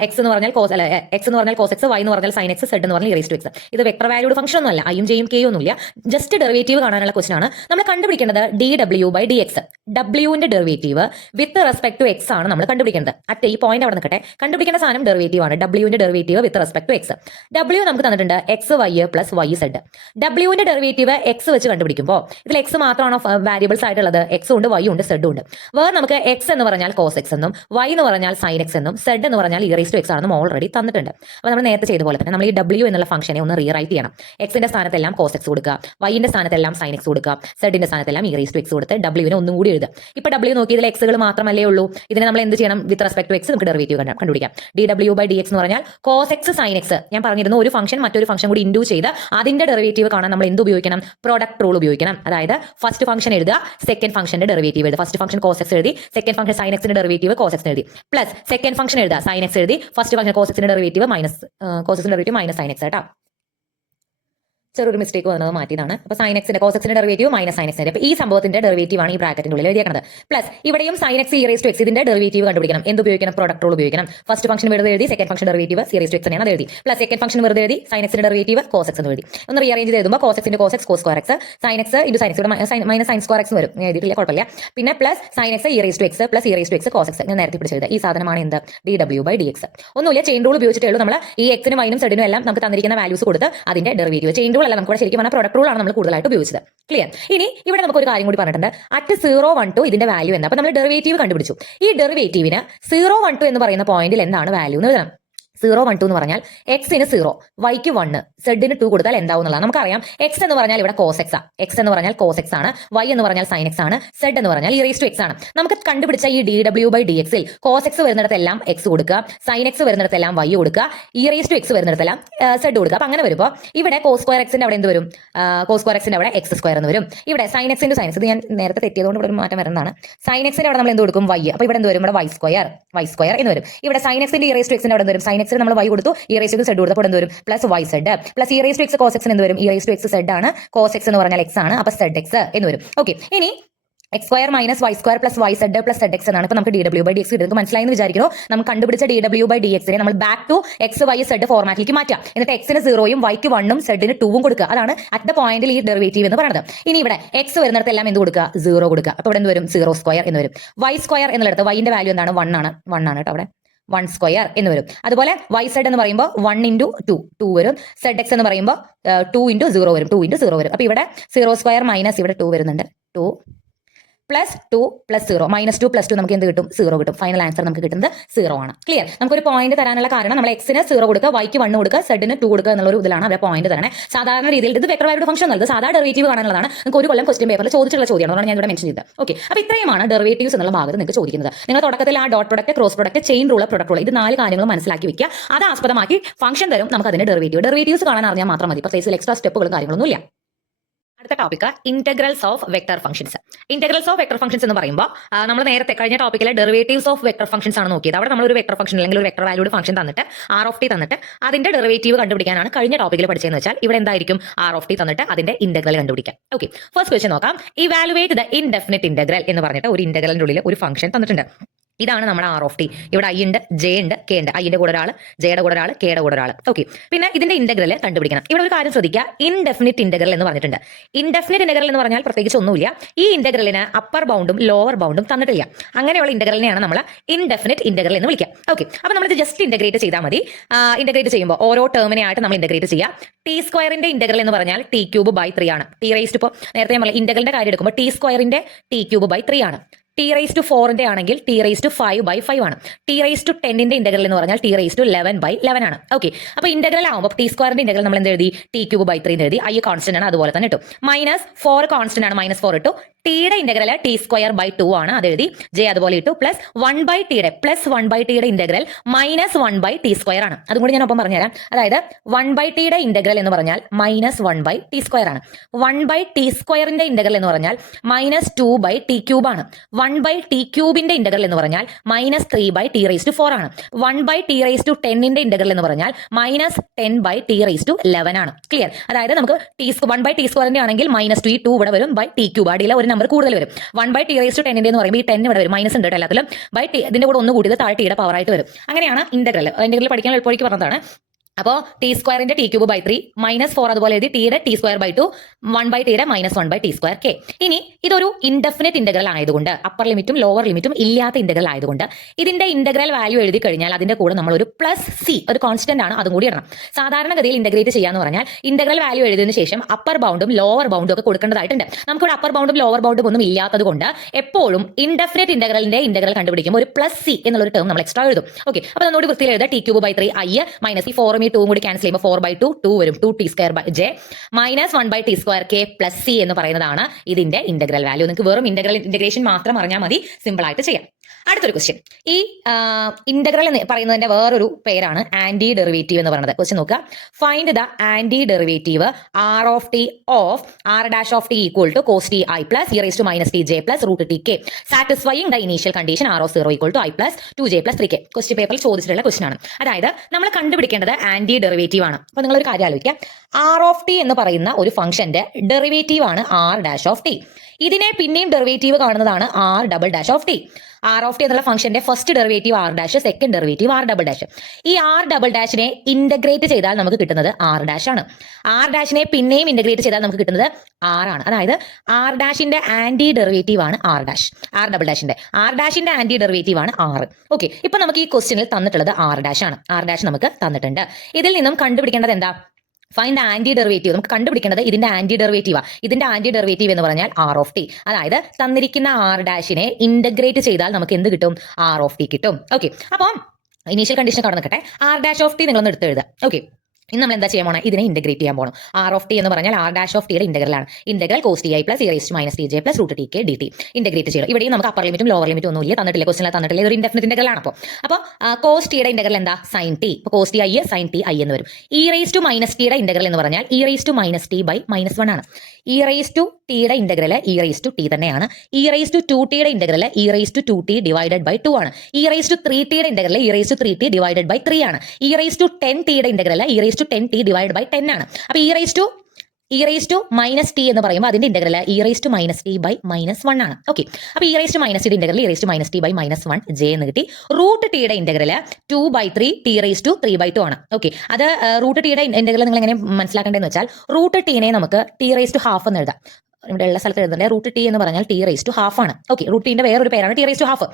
എക്സ് എന്ന് പറഞ്ഞാൽ കോസ് അല്ല, എക്സ് എന്ന് പറഞ്ഞാൽ കോസ് എക്സ്, വൈ എന്ന് പറഞ്ഞാൽ സൈൻ എക്സ്, സെഡ് എന്ന് പറഞ്ഞാൽ e⁻x. ഇത് വെക്ടർ വാല്യൂഡ് ഫംഗ്ഷൻ ഒന്നും അല്ല, ഐയും ജെയും കെയും ഒന്നുമില്ല. ജസ്റ്റ് ഡെറിവേറ്റീവ് കാണാനുള്ള ക്വസ്റ്റൻ ആണ്. നമ്മൾ കണ്ടുപിടിക്കേണ്ടത് dw/dx. ഡബ്ല്യൂവിന്റെ derivative with respect to X ആണ് നമ്മൾ കണ്ടുപിടിക്കേണ്ടത്. അറ്റ് ഈ പോയിന്റ് അവിടെ നിൽക്കട്ടെ. കണ്ടുപിടിക്കേണ്ട സാധനം ഡെറിവേറ്റീവ് ആണ്. ഡബ്ല്യൂവിന്റെ derivative with respect to x. ഡബ്ല്യൂ നമുക്ക് തന്നിട്ടുണ്ട് എക്സ് വൈ + വൈ സെഡ്. ഡബ്ല്യൂവിന്റെ ഡെറിവേറ്റീവ് എക്സ് വെച്ച് കണ്ടുപിടിക്കുമ്പോൾ ഇതിൽ എക്സ് മാത്രമാണോ വാരിയബിൾസ് ആയിട്ടുള്ളത്? എക്സും ഉണ്ട്, വൈ ഉണ്ട്, സെഡും ഉണ്ട്. വേറെ നമുക്ക് എക്സ് എന്ന് പറഞ്ഞാൽ കോസ് എക്സ് എന്നും വൈ എന്ന് പറഞ്ഞാൽ സൈൻ എക്സ് എന്നും സെഡ് എന്ന് പറഞ്ഞാൽ ഇ റൈസ് ടു എക്സ് ആണെന്നും ഓൾറെഡി തന്നിട്ടുണ്ട്. അപ്പോൾ നമ്മൾ നേരത്തെ ചെയ്ത പോലെ തന്നെ നമ്മൾ ഈ ഡബ്ല്യു എന്നുള്ള ഫംഗ്ഷനെ ഒന്ന് റീറൈറ്റ് ചെയ്യണം. എക്സിന്റെ സ്ഥാനത്തെല്ലാം കോസ് എക്സ് കൊടുക്കുക, വൈന്റെ സ്ഥാനത്തെല്ലാം സൈൻ എക്സ് കൊടുക്കുക, സെഡിന്റെ സ്ഥാനത്തെല്ലാം ഇ റൈസ് ടു എക്സ് കൊടുത്ത് ഡബ്ല്യുവിനെ ഒന്നും കൂടി എഴുതുക. ഇപ്പോൾ ഡബ്ല്യു നോക്കി ഇതിൽ എക്സുകൾ മാത്രമല്ലേ ഉള്ളൂ. ഇതിനെ നമ്മൾ എന്ത് ചെയ്യണം? വിത്ത് റെസ്പെക്ട് ടു എക്സ് നമുക്ക് ഡെറിവേറ്റീവ് കണ്ടുപിടിക്കാം. D W by D X എന്ന് പറഞ്ഞാൽ കോസ് എക്സ് സൈൻ എക്സ്. ഞാൻ പറഞ്ഞിരുന്നു ഒരു ഫംഗ്ഷൻ മറ്റൊരു ഫംഗ്ഷൻ കൂടി ഇൻഡ്യൂ ചെയ്ത് അതിന്റെ ഡെറിവേറ്റീവ് കാണാൻ നമ്മൾ എന്ത് ഉപയോഗിക്കണം? പ്രോഡക്റ്റ് റൂൾ ഉപയോഗിക്കണം. അതായത് ഫസ്റ്റ് ഫംഗ്ഷൻ എഴുതുക, സെക്കൻഡ് ഫംഗ്ഷന്റെ ഡെറിവേറ്റീവ് എഴുതുക. ഫസ്റ്റ് ഫംഗ്ഷൻ കോസ് എക്സ് എഴുതി, സെക്കൻഡ് ഫംഗ്ഷൻ സൈൻ എക്സിന്റെ ഡെറിവേറ്റീവ് കോസ് എക്സ് എഴുതി, പ്ലസ് സെക്കൻഡ് ഫംഗ്ഷൻ എഴുതുക, സൈൻ എക്സ് എഴുതി, ഫസ്റ്റ് ഫംഗ്ഷൻ കോസ് എക്സിന്റെ ഡെറിവേറ്റീവ് മൈനസ് സൈൻ എക്സ് കേട്ടോ. ചെറിയൊരു മിസ്റ്റേക്ക് വന്നത് മാറ്റിയതാണ്. അപ്പോൾ സൈൻ എക്സിന്റെ കോസ് എക്സിന്റെ ഡെറിവേറ്റീവ് മൈനസ് സൈൻ എക്സിന്റെ. അപ്പോൾ ഈ സംഭവത്തിന്റെ ഡെറിവേറ്റീവ് ആണ് ഈ ബ്രാക്കറ്റിന്റെ ഉള്ളിൽ എഴുതിയേക്കുന്നത്. പ്ലസ് ഇവിടെയും sine X E raise to X ഇതിന്റെ ഡെറിവേറ്റീവ് കണ്ടുപിടിക്കണം. എന്ത് ഉപയോഗിക്കണം? പ്രോഡക്റ്റ് റൂൾ ഉപയോഗിക്കണം. ഫസ്റ്റ് ഫംഗ്ഷൻ വെറുതെ എഴുതി, second function derivative C raise to X ആണ് അത് എഴുതി, പ്ലസ് സെക്കൻഡ് ഫംഗ്ഷൻ വെറുതെ എഴുതി, സൈൻ എക്സിന്റെ ഡെറിവേറ്റീവ് കോസ് എക്സ് എന്ന് എഴുതി. ഒന്ന് റീഅറേഞ്ച് ചെയ്തുമ്പോൾ കോസ് എക്സിന്റെ cos X cos square X, sine X into sine X minus sine square X വരും. എഴുതിയിട്ടില്ല, കുഴപ്പമില്ല. പിന്നെ plus sine X E raise to X plus E raise to X cos X. ഞാൻ നേരത്തെ പിടിച്ചെഴുതുക. ഈ സാധനമാണ് എന്ത്? D W by D X. ഒന്നുമില്ല, ചെയിൻ റൂൾ ഉപയോഗിച്ചിട്ടേ ഉള്ളൂ. നമ്മൾ ഈ എക്സിനും വൈനും സെഡിനും എല്ലാം നമുക്ക് തന്നിരിക്കുന്ന വാല്യൂസ് കൊടുത്ത് അതിന്റെ ഡെറിവേറ്റീവ്. ചെയിൻ റൂൾ അല്ല, നമുക്ക് ശരിക്കും പറഞ്ഞാൽ പ്രോഡക്റ്റ് റൂൾ ആണ് നമ്മൾ കൂടുതലായിട്ട് ഉപയോഗിച്ചത്. ക്ലിയർ? ഇനി ഇവിടെ നമുക്ക് ഒരു കാര്യം കൂടി പറഞ്ഞിട്ടുണ്ട്. അറ്റ് 0, 1, 2 ഇതിന്റെ വാല്യൂ എന്താ? അപ്പോൾ നമ്മൾ ഡെറിവേറ്റീവ് കണ്ടുപിടിച്ചു. ഈ ഡെറിവേറ്റീവിന് 0, 1, 2 എന്ന് പറയുന്ന പോയിന്റിൽ എന്താണ് വാല്യൂ എന്ന് എഴുതണം. 0, 1, 2 എന്ന് പറഞ്ഞാൽ എക്സിന് 0, വൈക്ക് 1, സെഡിന് 2 കൊടുത്താൽ എന്താവും എന്നുള്ളത് നമുക്കറിയാം. എക്സ് എന്ന് പറഞ്ഞാൽ ഇവിടെ കോസ് എക്സ് ആണ്, എക്സ് എന്ന് പറഞ്ഞാൽ കോസ് എക്സ് ആണ്, വൈ എന്ന് പറഞ്ഞാൽ സൈൻ എക്സ് ആണ്, സെഡ് എന്ന് പറഞ്ഞാൽ ഇ റൈസ് ടു എക്സ് ആണ്. നമുക്ക് കണ്ടുപിടിച്ച ഈ ഡി ഡബ്ല്യു ബൈ ഡി എക്സിൽ കോസ് എക്സ് വരുന്നിടത്തെല്ലാം എക്സ് കൊടുക്കുക, സൈൻ എക്സ് വരുന്നിടത്തെല്ലാം വൈ കൊടുക്കുക, ഇ റൈസ് ടു എക്സ് വരുന്നിടത്തെല്ലാം സെഡ് കൊടുക്കുക. അപ്പം അങ്ങനെ വരുമ്പോൾ ഇവിടെ കോസ് സ്ക്വയർ എക്സിന്റെ അവിടെ എന്ത് വരും? കോസ് സ്ക്വയർ എക്സിന്റെ അവിടെ എക്സ് സ്ക്വയർ എന്ന് വരും. ഇവിടെ sine X into sine X, ഇത് ഞാൻ നേരത്തെ തെറ്റിയതുകൊണ്ട് ഇവിടെ ഒരു മാറ്റം വരുന്നതാണ്. സൈൻ എക്സിന്റെ അവിടെ നമ്മൾ എന്ത് കൊടുക്കും? വൈ. അപ്പോൾ ഇവിടെ എന്ത് വരും? ഇവിടെ വൈ സ്ക്വയർ എന്ന് വരും. ഇവിടെ സൈൻ എക്സിന്റെ ഇ റൈസ് ടു എക്സിന്റെ അവിടെ എന്ത് വരും? സൈൻ എക്സിന് നമ്മൾ വൈ കൊടുത്തു, ഇ റൈസ് ടു സെഡ് കൊടുത്തപ്പോൾ എന്ത് വരും? Plus Y Z plus E raise to X cos X എന്ത് വരും? E raise to X Z ആണ്, കോസ് എക്സ് എന്ന് പറഞ്ഞാൽ എക്സ് ആണ്, അപ്പോൾ സെഡ് എക്സ് എന്ന് വരും. ഓക്കെ, ഇനി x square minus y square plus Y Z plus z x എന്നാണ്. ഇപ്പോൾ നമുക്ക് d W by D x കിട്ടുന്നത് മനസ്സിലായി എന്ന് വിചാരിക്കുന്നു. നമുക്ക് കണ്ടുപിടിച്ച ഡി ഡബ്ല്യു ബൈ ഡി എക്സിനെ നമ്മൾ back to x y z ഫോർമാറ്റിലേക്ക് മാറ്റാം. എന്നിട്ട് എക്സിന് 0യും വൈക്ക് 1ഉം സെഡിന് 2ഉം കൊടുക്കുക. അതാണ് അറ്റ് ദ പോയിന്റിൽ ഈ ഡെറിവേറ്റീവ് എന്ന് പറയുന്നത്. ഇനി ഇവിടെ എക്സ് വരുന്നിടത്തെല്ലാം എന്ത് കൊടുക്കുക? 0 കൊടുക്കുക. അപ്പോൾ ഇവിടെ എന്ത് വരും? 0 സ്ക്വയർ എന്ന് വരും. വൈ സ്ക്വയർ എന്നുള്ളത് വൈന്റെ വാല്യൂ എന്താണ്? 1 ആണ് കേട്ടോ. അവിടെ 1 സ്ക്വയർ എന്ന് വരും. അതുപോലെ വൈ സെഡ് എന്ന് പറയുമ്പോൾ 1 ഇൻറ്റു 2 വരും. സെഡ് എക്സ് എന്ന് പറയുമ്പോൾ 2 ഇൻറ്റു 0 വരും. 2 ഇൻറ്റു 0 വരും. അപ്പോൾ ഇവിടെ 0 സ്ക്വയർ മൈനസ് ഇവിടെ 2 വരുന്നുണ്ട്. 2 പ്ലസ് 2 പ്ലസ് 0 മൈനസ് 2 പ്ലസ് 2 നമുക്ക് എന്ത് കിട്ടും? 0 കിട്ടും. ഫൈനൽ ആൻസർ നമുക്ക് കിട്ടുന്നത് 0 ആണ്. ക്ലിയർ? നമുക്കൊരു പോയിന്റ് തരാനുള്ള കാരണം നമ്മൾ എക്സിന് 0 കൊടുക്കുക, വൈക്ക് 1 കൊടുക്കുക, സെഡിന് 2 കൊടുക്കുക എന്നുള്ള ഒരു ഇതിലാണ് അവരെ പോയിന്റ് തരണേ. സാധാരണ രീതിയിൽ ഇത് വെക്ടർ വാല്യൂഡ് ഫംഗ്ഷൻ അല്ല, സാധാരണ ഡെറിവേറ്റീവ് കാണാനുള്ളതാണ്. നിങ്ങൾക്ക് ഒരു കൊല്ലം ക്വസ്റ്റ്യൻ പേപ്പറിൽ ചോദിച്ചിട്ടുള്ള ചോദ്യമാണ്, അതാണ് ഞാൻ ഇവിടെ മെൻഷൻ ചെയ്തത്. ഓക്കെ, അപ്പോൾ ഇത്രയുമാണ് ഡെറിവേറ്റീവ്സ് എന്നുള്ള ഭാഗത്ത് നിങ്ങൾക്ക് ചോദിക്കുന്നത്. നിങ്ങൾ തുടക്കത്തിൽ ആ dot product, cross product, chain rule, product rule ഇത് 4 കാര്യങ്ങൾ മനസ്സിലാക്കി വെക്കുക. അത് ആസ്പദമാക്കി ഫംഗ്ഷൻ തരും, നമുക്ക് അതിന്റെ ഡെറിവേറ്റീവ്സ് കാണാൻ അറിഞ്ഞാൽ മാത്രം മതി. പ്രത്യേകിച്ച് എക്സ്ട്രാ സ്റ്റെപ്പുകളും കാര്യങ്ങളൊന്നും ഇല്ല. അടുത്ത topic integrals of vector functions. Integrals of vector functions എന്ന് പറയുമ്പോൾ നമ്മൾ നേരത്തെ കഴിഞ്ഞ ടോപ്പിക്കിലെ ഡെറിവേറ്റീവ്സ് ഓഫ് വെക്ടർ ഫംഗ്ഷൻസ് ആണ് നോക്കിയത്. അവിടെ നമ്മൾ ഒരു വെക്ടർ ഫംഗ്ഷൻ അല്ലെങ്കിൽ ഒരു വെക്ടർ വാല്യൂഡ് ഫംഗ്ഷൻ തന്നിട്ട് ആർ ഓഫ് ടി തന്നിട്ട് അതിന്റെ ഡെറിവേറ്റീവ് കണ്ടുപിടിക്കാനാണ് കഴിഞ്ഞ ടോപ്പിക്കിൽ പഠിച്ചതെന്ന് വെച്ചാൽ ഇവിടെ എന്തായിരിക്കും? ആർ ഓഫ് ടി തന്നിട്ട് അതിന്റെ ഇന്റഗ്രൽ കണ്ടുപിടിക്കാം. ഓക്കെ, ഫസ്റ്റ് ക്വസ്റ്റ്യൻ നോക്കാം. ഇവാലുവേറ്റ് ദ ഇൻഡെഫിനിറ്റ് ഇന്റഗ്രൽ എന്ന് പറഞ്ഞിട്ട് ഒരു ഇന്റഗ്രലിന്റെ ഉള്ളിൽ ഒരു ഫംഗ്ഷൻ തന്നിട്ടുണ്ട്. ഇതാണ് നമ്മുടെ ആർ ഓഫ് ടി. ഇവിടെ ഐ ഉണ്ട്, ജെ ഉണ്ട്, കെ ഉണ്ട്. ഐന്റെ കൂടെ ഒരാൾ, ജെയുടെ കൂടെ ഒരാൾ, കെയുടെ കൂടെ ഒരാൾ. ഓക്കെ, പിന്നെ ഇതിന്റെ ഇന്റഗ്രൽ കണ്ടുപിടിക്കണം. ഇവിടെ ഒരു കാര്യം ശ്രദ്ധിക്കുക, ഇൻഡെഫിനിറ്റ് ഇന്റഗ്രൽ എന്ന് പറഞ്ഞിട്ടുണ്ട്. ഇൻഡെഫിനിറ്റ് ഇന്റഗ്രൽ എന്ന് പറഞ്ഞാൽ പ്രത്യേകിച്ച് ഒന്നുമില്ല. ഈ ഇന്റഗ്രലിന് അപ്പർ ബൗണ്ടും ലോവർ ബൗണ്ടും തന്നിട്ടില്ല. അങ്ങനെയുള്ള ഇന്റഗ്രലിനെയാണ് നമ്മൾ ഇൻഡെഫിനിറ്റ് ഇന്റഗ്രൽ എന്ന് വിളിക്കുക. ഓക്കെ, അപ്പോൾ നമ്മൾ ഇത് ജസ്റ്റ് ഇന്റഗ്രേറ്റ് ചെയ്താൽ മതി. ഇന്റഗ്രേറ്റ് ചെയ്യുമ്പോൾ ഓരോ ടേമിനെ ആയിട്ട് നമ്മൾ ഇന്റഗ്രേറ്റ് ചെയ്യുക. ടി സ്ക്വയറിന്റെ ഇന്റഗ്രൽ എന്ന് പറഞ്ഞാൽ ടി ക്യൂബ് ബൈ 3 ആണ്. ടി റൈസ് ടു, ഇപ്പോൾ നേരത്തെ നമ്മൾ ഇന്റഗ്രലിന്റെ കാര്യം എടുക്കുമ്പോൾ ടി സ്ക്വയറിന്റെ ടി ക്യൂബ് ബൈ 3 ആണ്. ടി റൈസ് ടു 4ന്റെ ആണെങ്കിൽ ടി റൈസ് ടു 5 ബൈ 5 ആണ്. ടി റൈസ് ടു 10ന്റെ ഇന്റഗ്രൽ എന്ന് പറഞ്ഞാൽ ടി റൈസ് ടു 11 ബൈ 11 ആണ്. ഓക്കെ, അപ്പോൾ ഇന്റഗ്രൽ ആകുമ്പോൾ ടി സ്ക്വയറിന്റെ ഇന്റഗ്രൽ നമ്മൾ എന്ത് എഴുതി? ടി ക്യൂബ് ബൈ 3 എന്ന് എഴുതി. ഐ കോൺസ്റ്റന്റ് ആണ്, അതുപോലെ തന്നെ ഇട്ടു. മൈനസ് 4 കോൺസ്റ്റന്റ് ആണ്, -4 ഇട്ടു. ടിയുടെ ഇന്റഗ്രൽ ടി സ്ക്വയർ ബൈ 2 ആണ്, അത് എഴുതി. ജെ അതുപോലെ ഇട്ടു. പ്ലസ് 1 ബൈ ടിയുടെ ഇന്റഗ്രൽ -1 ബൈ ടി സ്ക്വയർ ആണ്. അതും കൂടി ഞാൻ ഒപ്പം പറഞ്ഞുതരാം. അതായത് 1 ബൈ ടിയുടെ ഇന്റഗ്രൽ എന്ന് പറഞ്ഞാൽ -1 ബൈ ടി സ്ക്വയർ ആണ്. 1 ബൈ ടി സ്ക്വയറിന്റെ ഇന്റഗ്രൽ എന്ന് പറഞ്ഞാൽ -2 ബൈ ടി ക്യൂബ് ആണ്. 1 ബൈ ടി ക്യൂബിന്റെ ഇന്റഗ്രൽ എന്ന് പറഞ്ഞാൽ -3 ബൈ ടി റൈസ് ടു 4 ആണ്. 1 ബൈ ടി റൈസ് ടു 10ന്റെ ഇന്റഗ്രൽ എന്ന് പറഞ്ഞാൽ -10 ബൈ ടി റൈസ് ടു 11 ആണ്. ക്ലിയർ? അതായത് നമുക്ക് 1 ബൈ ടി സ്ക്വയറിന്റെ ആണെങ്കിൽ -2 ഇവിടെ വരും ബൈ ടി ക്യൂബ്, അടിയിലെ ഒരു നമ്പർ കൂടുതൽ വരും. 1 ബൈ ടി റൈസ് ടു 10ന്റെ എന്ന് പറയുമ്പോൾ ഈ 10 ഇവിടെ വരും, മൈനസ് ഉണ്ട് കേട്ടോ എല്ലാത്തിലും. ബൈ ടി ഇതിന്റെ കൂടെ ഒന്ന് കൂട്ടിയത് താഴെ ടിയുടെ പവർ ആയിട്ട് വരും. അങ്ങനെയാണ് ഇന്റഗ്രൽ പഠിക്കാൻ എളുപ്പമായിട്ട് പറഞ്ഞതാണ്. അപ്പോൾ ടി സ്ക്വയറിന്റെ ടി ക്യൂബ് ബൈ 3 -4 അതുപോലെ എഴുതി ടിയുടെ ടി സ്ക്വയർ ബൈ 2 1 ബൈ ടിയുടെ -1 ബൈ ടി സ്ക്വയർ കെ. ഇനി ഇതൊരു ഇൻഡെഫിനിറ്റ് ഇന്റഗ്രൽ ആയതുകൊണ്ട് അപ്പർ ലിമിറ്റും ലോവർ ലിമിറ്റും ഇല്ലാത്ത ഇന്റഗ്രൽ ആയതുകൊണ്ട് ഇതിന്റെ ഇന്റഗ്രൽ വാല്യൂ എഴുതി കഴിഞ്ഞാൽ അതിന്റെ കൂടെ നമ്മൾ ഒരു പ്ലസ് സി ഒരു കോൺസ്റ്റന്റ് ആണ് അതും കൂടി ഇടണം. സാധാരണഗതിയിൽ ഇന്റഗ്രേറ്റ് ചെയ്യാന്ന് പറഞ്ഞാൽ ഇന്റഗ്രൽ വാല്യൂ എഴുതിയതിനു ശേഷം അപ്പർ ബൗണ്ടും ലോവർ ബൗണ്ടും ഒക്കെ കൊടുക്കേണ്ടതായിട്ടുണ്ട്. നമുക്കിവിടെ അപ്പർ ബൗണ്ടും ലോവർ ബൗണ്ടും ഒന്നും ഇല്ലാത്തത് കൊണ്ട് എപ്പോഴും ഇൻഡെഫിനിറ്റ് ഇന്റഗ്രലിന്റെ ഇന്റഗ്രൽ കണ്ടുപിടിക്കുമ്പോൾ ഒരു പ്ലസ് സി എന്നുള്ള ടേം നമ്മൾ എക്സ്ട്രാ എഴുതും. ഓക്കെ, അപ്പോൾ നമ്മോട് വൃത്തിയിൽ എഴുതാം T cube by 3 I minus ഈ 4 2 കൂടി ക്യാൻസൽ ചെയ്യുമ്പോൾ 4 ബൈ 2 2 വരും 2 T square by J -1 by T square K plus C എന്ന് പറയുന്നതാണ് ഇതിന്റെ ഇന്റഗ്രൽ വാല്യൂ. നിങ്ങൾക്ക് വെറും ഇന്റഗ്രേഷൻ മാത്രം അറിഞ്ഞാൽ മതി, സിമ്പിൾ ആയിട്ട് ചെയ്യാം. അടുത്തൊരു ക്വസ്റ്റ്യൻ, ഈ ഇന്റഗ്രൽ എന്ന് പറയുന്നതിന്റെ വേറൊരു പേരാണ് ആന്റി ഡെറിവേറ്റീവ് എന്ന് പറയുന്നത്. ക്വസ്റ്റ്യൻ നോക്കുക, find the anti derivative R of T of R dash of T equal to cos T I plus E raise to minus T J plus root T K satisfying the initial condition R of 0 equal to I plus 2 J plus 3 K. Question പേപ്പറിൽ ചോദിച്ചിട്ടുള്ള question ആണ്. അതായത് നമ്മൾ കണ്ടുപിടിക്കേണ്ടത് anti derivative ആണ്. അപ്പൊ നിങ്ങളൊരു കാര്യം ആലോചിക്കുക, ആർ ഓഫ് ടി എന്ന് പറയുന്ന ഒരു ഫംഗ്ഷന്റെ ഡെറിവേറ്റീവ് ആണ് ആർ ഡാഷ് ഓഫ് ടി. ഇതിനെ പിന്നെയും ഡെറിവേറ്റീവ് കാണുന്നതാണ് r double dash of T. R of t എന്നുള്ള ഫംഗ്ഷന്റെ first derivative r dash, second derivative r double dash. ഈ ആർ ഡബിൾ ഡാഷിനെ ഇന്റഗ്രേറ്റ് ചെയ്താൽ നമുക്ക് കിട്ടുന്നത് ആർ ഡാഷ് ആണ്. ആർ ഡാഷിനെ പിന്നെയും ഇന്റഗ്രേറ്റ് ചെയ്താൽ നമുക്ക് കിട്ടുന്നത് ആർ ആണ്. അതായത് ആർ ഡാഷിന്റെ ആന്റി ഡെറിവേറ്റീവ് ആണ് ആർ ഡാഷ്. ആർ ഡബിൾ ഡാഷിന്റെ ആന്റി ഡെറിവേറ്റീവ് ആണ് ആർ. ഓക്കെ, ഇപ്പൊ നമുക്ക് ഈ ക്വസ്റ്റ്യനിൽ തന്നിട്ടുള്ളത് ആർ ഡാഷ് ആണ്. ആർ ഡാഷ് നമുക്ക് തന്നിട്ടുണ്ട്. ഇതിൽ നിന്നും കണ്ടുപിടിക്കേണ്ടത് എന്താ? Find anti derivative. നമുക്ക് കണ്ടുപിടിക്കേണ്ടത് ഇതിന്റെ ആന്റി ഡെറിവേറ്റീവാ. ഇതിന്റെ ആന്റി ഡെറിവേറ്റീവ് എന്ന് പറഞ്ഞാൽ ആർ ഓഫ് ടി. അതായത് തന്നിരിക്കുന്ന ആർ ഡാഷിനെ ഇന്റഗ്രേറ്റ് ചെയ്താൽ നമുക്ക് എന്ത് കിട്ടും? ആർ ഓഫ് ടി കിട്ടും. ഓക്കെ, അപ്പം ഇനീഷ്യൽ കണ്ടീഷൻ കടന്നു നിൽക്കട്ടെ. ആർ ഡാഷ് ഓഫ് ടി നിങ്ങളൊന്ന് എടുത്ത് എഴുതുക. ഓക്കെ, ഇനി നമ്മൾ എന്താ ചെയ്യാൻ പോകണം? ഇതിനെ ഇന്റഗ്രേറ്റ് ചെയ്യാൻ പോകണം. ആർ ഓഫ് ടി എന്ന് പറഞ്ഞാൽ ആർ ഡാഷ് ഓഫ് ടിയുടെ ഇന്റഗ്രൽ ആണ്. Integral cos T I plus E raise to minus T J plus root T K D T integrate ചെയ്യണം. ഇവിടെയും നമുക്ക് അപ്പർ ലിമിറ്റും ലോവർ ലിമിറ്റും ഒന്നും ഇല്ല, തന്നിട്ടില്ല, ക്വസ്റ്റിനിൽ തന്നിട്ടില്ല. ഒരു ഇൻഡെഫിനിറ്റ് ഇന്റഗ്രൽ ആണ്. അപ്പോൾ കോസ് ടിയുടെ ഇന്റഗ്രൽ എന്താ? Sine t. ഇപ്പോൾ cos T i sine T I എന്ന് വരും. ഇ റൈസ് ടു മൈനസ് ടിയുടെ ഇന്റഗ്രൽ എന്ന് പറഞ്ഞാൽ e raise to minus T by -1 ആണ്. ഇ റൈസ് ടു ടിയുടെ integral E raise to t തന്നെയാണ്. ഇ റൈസ് ടു 2 ടിയുടെ integral E raise to 2 t divided by 2 ആണ്. ഇ റൈസ് ടു 3 ടിയുടെ integral E raise to 3 t divided by 3 ആണ്. E raise to 10 ടിയുടെ integral E raise to 10 T divide by 10 ആണ്. അപ്പൊ E raise to minus T എന്ന് പറയുമ്പോൾ അതിന്റെ integral E raise to minus T by -1 ആണ്. Okay, അപ്പൊ ഇ റൈസ് ടു മൈനസ് ടിയുടെ integral E raise to minus T by -1 J എന്ന് കിട്ടി. റൂട്ട് ടിയുടെ ഇന്റഗ്രൽ 2/3 ടി റൈസ് ടു 3/2 ആണ്. ഓക്കെ, അത് റൂട്ട് ടിയുടെ ഇന്റഗ്രൽ നിങ്ങൾ എങ്ങനെ മനസ്സിലാക്കേണ്ടതെന്ന് വെച്ചാൽ റൂട്ട് ടീനെ നമുക്ക് ടി റൈസ് ടു ഹാഫ് എന്ന് എഴുതാം. ഇവിടെ ഉള്ള സ്ഥലത്ത് എഴുതണ്ടേ, റൂട്ട് ടി എന്ന് പറഞ്ഞാൽ ടി റൈസ് ടു ഹാഫ് ആണ്. ഓക്കെ, റൂട്ട് ടീന്റെ വേറൊരു പേരാണ് t raise to half.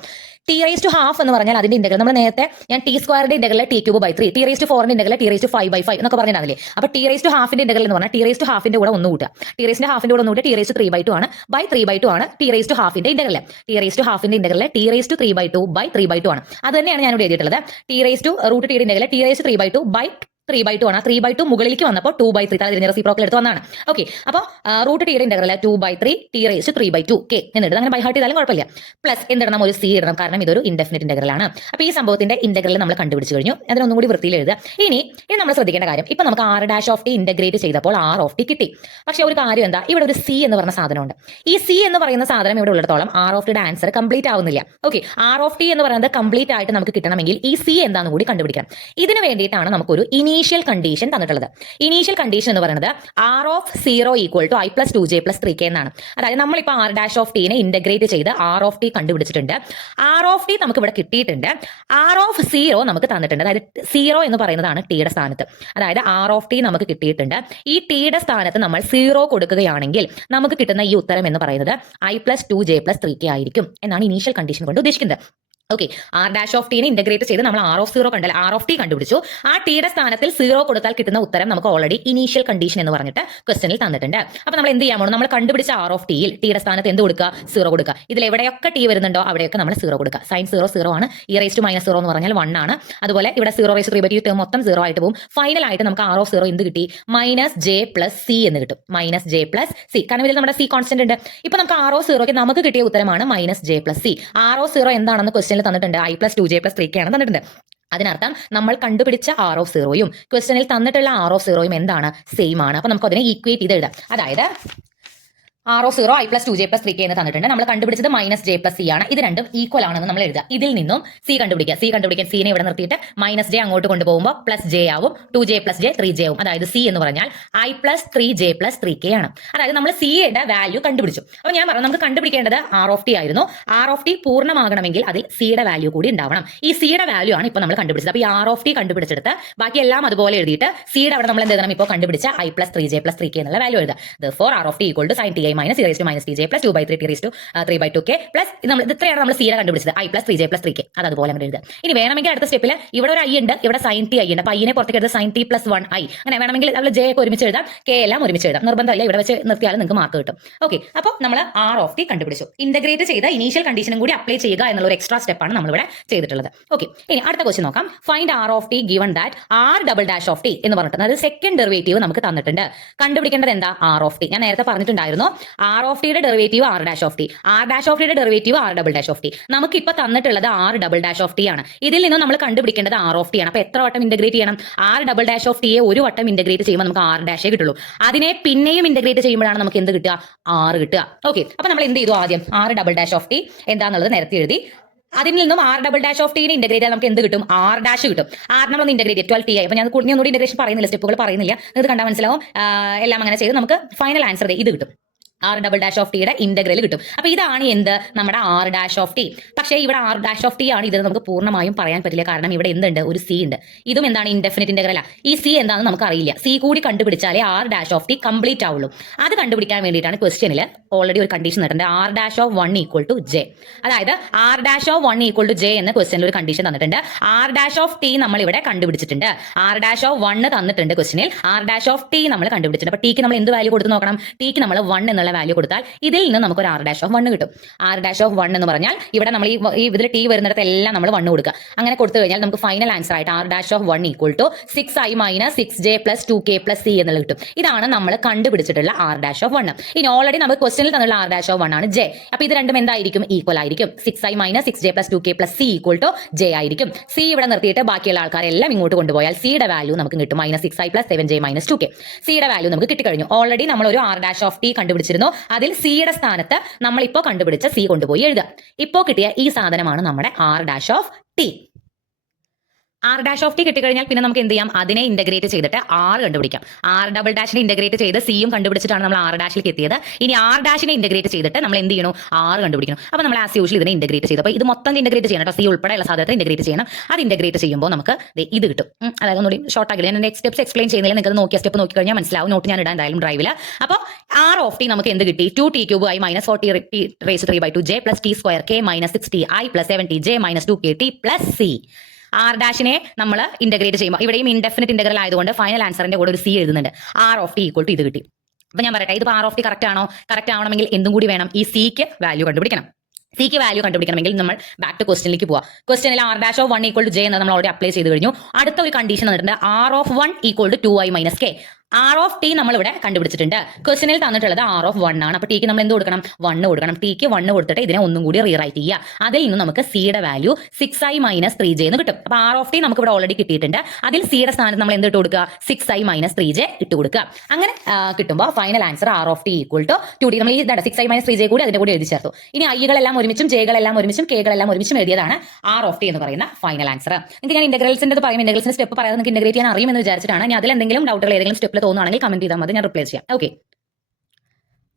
T raise to half എന്ന് പറഞ്ഞാൽ അതിന്റെ ഇന്റഗ്രൽ നമ്മൾ നേരത്തെ ഞാൻ ടി സ്ക്വയറിന്റെ integral t cube by 3, t raise to 4ന്റെ ഇന്റഗ്രൽ ടി റൈസ് ടു 5/5 എന്നൊക്കെ പറഞ്ഞിട്ടുണ്ടാവില്ലേ. അപ്പോൾ ടി റൈസ് ടു ഹാഫിന്റെ ഇന്റഗ്രൽ എന്ന് പറഞ്ഞാൽ ടി റൈസ് ടു ഹാഫിന്റെ കൂടെ ഒന്ന് കൂട്ടുക. ടി റൈസിന്റെ ഹാഫിന്റെ കൂടെ ഒന്ന് കൂട്ടുക. ടി റൈസ് ടു 3/2 ആണ്. ബൈ 3/2 ആണ് ടി റൈസ് ടു ഹാഫിന്റെ ഇന്റഗ്രൽ. ടി റൈസ് ടു ഹാഫിന്റെ integral t raise to 3/2 by 3/2 ആണ്. അത് തന്നെയാണ് ഞാനിവിടെ എഴുതിയിട്ടുള്ളത്. ടി റൈസ് ടു റൂട്ട് ടിയുടെ integral t raise to 3/2 by 3/2 ആണ്. 3/2 മുകളിലേക്ക് വന്നപ്പോൾ 2/3 തലതിരിഞ്ഞ റെസിപ്രോക്കൽ എടുത്ത് വന്നതാണ്. ഓക്കെ, അപ്പോൾ റൂട്ട് ടിയുടെ integral 2/3 T raise to 3/2 K എന്നിട്ട് അങ്ങനെ ബൈ ഹാർട്ട് ചെയ്താലും കുഴപ്പമില്ല. പ്ലസ് എന്തിടണം? ഒരു സി ഇടണം, കാരണം ഇതൊരു ഇൻഡെഫിനിറ്റ് ഇന്റഗ്രൽ ആണ്. അപ്പോൾ ഈ സംഭവത്തിന്റെ ഇന്റഗ്രൽ നമ്മൾ കണ്ടുപിടിച്ച് കഴിഞ്ഞു. അതിനൊന്നും കൂടി വൃത്തിയിൽ എഴുതുക. ഇനി നമ്മൾ ശ്രദ്ധിക്കേണ്ട കാര്യം, ഇപ്പൊ നമുക്ക് R dash of T integrate ചെയ്തപ്പോൾ ആർ ഓഫ് ടി കിട്ടി. പക്ഷെ ഒരു കാര്യം എന്താ, ഇവിടെ ഒരു സി എന്ന് പറഞ്ഞ സാധനമുണ്ട്. ഈ സി എന്ന് പറയുന്ന സാധനം ഇവിടെ ഉള്ളിടത്തോളം ആർ ഓഫ് ടിയുടെ ആൻസർ കംപ്ലീറ്റ് ആവുന്നില്ല. ഓക്കെ, ആർ ഓഫ് ടി എന്ന് പറയുന്നത് കംപ്ലീറ്റ് ആയിട്ട് നമുക്ക് കിട്ടണമെങ്കിൽ ഈ സി എന്താണെന്ന് കൂടി കണ്ടുപിടിക്കണം. ഇതിന് വേണ്ടിയിട്ടാണ് നമുക്കൊരു ഇനീഷ്യൽ കണ്ടീഷൻ തന്നിട്ടുള്ളത്. ഇനീഷ്യൽ കണ്ടീഷൻ എന്ന് പറയുന്നത് r of 0 equal to I plus 2 J plus 3 k എന്നാണ്. അതായത് നമ്മളിപ്പോൾ ആർ ഡാഷ് ഓഫ് ടീനെ ഇന്റഗ്രേറ്റ് ചെയ്ത് ആർ ഓഫ് ടി കണ്ടുപിടിച്ചിട്ടുണ്ട്. ആർ ഓഫ് ടി നമുക്ക് ഇവിടെ കിട്ടിയിട്ടുണ്ട്. ആർ ഓഫ് 0 നമുക്ക് തന്നിട്ടുണ്ട്. അതായത് 0 എന്ന് പറയുന്നതാണ് ടിയുടെ സ്ഥാനത്ത്. അതായത് ആർ ഓഫ് ടി നമുക്ക് കിട്ടിയിട്ടുണ്ട്. ഈ ടിയുടെ സ്ഥാനത്ത് നമ്മൾ 0 കൊടുക്കുകയാണെങ്കിൽ നമുക്ക് കിട്ടുന്ന ഈ ഉത്തരം എന്ന് പറയുന്നത് i plus 2 J plus 3 k ആയിരിക്കും എന്നാണ് ഇനീഷ്യൽ കണ്ടീഷൻ കൊണ്ട് ഉദ്ദേശിക്കുന്നത്. ഓക്കെ, ആർ ഡാഷ് ഓഫ് ടീനെ ഇന്റഗ്രേറ്റ് ചെയ്ത് നമ്മൾ ആർ ഓഫ് 0 കണ്ടാൽ ആർ ഓഫ് ടി കണ്ടുപിടിച്ചു. ആ ടിയുടെ സ്ഥാനത്തിൽ 0 കൊടുത്താൽ കിട്ടുന്ന ഉത്തരം നമുക്ക് ഓൾറെഡി ഇനീഷ്യൽ കണ്ടീഷൻ എന്ന് പറഞ്ഞിട്ട് ക്വസ്റ്റനിൽ തന്നിട്ടുണ്ട്. അപ്പൊ നമ്മൾ എന്ത് ചെയ്യാൻ പോകണം? നമ്മൾ കണ്ടുപിടിച്ച ആർ ഓഫ് ടിയിൽ ടിയുടെ സ്ഥാനത്ത് എന്ത് കൊടുക്കുക? 0 കൊടുക്കുക. ഇതിൽ എവിടെയൊക്കെ ടി വരുന്നുണ്ടോ അവിടെയൊക്കെ നമ്മൾ 0 കൊടുക്കുക. സൈൻ 0 0 ആണ്. ഇ റൈസ് ടു -0 എന്ന് പറഞ്ഞാൽ 1 ആണ്. അതുപോലെ ഇവിടെ 0 റൈസ് 3/2 ടേം മൊത്തം 0 ആയിട്ട് പോകും. ഫൈനൽ ആയിട്ട് നമുക്ക് ആർ ഓഫ് 0 എന്ത് കിട്ടി? -j പ്ലസ് സി എന്ന് കിട്ടും. -j പ്ലസ് സി, കാരണം ഇതിൽ നമ്മുടെ സി കോൺസ്റ്റന്റ് ഉണ്ട്. ഇപ്പൊ നമുക്ക് ആർ ഓഫ് 0ക്ക് നമുക്ക് കിട്ടിയ ഉത്തരമാണ് -j plus C. R of 0 എന്താണെന്ന് ക്വസ്റ്റനിൽ തന്നിട്ടുണ്ട്. I plus 2 J plus 3 K ആണ് തന്നിട്ടുണ്ട്. അതിനർത്ഥം നമ്മൾ കണ്ടുപിടിച്ച ആർ ഓഫ് 0യും ക്വസ്റ്റനിൽ തന്നിട്ടുള്ള ആർ ഓഫ് 0യും എന്താണ്? സെയിം ആണ്. അപ്പൊ നമുക്ക് അതിനെ ഈക്വേറ്റ് ചെയ്ത് എഴുതാം. അതായത് R(0) i plus 2j plus 3k എന്ന് തന്നിട്ടുണ്ട്. നമ്മൾ കണ്ടുപിടിച്ചത് മൈനസ് ജെ പ്ലസ് സി ആണ്. ഇത് രണ്ടും ഈക്വൽ ആണെന്ന് നമ്മൾ എഴുതുക. ഇതിൽ നിന്നും സി കണ്ടുപിടിക്കുക. സീനെ ഇവിടെ നിർത്തിയിട്ട് മൈനസ് ജെ അങ്ങോട്ട് കൊണ്ടുപോകുമ്പോൾ പ്ലസ് ജെ ആവും. 2j plus j 3j ആവും. അതായത് സി എന്ന് പറഞ്ഞാൽ i plus 3j plus 3k ആണ്. അതായത് നമ്മൾ സിയുടെ വാല്യൂ കണ്ടുപിടിച്ചു. അപ്പോൾ ഞാൻ പറഞ്ഞു നമുക്ക് കണ്ടുപിടിക്കേണ്ടത് R(t) ആയിരുന്നു. R(t) പൂർണ്ണമാകണമെങ്കിൽ അതിൽ സിയുടെ വാല്യൂ കൂടി ഉണ്ടാവണം. ഈ സിയുടെ വാല്യൂ ആണ് ഇപ്പോൾ നമ്മൾ കണ്ടുപിടിച്ചത്. അപ്പോൾ ഈ R(t) കണ്ടുപിടിച്ചെടുത്ത് ബാക്കി എല്ലാം അതുപോലെ എഴുതിയിട്ട് സിയുടെ അവിടെ നമ്മൾ എന്ത് എഴുതണം? ഇപ്പോൾ കണ്ടുപിടിച്ച i plus 3j plus 3k എന്നുള്ള വാല്യൂ എഴുതുക. Therefore R(t) equal to sin ti minus e raised to minus tj plus 2/3 t raised to 3/2k plus ഇത് ഇത്രയാണ് നമ്മൾ സിയുടെ കണ്ടുപിടിച്ചത് i plus 3j plus 3k. അത് അതുപോലെ അങ്ങനെ എഴുതുക. ഇനി വേണമെങ്കിൽ അടുത്ത സ്റ്റെപ്പിൽ ഇവിടെ ഒരു i ഉണ്ട്, ഇവിടെ sin t i ഉണ്ട്. അപ്പോൾ i നെ പുറത്തേക്ക് എടുത്ത് sin t plus 1i. അങ്ങനെ വേണമെങ്കിൽ നമ്മൾ j ഒക്കെ ഒരുമിച്ച് എഴുതാം, k എല്ലാം ഒരുമിച്ച് എഴുതാം. നിർബന്ധമല്ല, ഇവിടെ വെച്ച് നിർത്തിയാലും നിങ്ങൾക്ക് മാർക്ക് കിട്ടും. ഓക്കെ, അപ്പോൾ നമ്മൾ R(t) കണ്ടുപിടിച്ചു. ഇന്റഗ്രേറ്റ് ചെയ്ത ഇനീഷ്യൽ കണ്ടീഷനും കൂടി അപ്ലൈ ചെയ്യുക എന്നുള്ള ഒരു എക്സ്ട്രാ സ്റ്റെപ്പാണ് നമ്മളിവിടെ ചെയ്തിട്ടുള്ളത്. ഓക്കെ, ഇനി അടുത്ത ക്വസ്റ്റ്യൻ നോക്കാം. Find R(t) given that r double dash of t എന്ന് പറഞ്ഞിട്ട് അതായത് സെക്കൻഡ് ഡെറിവേറ്റീവ് നമുക്ക് തന്നിട്ടുണ്ട്. കണ്ടുപിടിക്കേണ്ടത് എന്താ? R(t). ഞാൻ നേരത്തെ പറഞ്ഞിട്ടുണ്ടായിരുന്നു R(t) യുടെ derivative r dash of t, r dash of t യുടെ derivative r double dash of t. നമുക്ക് ഇപ്പോൾ തന്നിട്ടുള്ളത് r double dash of t ആണ്. ഇതിൽ നിന്ന് നമ്മൾ കണ്ടുപിടിക്കേണ്ടത് R(t) ആണ്. അപ്പോൾ എത്ര വട്ടം ഇന്റഗ്രേറ്റ് ചെയ്യണം? r double dash of t യെ ഒരു വട്ടം ഇന്റഗ്രേറ്റ് ചെയ്യുമ്പോൾ നമുക്ക് r ഡാഷേ കിട്ടുള്ളൂ. അതിനെ പിന്നെയും ഇന്റഗ്രേറ്റ് ചെയ്യുമ്പോഴാണ് നമുക്ക് എന്ത് കിട്ടുക? r കിട്ടുക. ഓക്കെ, അപ്പോൾ നമ്മൾ എന്ത് ചെയ്തു? ആദ്യം r double dash of t എന്താണെന്നുള്ളത് നേരത്തെ എഴുതി. അതിൽ നിന്നും r double dash of t നെ ഇന്റഗ്രേറ്റ് ചെയ്താൽ നമുക്ക് എന്ത് കിട്ടും? r ഡാഷ് കിട്ടും. r നമ്മളൊന്ന് ഇന്റഗ്രേറ്റ് 12t ആയി. അപ്പോൾ ഞാൻ ഒന്നുകൂടി ഇന്റഗ്രേഷൻ പറയുന്നില്ല, സ്റ്റെപ്പുകൾ പറയുന്നില്ല, നിങ്ങൾക്ക് കണ്ടാൽ മനസ്സിലാവും. എല്ലാം അങ്ങനെ ചെയ്ത് നമുക്ക് ഫൈനൽ ആൻസർ ഇത് കിട്ടും. r double dash of t യുടെ ഇന്റഗ്രൽ കിട്ടും. അപ്പോൾ ഇതാണ് എന്ത്? നമ്മുടെ r dash of t. പക്ഷേ ഇവിടെ r dash of t ആണ്. ഇത് നമുക്ക് പൂർണ്ണമായും പറയാൻ പറ്റില്ല, കാരണം ഇവിടെ എന്തുണ്ട്? ഒരു c ഉണ്ട്. ഇതും എന്താണ്? Indefinite integral. ഈ c എന്താണെന്ന് നമുക്ക് അറിയില്ല. c കൂടി കണ്ടുപിടിച്ചാലേ r dash of t complete ആവുള്ളൂ. അത് കണ്ടുപിടിക്കാൻ വേണ്ടിയിട്ടാണ് ക്വസ്റ്റ്യനിൽ ഓൾറെഡി ഒരു കണ്ടീഷൻ തന്നിട്ടുണ്ട്, r dash of 1 equal to j. അതായത് r dash of 1 equal to j എന്ന ക്വസ്റ്റ്യനിൽ ഒരു കണ്ടീഷൻ തന്നിട്ടുണ്ട്. r dash of t നമ്മൾ ഇവിടെ കണ്ടുപിടിച്ചിട്ടുണ്ട്. r dash of 1 തന്നിട്ടുണ്ട് ക്വസ്റ്റ്യനിൽ. r dash of t നമ്മൾ കണ്ടുപിടിച്ചിട്ടുണ്ട്. അപ്പോൾ ടിക്ക് നമ്മൾ എന്ത് വാല്യൂ കൊടുത്ത് നോക്കണം? ടിക്ക് നമ്മൾ 1 എന്നുള്ള വാല്യൂ കൊടുത്താൽ ഇതിൽ നിന്ന് നമുക്ക് ഒരു r dash of 1 കിട്ടും. r dash of 1 എന്ന് പറഞ്ഞാൽ ഇവിടെ നമ്മൾ ഈ ഇതിൽ ടി വരുന്നിടത്ത് എല്ലാം നമ്മൾ 1 കൊടുക്കുക. അങ്ങനെ കൊടുത്തു കഴിഞ്ഞാൽ നമുക്ക് ഫൈനൽ ആൻസർ ആയിട്ട് r dash of 1 equal to 6i minus 6j plus 2k plus c എന്നുള്ളത് കിട്ടും. ഇതാണ് നമ്മൾ കണ്ടുപിടിച്ചിട്ടുള്ള r dash of 1. ഇനി ഓൾറെഡി നമുക്ക് ക്വസ്റ്റ്യനിൽ തന്നിട്ടുള്ള r dash of 1 ആണ് j. അപ്പോൾ ഇത് രണ്ടും എന്തായിരിക്കും? ഈക്വൽ ആയിരിക്കും. 6i minus 6j plus 2k plus c equal to j ആയിരിക്കും. c ഇവിടെ നിർത്തിയിട്ട് ബാക്കിയുള്ള ആൾക്കാരെല്ലാം ഇങ്ങോട്ട് കൊണ്ടുപോയാൽ സിയുടെ വാല്യൂ നമുക്ക് കിട്ടും -6i plus 7j minus 2k. സിയുടെ വാല്യൂ നമുക്ക് കിട്ടിക്കഴിഞ്ഞു. ഓൾറെഡി നമ്മൾ ഒരു r dash of t കണ്ടുപിടിച്ചിരുന്നു. അതിൽ സിയുടെ സ്ഥാനത്ത് നമ്മൾ ഇപ്പോൾ കണ്ടുപിടിച്ച സി കൊണ്ടുപോയി എഴുതുക. ഇപ്പോൾ കിട്ടിയ ഈ സാധനമാണ് നമ്മുടെ r dash of t. r dash of t കിട്ടിക്കഴിഞ്ഞാൽ പിന്നെ നമുക്ക് എന്ത് ചെയ്യാം? അതിനെ ഇന്റഗ്രേറ്റ് ചെയ്തിട്ട് r കണ്ടുപിടിക്കാം. r ഡബിൾ ഡാഷിനെ ഇന്റഗ്രേറ്റ് ചെയ്ത് സിയും കണ്ടുപിടിച്ചിട്ടാണ് നമ്മൾ r ഡാഷിലേക്ക് എത്തിയത്. ഇനി r ഡാഷിനെ ഇന്റഗ്രേറ്റ് ചെയ്തിട്ട് നമ്മൾ എന്ത് ചെയ്യണം? r കണ്ടുപിടിക്കണം. അപ്പോൾ നമ്മൾ ആസ് യൂഷ്വൽ ഇതിനെ ഇന്റഗ്രേറ്റ് ചെയ്ത്, അപ്പോൾ ഇത് മൊത്തം ഇന്റഗ്രേറ്റ് ചെയ്യണം കേട്ടോ. സി ഉൾപ്പെടെയുള്ള സാധനത്തെ ഇന്റഗ്രേറ്റ് ചെയ്യണം. അത് ഇന്റഗ്രേറ്റ് ചെയ്യുമ്പോൾ നമുക്ക് ഇത് കിട്ടും. അതായത് ഒന്നുകൂടി ഷോർട്ട് ആക്കില്ല, ഞാൻ നെക്സ്റ്റ് സ്റ്റെപ്സ് എക്സ്പ്ലെയിൻ ചെയ്യുന്നില്ല, നിങ്ങൾക്ക് നോക്കിയ സ്റ്റെപ്പ് നോക്കി കഴിഞ്ഞാൽ മനസ്സിലാവും. നോട്ട് ഞാൻ ഇടാൻ എന്തായാലും ഡ്രൈവിൽ. അപ്പോൾ r of t നമുക്ക് എന്ത് കിട്ടി? 2t cube i minus 40t raised to 3/2j plus t square k minus 6t i plus 7tj minus 2kt plus c. r ഡാഷിനെ നമ്മൾ ഇന്റഗ്രേറ്റ് ചെയ്യുമ്പോൾ ഇവിടെയും ഇൻഡെഫിനിറ്റ് ഇന്റഗ്രൽ ആയതുകൊണ്ട് ഫൈനൽ ആൻസറിന്റെ കൂടെ ഒരു സി എഴുതുന്നുണ്ട്. r of t equal to ഇത് കിട്ടി. അപ്പോൾ ഞാൻ പറയട്ടെ, ഇത് r of t കറക്റ്റ് ആണോ? കറക്റ്റ് ആവണമെങ്കിൽ എന്തും കൂടി വേണം? ഈ സിക്ക് വാല്യൂ കണ്ടുപിടിക്കണം. സിക്ക് വാല്യൂ കണ്ടുപിടിക്കണമെങ്കിൽ നമ്മൾ ബാക്ക് ടു ക്വസ്റ്റ്യനിലേക്ക് പോവാം. ക്വസ്റ്റ്യനിൽ r dash of 1 equal to j എന്ന് നമ്മൾ ഓൾറെഡി അപ്ലൈ ചെയ്ത് കഴിഞ്ഞു. അടുത്ത ഒരു കണ്ടീഷൻ തന്നിട്ടുണ്ട്, r of 1 equal to 2i minus k. r of t നമ്മൾ ഇവിടെ കണ്ടുപിടിച്ചിട്ടുണ്ട്. ക്വസ്റ്റ്യനിൽ തന്നിട്ടുള്ളത് r of 1 ആണ്. അപ്പോൾ ടിക്ക് നമ്മൾ എന്ത് കൊടുക്കണം? 1 കൊടുക്കണം. ടിക്ക് 1 കൊടുത്തിട്ട് ഇതിനെ ഒന്നും കൂടി റീറൈറ്റ് ചെയ്യുക. അതിൽ നിന്ന് നമുക്ക് സിയുടെ വാല്യൂ 6i minus 3j എന്ന് കിട്ടും. അപ്പോൾ r of t നമുക്ക് ഇവിടെ ഓൾറെഡി കിട്ടിയിട്ടുണ്ട്. അതിൽ സിയുടെ സ്ഥാനത്ത് നമ്മൾ എന്ത് ഇട്ട് കൊടുക്കുക? 6i minus 3j ഇട്ട് കൊടുക്കുക. അങ്ങനെ കിട്ടുമ്പോൾ final answer r of t equal to 2d. നമ്മൾ ഈ 6i minus 3j കൂടി അതിന്റെ കൂടി എഴുതി ചേർത്തു. ഇനി ഐകളെല്ലാം ഒരുമിച്ചും ജെകളെല്ലാം ഒരുമിച്ചും കെകളെല്ലാം ഒരുമിച്ചും എഴുതിയതാണ് r of t എന്ന് പറയുന്ന ഫൈനൽ ആൻസർ. നിങ്ങൾക്ക് ഞാൻ ഇന്റഗ്രൽസിന്റെ പറയും, ഇന്റഗ്രൽസിന്റെ സ്റ്റെപ്പ് പറയാതെ നിങ്ങൾക്ക് ഇന്റഗ്രേറ്റ് ചെയ്യാൻ അറിയുമെന്ന് വിചാരിച്ചിട്ടാണ്. ഞാൻ അതിൽ എന്തെങ്കിലും ഡൗട്ടുകൾ ഏതെങ്കിലും സ്റ്റെപ്പിൽ തോന്നുകയാണെങ്കിൽ കമന്റ് ചെയ്താൽ മതി, ഞാൻ റിപ്ലൈ ചെയ്യാം. ഓക്കെ,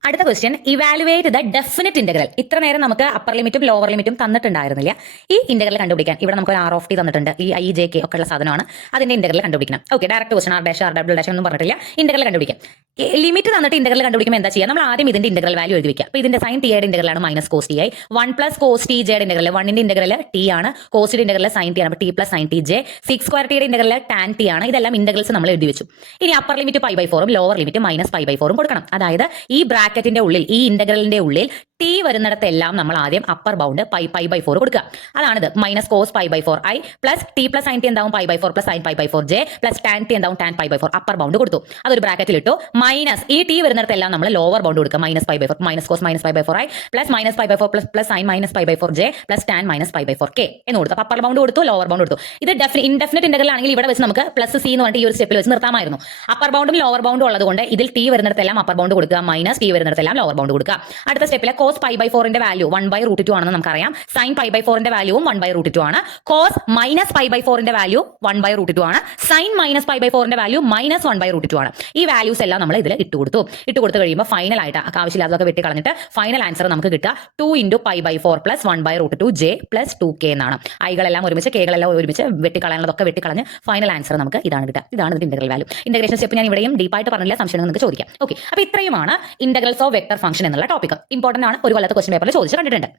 അടുത്ത question, evaluate the definite integral. ഇത്ര നേരം നമുക്ക് അപ്പർ ലിമിറ്റും ലോവർ ലിമിറ്റും തന്നിട്ടുണ്ടായിരുന്നില്ല. ഈ ഇന്റഗ്രൽ കണ്ടുപിടിക്കാൻ ഇവിടെ നമുക്ക് ഒരു r of t തന്നിട്ടുണ്ട്. ഈ i j k ഒക്കെ ഉള്ള സാധനമാണ്. അതിന്റെ ഇന്റഗ്രൽ കണ്ടുപിടിക്കണം. Okay, direct question, r dash r double dash ഒന്നും പറഞ്ഞിട്ടില്ല. ഇന്റഗ്രൽ കണ്ടുപിടിക്കാം. ലിമിറ്റ് തന്നിട്ട് ഇന്റഗ്രൽ കണ്ടുപിടിക്കുമ്പോൾ എന്താ ചെയ്യുക? നമ്മൾ ആദ്യം ഇതിന്റെ ഇന്റഗ്രൽ വാല്യൂ എഴുതി വെക്കുക. അപ്പോൾ ഇതിന്റെ സൈൻ ടി യുടെ ഇന്റഗ്രൽ ആണ് minus cos T i. 1 plus cos t ജെയുടെ ഇന്റഗ്രൽ, 1ന്റെ ഇന്റഗ്രൽ ടി ആണ്, കോസിന്റെ ഇന്റഗ്രൽ സൈൻ ടി ആണ്. അപ്പോൾ t plus sine T j. 6 square ടിയുടെ ഇന്റഗ്രൽ ടാൻ ടി ആണ്. ഇതെല്ലാം ഇന്റഗ്രൽസ് നമ്മൾ എഴുതി വെച്ചു. ഇനി അപ്പർ ലിമിറ്റ് π/4 ലോവർ ലിമിറ്റ് -π/4 കൊടുക്കണം. അതായത് ഈ ബ്രാക്കറ്റിന്റെ ഉള്ളിൽ, ഈ ഇന്റഗ്രലിന്റെ ഉള്ളിൽ ടി വരുന്നിടത്തെല്ലാം നമ്മൾ ആദ്യം അപ്പർ ബൗണ്ട് π/4 കൊടുക്കുക. അതാണിത് minus cos π/4 i plus t plus sine t എന്താവും π/4 plus sine π/4 j plus tan t എന്താവും ടാൻ π/4 അപ്പർ ബൗണ്ട് കൊടുത്തു. അതൊരു ബ്രാക്കറ്റിൽ ഇട്ടു. മൈനസ് ഈ ടി വരുന്നിടത്തെല്ലാം നമ്മൾ ലോവർ ബൗണ്ട് കൊടുക്കുക. Minus π/4 minus cos minus π/4 i plus minus π/4 plus sine minus π/4 j plus tan minus π/4 k എന്ന് കൊടുത്തു. അപ്പർ ബൗണ്ട് കൊടുത്തു, ലോവർ ബൗണ്ട് കൊടുത്തു. ഇത് ഇൻഡെഫിനിറ്റ് ഇന്റഗ്രൽ ആണെങ്കിൽ ഇവിടെ വെച്ച് നമുക്ക് പ്ലസ് സി എന്ന് പറഞ്ഞിട്ട് ഈ ഒരു സ്റ്റെപ്പിൽ വെച്ച് നിർത്താമായിരുന്നു. അപ്പർ ബൗണ്ടും ലോവർ ബൗണ്ടും ഉള്ളതുകൊണ്ട് ഇതിൽ ടി വരുന്നിടത്തെല്ലാം അപ്പർ ബൗണ്ട് കൊടുക്കുക, മൈനസ് ടി വരുന്നിടത്തെല്ലാം ലോവർ ബൗണ്ട് കൊടുക്കുക. അടുത്ത സ്റ്റെപ്പിലെ കോസ് π/4 ന്റെ വാല്യൂ 1/√2 ആണെന്ന് നമുക്കറിയാം. സൈൻ π/4 ന്റെ വാല്യൂവും 1/√2 ആണ്. കോസ് മൈനസ് π/4 ന്റെ വാല്യൂ 1/√2 ആണ്. സൈൻ മൈനസ് π/4 ന്റെ വാല്യൂ മൈനസ് 1/√2 ആണ്. ഈ വാല്യൂസ് എല്ലാം നമ്മൾ ഇതിൽ ഇട്ട് കൊടുത്തു കഴിയുമ്പോൾ ഫൈനൽ ആയിട്ട് ആവശ്യമില്ലാതൊക്കെ വെട്ടി കളഞ്ഞിട്ട് ഫൈനൽ ആൻസർ നമുക്ക് കിട്ടുക 2 × π/4 പ്ലസ് 1/√2 ജെ പ്ലസ് 2k എന്നാണ്. ഐകളെല്ലാം ഒരുമിച്ച് കേകളെല്ലാം ഒരുമിച്ച് വെട്ടിക്കളയാനുള്ളതൊക്കെ വെട്ടിക്കളഞ്ഞ് ഫൈനൽ ആൻസർ നമുക്ക് ഇതാണ് കിട്ടുക. ഇതാണ് ഇതിന്റെ ഇന്റഗ്രൽ വാല്യൂ. ഇന്റഗ്രേഷൻ സ്റ്റെപ്പ് ഞാൻ ഇവിടെയും ഡീപ്പായിട്ട് പറഞ്ഞില്ല, സംശയം നിങ്ങൾക്ക് ചോദിക്കാം. ഓക്കെ, അപ്പോൾ ഇത്രയുമാണ് ഇന്റഗ്രൽസ് ഓഫ് വെക്ടർ ഫംഗ്ഷൻ എന്നുള്ള ടോപ്പിക്. ഇമ്പോർട്ടന്റ് ആണ്, ഒരു കൊല്ലത്തെ ക്വസ്റ്റ്യൻ പേപ്പറിൽ ചോദിച്ചു കണ്ടിട്ടുണ്ട്.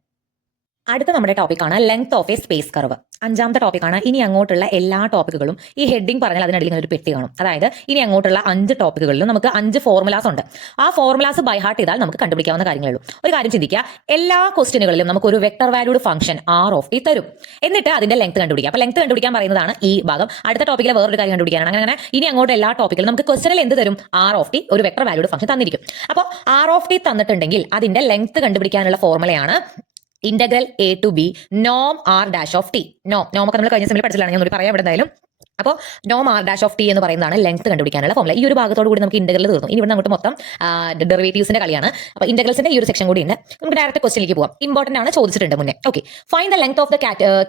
അടുത്ത നമ്മുടെ ടോപ്പിക്കാണ് length of A space curve. അഞ്ചാമത്തെ ടോപ്പിക്കാണ്. ഇനി അങ്ങോട്ടുള്ള എല്ലാ ടോപ്പിക്കുകളും ഈ ഹെഡിങ് പറഞ്ഞാൽ അതിനിടയിൽ ഒരു പെട്ടി കാണും. അതായത് ഇനി അങ്ങോട്ടുള്ള 5 ടോപ്പിക്കുകളിലും നമുക്ക് 5 ഫോർമുലാസ് ഉണ്ട്. ആ ഫോർമുലാസ് ബൈ ഹാർട്ട് ചെയ്താൽ നമുക്ക് കണ്ടുപിടിക്കാവുന്ന കാര്യങ്ങളുള്ളൂ. ഒരു കാര്യം ചിന്തിക്കുക, എല്ലാ ക്വസ്റ്റ്യനുകളിലും നമുക്ക് ഒരു vector valued function R of T തരും. എന്നിട്ട് അതിന്റെ ലെങ്ത് കണ്ടുപിടിക്കുക. അപ്പോൾ ലെങ്ത് കണ്ടുപിടിക്കാൻ പറയുന്നതാണ് ഈ ഭാഗം. അടുത്ത ടോപ്പിക്കിലെ വേറൊരു കാര്യം കണ്ടുപിടിക്കാനാണ്. അങ്ങനെ ഇനി അങ്ങോട്ട് എല്ലാ ടോപ്പിക്കിലും നമുക്ക് ക്വസ്റ്റനിൽ എന്ത് തരും? ആർ ഓഫ് ടി, ഒരു വെക്ടർ വാല്യൂഡ് ഫംഗ്ഷൻ തന്നിരിക്കും. അപ്പോൾ ആർ ഓഫ് ടി തന്നിട്ടുണ്ടെങ്കിൽ അതിന്റെ ലെങ്ത് കണ്ടുപിടിക്കാനുള്ള ഫോർമുലയാണ് ഇന്റഗ്രൽ എ ടു ബി നോം ആർ ഡാഷ് ഓഫ് ടി. നോം ഒക്കെ നമ്മൾ കഴിഞ്ഞ സെമിൽ പഠിച്ചിട്ടാണ്, ഞാൻ പറയാം ഇവിടെ എന്തായാലും. അപ്പോൾ നോം ആർ ഡാഷ് ഓഫ് ടി എന്ന് പറയുന്നതാണ് ലെങ്ത് കണ്ടുപിടിക്കാനുള്ള ഫോർമുല. ഈ ഒരു ഭാഗത്തോട് കൂടി നമുക്ക് ഇന്റഗ്രൽ തീർന്നു. ഇനി ഇവിടെ അങ്ങോട്ട് മൊത്തം ഡെറിവേറ്റീവ്സിന്റെ കളിയാണ്. അപ്പോൾ ഇന്റഗ്രൽസിന്റെ ഈ ഒരു സെക്ഷൻ കൂടി ഉണ്ട്. നമുക്ക് ഡയറക്റ്റ് ക്വസ്റ്റിലേക്ക് പോകാം. ഇമ്പോർട്ടന്റ് ആണ്, ചോദിച്ചിട്ടുണ്ട് മുന്നേ. Okay, find the length of the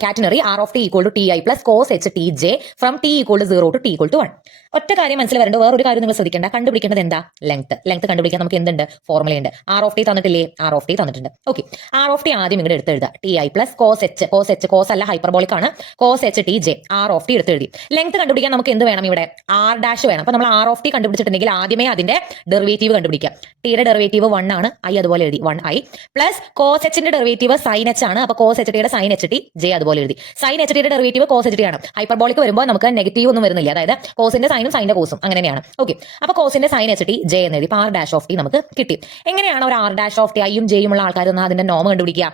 catenary r of T equal to T I plus cos h t j from t equal to 0 to t equal to 1. ഒറ്റ കാര്യം മനസ്സിൽ വരേണ്ട, വേറൊരു കാര്യം നിങ്ങൾ ശ്രദ്ധിക്കേണ്ട. കണ്ടുപിടിക്കേണ്ടത് എന്താ? ലെങ്ത് കണ്ടുപിടിക്കാൻ നമുക്ക് എന്തുണ്ട്? ഫോർമുലയുണ്ട്. ആർ ഓഫ് ടി തന്നിട്ടില്ലേ? ആർ ഓഫ് ടി തന്നിട്ടുണ്ട്. ഓക്കെ, ആർ ഓഫ് ടി ആദ്യം ഇവിടെ എടുത്തെഴുതുക. T I plus cos h cos അല്ല ഹൈപ്പർബോളിക് ആണ്, cos h t j r of t എടുത്തെഴുതി. ലെങ്ത് കണ്ടുപിടിക്കാൻ നമുക്ക് എന്ത് വേണം? ഇവിടെ ആർ ഡാഷ് വേണം. അപ്പോൾ നമ്മൾ ആർ ഓഫ് ടി കണ്ടുപിടിച്ചിട്ടുണ്ടെങ്കിൽ ആദ്യമേ അതിന്റെ ഡെറിവേറ്റീവ് കണ്ടുപിടിക്കാം. ടിയുടെ ഡെറിവേറ്റീവ് 1 ആണ്, ഐ അതുപോലെ എഴുതി 1i പ്ലസ് കോസ് എച്ചിന്റെ ഡെറിവേറ്റീവ് സൈൻ എച്ച് ആണ്. അപ്പോൾ കോസ് എച്ച് ടിയുടെ സൈൻ എച്ച് ടി ജെ അതുപോലെ എഴുതി. സൈൻ എച്ച് ടിയുടെ ഡെറിവേറ്റീവ് കോസ് എച്ച് ടി ആണ്. ഹൈപ്പർബോളിക് വരുമ്പോൾ നമുക്ക് നെഗറ്റീവ് ഒന്നും വരുന്നില്ല, അതായത് കോസിന്റെ സൈനും സൈന്റെ കോസും അങ്ങനെയാണ്. ഓക്കെ, അപ്പോൾ കോസിന്റെ സൈൻ എച്ച് ടി ജെ എന്ന് എഴുതി. ആർ ഡാഷ് ഓഫ് ടി നമുക്ക് കിട്ടി. എങ്ങനെയാണ് ഒരു ആർ ഡാഷ് ഓഫ് ടി ഐയും ജെയും ഉള്ള ആൾക്കാർ അതിന്റെ നോം കണ്ടുപിടിക്കുക?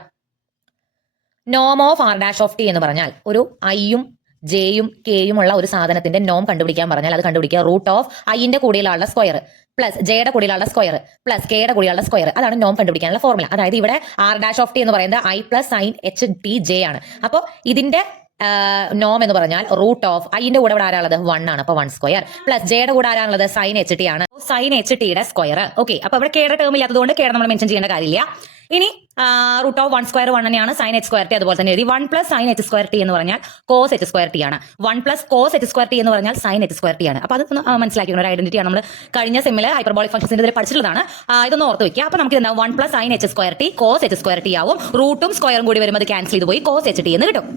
നോം of R dash of T എന്ന് പറഞ്ഞാൽ ഒരു ഐയും ജെയും കെയും ഉള്ള ഒരു സാധനത്തിന്റെ നോം കണ്ടുപിടിക്കാൻ പറഞ്ഞാൽ അത് കണ്ടുപിടിക്കുക റൂട്ട് ഓഫ് ഐന്റെ കൂടിയുള്ള സ്ക്വയർ പ്ലസ് ജെയുടെ കൂടിയുള്ള സ്ക്വയർ പ്ലസ് കെയുടെ കൂടിയുള്ള സ്ക്വയർ. അതാണ് നോം കണ്ടുപിടിക്കാനുള്ള ഫോർമുല. അതായത് ഇവിടെ ആർ ഡാഷ് ഓഫ് ടി എന്ന് പറയുന്നത് i plus sine h t J ആണ്. അപ്പോൾ ഇതിന്റെ നോം എന്ന് പറഞ്ഞാൽ റൂട്ട് ഓഫ് ഐന്റെ കൂടെ ഇവിടെ ആരാളുള്ളത്? 1 ആണ്. അപ്പോൾ 1 സ്ക്വയർ പ്ലസ് ജെയുടെ കൂടെ ആരാളുള്ളത്? സൈൻ എച്ച് ടി ആണ്. സൈൻ എച്ച് ടിയുടെ സ്ക്വയർ. ഓക്കെ, അപ്പോൾ ഇവിടെ കെയുടെ ടേം ഇല്ലാത്തതുകൊണ്ട് കെയുടെ നമ്മൾ മെൻഷൻ ചെയ്യേണ്ട കാര്യമില്ല. ഇനി റൂട്ട് ഓഫ് 1 സ്ക്വയർ 1 തന്നെയാണ്. സൈൻ എച്ച് സ്ക്വയർ ടി അതുപോലെ തന്നെ എഴുതി. 1 plus sine H square T എന്ന് പറഞ്ഞാൽ കോസ് എച്ച് സ്ക്വയർ ടി ആണ്. 1 plus cos H square T എന്ന് പറഞ്ഞാൽ സൈൻ എച്ച് സ്ക്വയർ ടി ആണ്. അപ്പോൾ അത് മനസ്സിലാക്കിയ ഒരു ഐഡന്റിറ്റി ആണ്. നമ്മൾ കഴിഞ്ഞ സെമ്മില് ഹൈപ്പർബോളിക് ഫംഗ്ഷൻസിന്റെ ഇതിൽ പഠിച്ചിട്ടുള്ളതാണ്. ഇതൊന്ന് ഓർത്ത് വെക്കുക. അപ്പോൾ നമുക്ക് എന്താ 1 plus sine H square T cos H square T ആവും. റൂട്ടും സ്ക്വയറും കൂടി വരുമ്പോൾ അത് ക്യാൻസൽ ചെയ്ത് പോയി കോസ് എച്ച് ടി എന്ന് കിട്ടും.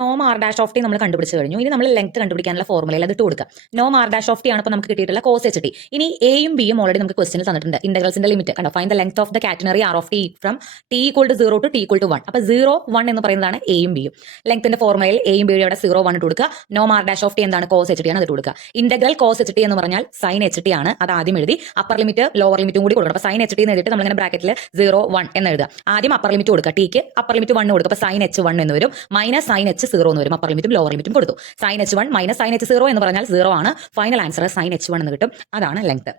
നോം ആർ ഡാഷ് ഓഫ് ടി നമ്മൾ കണ്ടുപിടിച്ച് കഴിഞ്ഞു. ഇനി നമ്മൾ ലെങ്ത് കണ്ടുപിടിക്കാനുള്ള ഫോർമുലയിൽ അത് ഇട്ട് കൊടുക്കുക. നോം ആർ ഡാഷ് ഓഫ് ടി ആണ് ഇപ്പോൾ നമുക്ക് കിട്ടിയിട്ടുള്ള കോസ് എച്ച് ടി. ഇനി എയും ബിയും ഓൾറെഡി നമുക്ക് ക്വസ്റ്റ്യൻ തന്നിട്ടുണ്ട്. ഇന്റഗ്രൽസിന്റെ ലിമിറ്റ് കണ്ടോ? Find the length of the catenary r of t from t equal to 0 to t equal to 1. അപ്പോൾ 0 1 എന്ന് പറയുന്നതാണ് എയും ബിയും. ലെങ്ത്തിന്റെ ഫോർമുലയിൽ എയും ബിയും അവിടെ 0 1 ഇട്ട് കൊടുക്കുക. നോം ആർ ഡാഷ് ഓഫ് ടി എന്താണ്? കോസ് എച്ച് ടി ആണ്, അത് ഇട്ട് കൊടുക്കുക. ഇന്റഗ്രൽ കോസ് എച്ച് ടി എന്ന് പറഞ്ഞാൽ സൈൻ എച്ച് ടി ആണ്. അത് ആദ്യം എഴുതി. അപ്പർ ലിമിറ്റ് ലോവർ ലിമിറ്റും കൂടി കൊടുക്കണം. അപ്പോൾ സൈൻ എച്ച് ടി എന്ന് എഴുതിയിട്ട് നമ്മളിങ്ങനെ ബ്രാക്കറ്റിൽ 0 1 എന്ന് എഴുതുക. ആദ്യം അപ്പർ ലിമിറ്റ് കൊടുക്കുക. ടിക്ക് അപ്പർ ലിമിറ്റ് 1 കൊടുക്കുക. അപ്പോൾ സൈൻ എച്ച് 1 എന്ന് വരും. മൈനസ് സൈൻ എച്ച് 0 എന്ന് വരും. അപ്പർ ലിമിറ്റും ലോവർ ലിമിറ്റും കൊടുത്തു. Sine H 1 minus sine H 0 എന്ന് പറഞ്ഞാൽ 0 ആണ്. ഫൈനൽ ആൻസർ സൈൻ എച്ച് 1 എന്ന് കിട്ടും. അതാണ് ലെങ്ത്.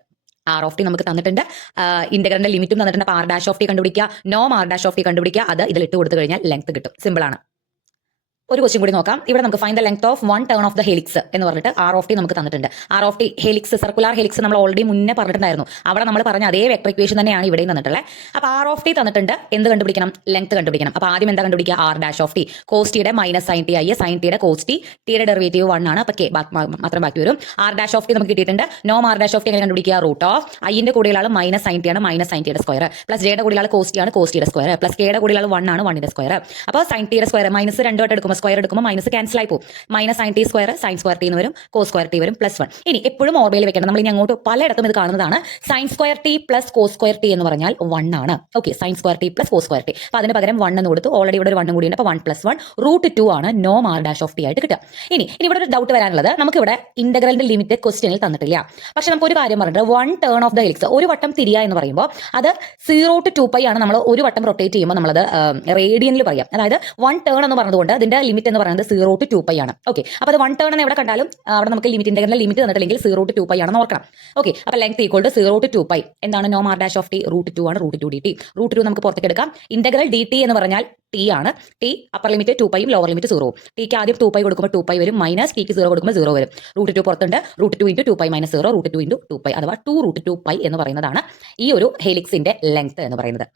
ആർ ഓഫ് ടി നമുക്ക് തന്നിട്ടുണ്ട്. ഇന്റഗ്രലിന്റെ ലിമിറ്റും തന്നിട്ടുണ്ട്. അപ്പോൾ ആർ ഡാഷ് ഓഫ് ടി കണ്ടുപിടിക്കുക. നോം ആർ ഡാഷ് ഓഫ് ടി കണ്ടുപിടിക്കുക. അത് ഇതിൽ ഇട്ട് കൊടുത്തു കഴിഞ്ഞാൽ ലെങ്ത് കിട്ടും. സിമ്പിൾ ആണ്. ഒരു ക്വസ്റ്റ്യൻ കൂടി നോക്കാം. ഇവിടെ നമുക്ക് find the length of 1 turn of the helix എന്ന് പറഞ്ഞിട്ട് ആർ ഓഫ് ടി നമുക്ക് തന്നിട്ടുണ്ട്. R of T helix circular helix നമ്മൾ ഓൾറെഡി മുന്നേ പറഞ്ഞിട്ടുണ്ടായിരുന്നു. അവിടെ നമ്മൾ പറഞ്ഞ അതേ വെക്ടർ ഇക്വേഷൻ തന്നെയാണ് ഇവിടെയും തന്നിട്ടുള്ളത്. അപ്പോൾ ആർ ഓഫ് ടി തന്നിട്ടുണ്ട്. എന്ത് കണ്ടുപിടിക്കണം? ലെങ്ത് കണ്ടുപിടിക്കണം. അപ്പോൾ ആദ്യം എന്താ കണ്ടുപിടിക്കുക? R dash of t. Cos ടിയുടെ minus sine T i, sine ടിയുടെ കോസ് ടി, ടിയുടെ ഡെറിവേറ്റീവ് 1 ആണ്. അപ്പോൾ കെ മാത്രം ബാക്കി വരും. ആർ ഡാഷ് ഓഫ് ടി നമുക്ക് കിട്ടിയിട്ടുണ്ട്. നോം ആർ ഡാഷ് ഓഫ് ടി എങ്ങനെ കണ്ടുപിടിക്കുക? റൂട്ട് ഓഫ് ഐന്റെ കൂടെയുള്ള മൈനസ് സൈൻ ടി ആണ്, മൈനസ് സൈൻ ടിയുടെ സ്ക്വയർ പ്ലസ് ജെയുടെ കൂടെയുള്ള കോസ് ടി ആണ്, കോസ് ടിയുടെ സ്ക്വയർ പ്ലസ് കെയുടെ കൂടെയുള്ള 1 ആണ്, 1 ന്റെ സ്ക്വയർ. അപ്പോൾ സൈൻ ടിയുടെ സ്ക്വയർ മൈനസ് 2 ആയിട്ട് എടുക്കുമ്പോൾ സ്ക്വയർ എടുക്കുമ്പോൾ മൈനസ് ക്യാൻസൽ ആയി പോകും. Minus sine t square sine square T എന്ന് വരും, കോസ് സ്ക്വയർ ടി വരും, +1. ഇനി എപ്പോഴും ഓർമ്മയിൽ വെക്കണം, നമ്മൾ ഇനി അങ്ങോട്ട് പലയിടത്തും ഇത് കാണുന്നതാണ്. Sine square T plus cos square T എന്ന് പറഞ്ഞാൽ 1 ആണ്. Okay, sine square T plus cos square T. അപ്പോൾ അതിന് പകരം 1 എന്ന് കൊടുത്തു. ഓൾറെഡി ഇവിടെ ഒരു 1 കൂടി ഉണ്ട്. അപ്പോൾ 1 + 1 √2 ആണ് നോം ആർ ഡാഷ് ഓഫ് ടി ആയിട്ട് കിട്ടുക. ഇനി ഇവിടെ ഒരു ഡൗട്ട് വരാനുള്ളത്, നമുക്ക് ഇവിടെ ഇന്റഗ്രലിന്റെ ലിമിറ്റ് ക്വസ്റ്റ്യനിൽ തന്നിട്ടില്ല. പക്ഷെ നമുക്ക് ഒരു കാര്യം പറഞ്ഞിട്ട് 1 ടേൺ ഓഫ് ദ ഹെലിക്സ്, ഒരു വട്ടം തിരിയുക എന്ന് പറയുമ്പോൾ അത് 0 to 2π ആണ്. നമ്മൾ ഒരു വട്ടം റൊട്ടേറ്റ് ചെയ്യുമ്പോൾ നമ്മളത് റേഡിയനിൽ പറയാം. അതായത് 1 ടേൺ എന്ന് പറഞ്ഞതുകൊണ്ട് അതിന്റെ ലിമിറ്റ് എന്ന് പറയുന്നത് 0 to 2π ആണ്. ഓക്കെ, അപ്പോൾ അത് 1 ടേൺ എന്ന് എവിടെ കണ്ടാലും അവിടെ നമുക്ക് ഇന്റഗ്രലിന്റെ ലിമിറ്റ് തന്നിട്ടില്ലെങ്കിൽ 0 to 2π ആണെന്ന് ഓർക്കണം. ഓക്കെ, അപ്പോൾ ലെങ്ത് ഈക്വൽ ടു 0 to 2π. എന്താണ് നോം ആർ ഡാഷ് ഓഫ് ടി? √2 ആണ്. √2 dt. √2 നമുക്ക് പുറത്തേക്ക് എടുക്കാം. ഇന്റഗ്രൽ dt എന്ന് പറഞ്ഞാൽ ടി ആണ്. ടി അപ്പർ ലിമിറ്റ് 2πയും ലോവർ ലിമിറ്റ് 0. ടിക്ക് ആദ്യം 2π കൊടുക്കുമ്പോൾ 2π വരും, മൈനസ് ടിക്ക് 0 കൊടുക്കുമ്പോൾ 0 വരും. √2 പുറത്തുണ്ട്. √2 × 2π - 0, √2 × 2π അഥവാ 2√2π എന്ന് പറയുന്നതാണ് ഈ ഒരു ഹെലിക്സിന്റെ ലെങ്ത് എന്ന് പറയുന്നത്.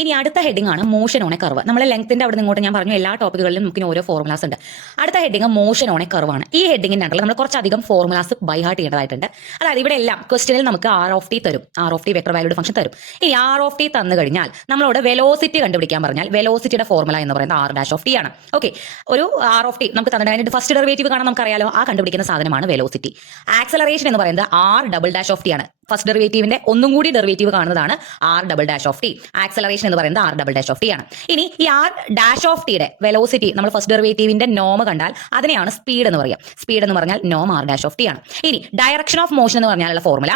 ഇനി അടുത്ത ഹെഡിംഗ് ആണ് മോഷൻ ഓൺ എ കർവ്. നമ്മൾ ലെങ്ത്തിന്റെ അവിടെ ഇങ്ങോട്ട് ഞാൻ പറഞ്ഞു എല്ലാ ടോപ്പിക്കുകളിലും നമുക്ക് ഓരോ ഫോർമുലാസ് ഉണ്ട്. അടുത്ത heading motion on A curve ആണ്. ഈ ഹെഡിങ്ങിന്റെ അണ്ടറിൽ നമ്മൾ കുറച്ചധികം ഫോർമുലാസ് ബൈ ഹാർട്ട് ചെയ്യേണ്ടതായിട്ടുണ്ട്. അതായത് ഇവിടെ എല്ലാം ക്വസ്റ്റ്യനിൽ നമുക്ക് r(t) തരും. r(t) വെക്ടർ വാല്യൂഡ് ഫംഗ്ഷൻ തരും. ഇനി r(t) തന്നു കഴിഞ്ഞാൽ നമ്മളോട് വെലോസിറ്റി കണ്ടുപിടിക്കാൻ പറഞ്ഞാൽ വെലോസിറ്റിയുടെ ഫോർമുല എന്ന് പറയുന്നത് r'(t) ആണ്. ഓക്കെ, ഒരു r(t) നമുക്ക് തന്നിട്ട് ഫസ്റ്റ് ഡെറിവേറ്റീവ് കാണാൻ നമുക്കറിയാലോ, ആ കണ്ടുപിടിക്കുന്ന സാധനമാണ് വെലോസിറ്റി. ആക്സലറേഷൻ എന്ന് പറയുന്നത് r'(t) ആണ്. ഫസ്റ്റ് ഡെറിവേറ്റീവിന്റെ ഒന്നും കൂടി ഡെറിവേറ്റീവ് കാണുന്നതാണ് r'(t). ആക്സലറേഷൻ എന്ന് പറയുന്നത് r'(t) ആണ്. ഇനി ഈ r'(t)യുടെ വെലോസിറ്റി നമ്മൾ ഫസ്റ്റ് ഡെറിവേറ്റീവിന്റെ നോം കണ്ടാൽ അതിനെയാണ് സ്പീഡ് എന്ന് പറയുക. സ്പീഡ് എന്ന് പറഞ്ഞാൽ നോം r'(t) ആണ്. ഇനി ഡയറക്ഷൻ ഓഫ് മോഷൻ എന്ന് പറഞ്ഞാലുള്ള ഫോർമുല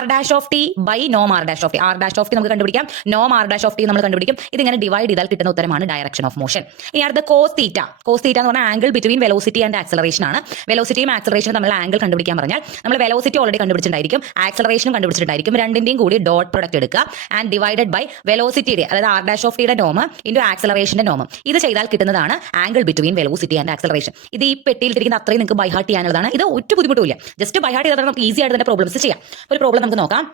r'(t) ബൈ നോം r'(t). r'(t) നമുക്ക് കണ്ടുപിടിക്കാം, നോം r'(t) നമ്മൾ കണ്ടുപിടിക്കും. ഇതിങ്ങനെ ഡിവൈഡ് ചെയ്താൽ കിട്ടുന്ന ഉത്തരമാണ് ഡയറക്ഷൻ ഓഫ് മോഷൻ. ഇനി അടുത്ത കോസ് തീറ്റ. കോസ് തീറ്റ എന്ന് പറഞ്ഞാൽ angle between velocity and acceleration ആണ്. വെലോസിറ്റിയും ആക്സലറേഷനും തമ്മിലുള്ള ആംഗിൾ കണ്ടുപിടിക്കാൻ പറഞ്ഞാൽ നമ്മൾ വെലോസിറ്റി ഓൾറെഡി കണ്ടുപിടിച്ചിട്ടുണ്ടായിരിക്കും, ആക്സലറേഷൻ കണ്ടുപിടിച്ചിട്ടുണ്ടായിരിക്കും. രണ്ടിന്റെയും കൂടി ഡോട്ട് പ്രൊഡക്റ്റ് എടുക്കുക ആൻഡ് ഡിവൈഡഡ് ബൈ വെലോസിറ്റിയുടെ, അതായത് r'(t)യുടെ നോം ഇൻറ്റു ആക്സലറേഷന്റെ നോം. ഇത് ചെയ്താൽ കിട്ടുന്നതാണ് angle between velocity and acceleration. ഇത് ഈ പെട്ടിയിലിരിക്കുന്ന അത്രയും നിങ്ങൾക്ക് ബൈ ഹാർട്ട് ചെയ്യാനുള്ളതാണ്. ഇത് ഒറ്റ ബുദ്ധിമുട്ടില്ല, ജസ്റ്റ് ബൈ ഹാർട്ട് ചെയ്താൽ നമുക്ക് ഈസി ആയിട്ട് തന്നെ പ്രോബ്ലംസ് ചെയ്യാം. ഒരു പ്രോബ്ലം നമുക്ക് നോക്കാം.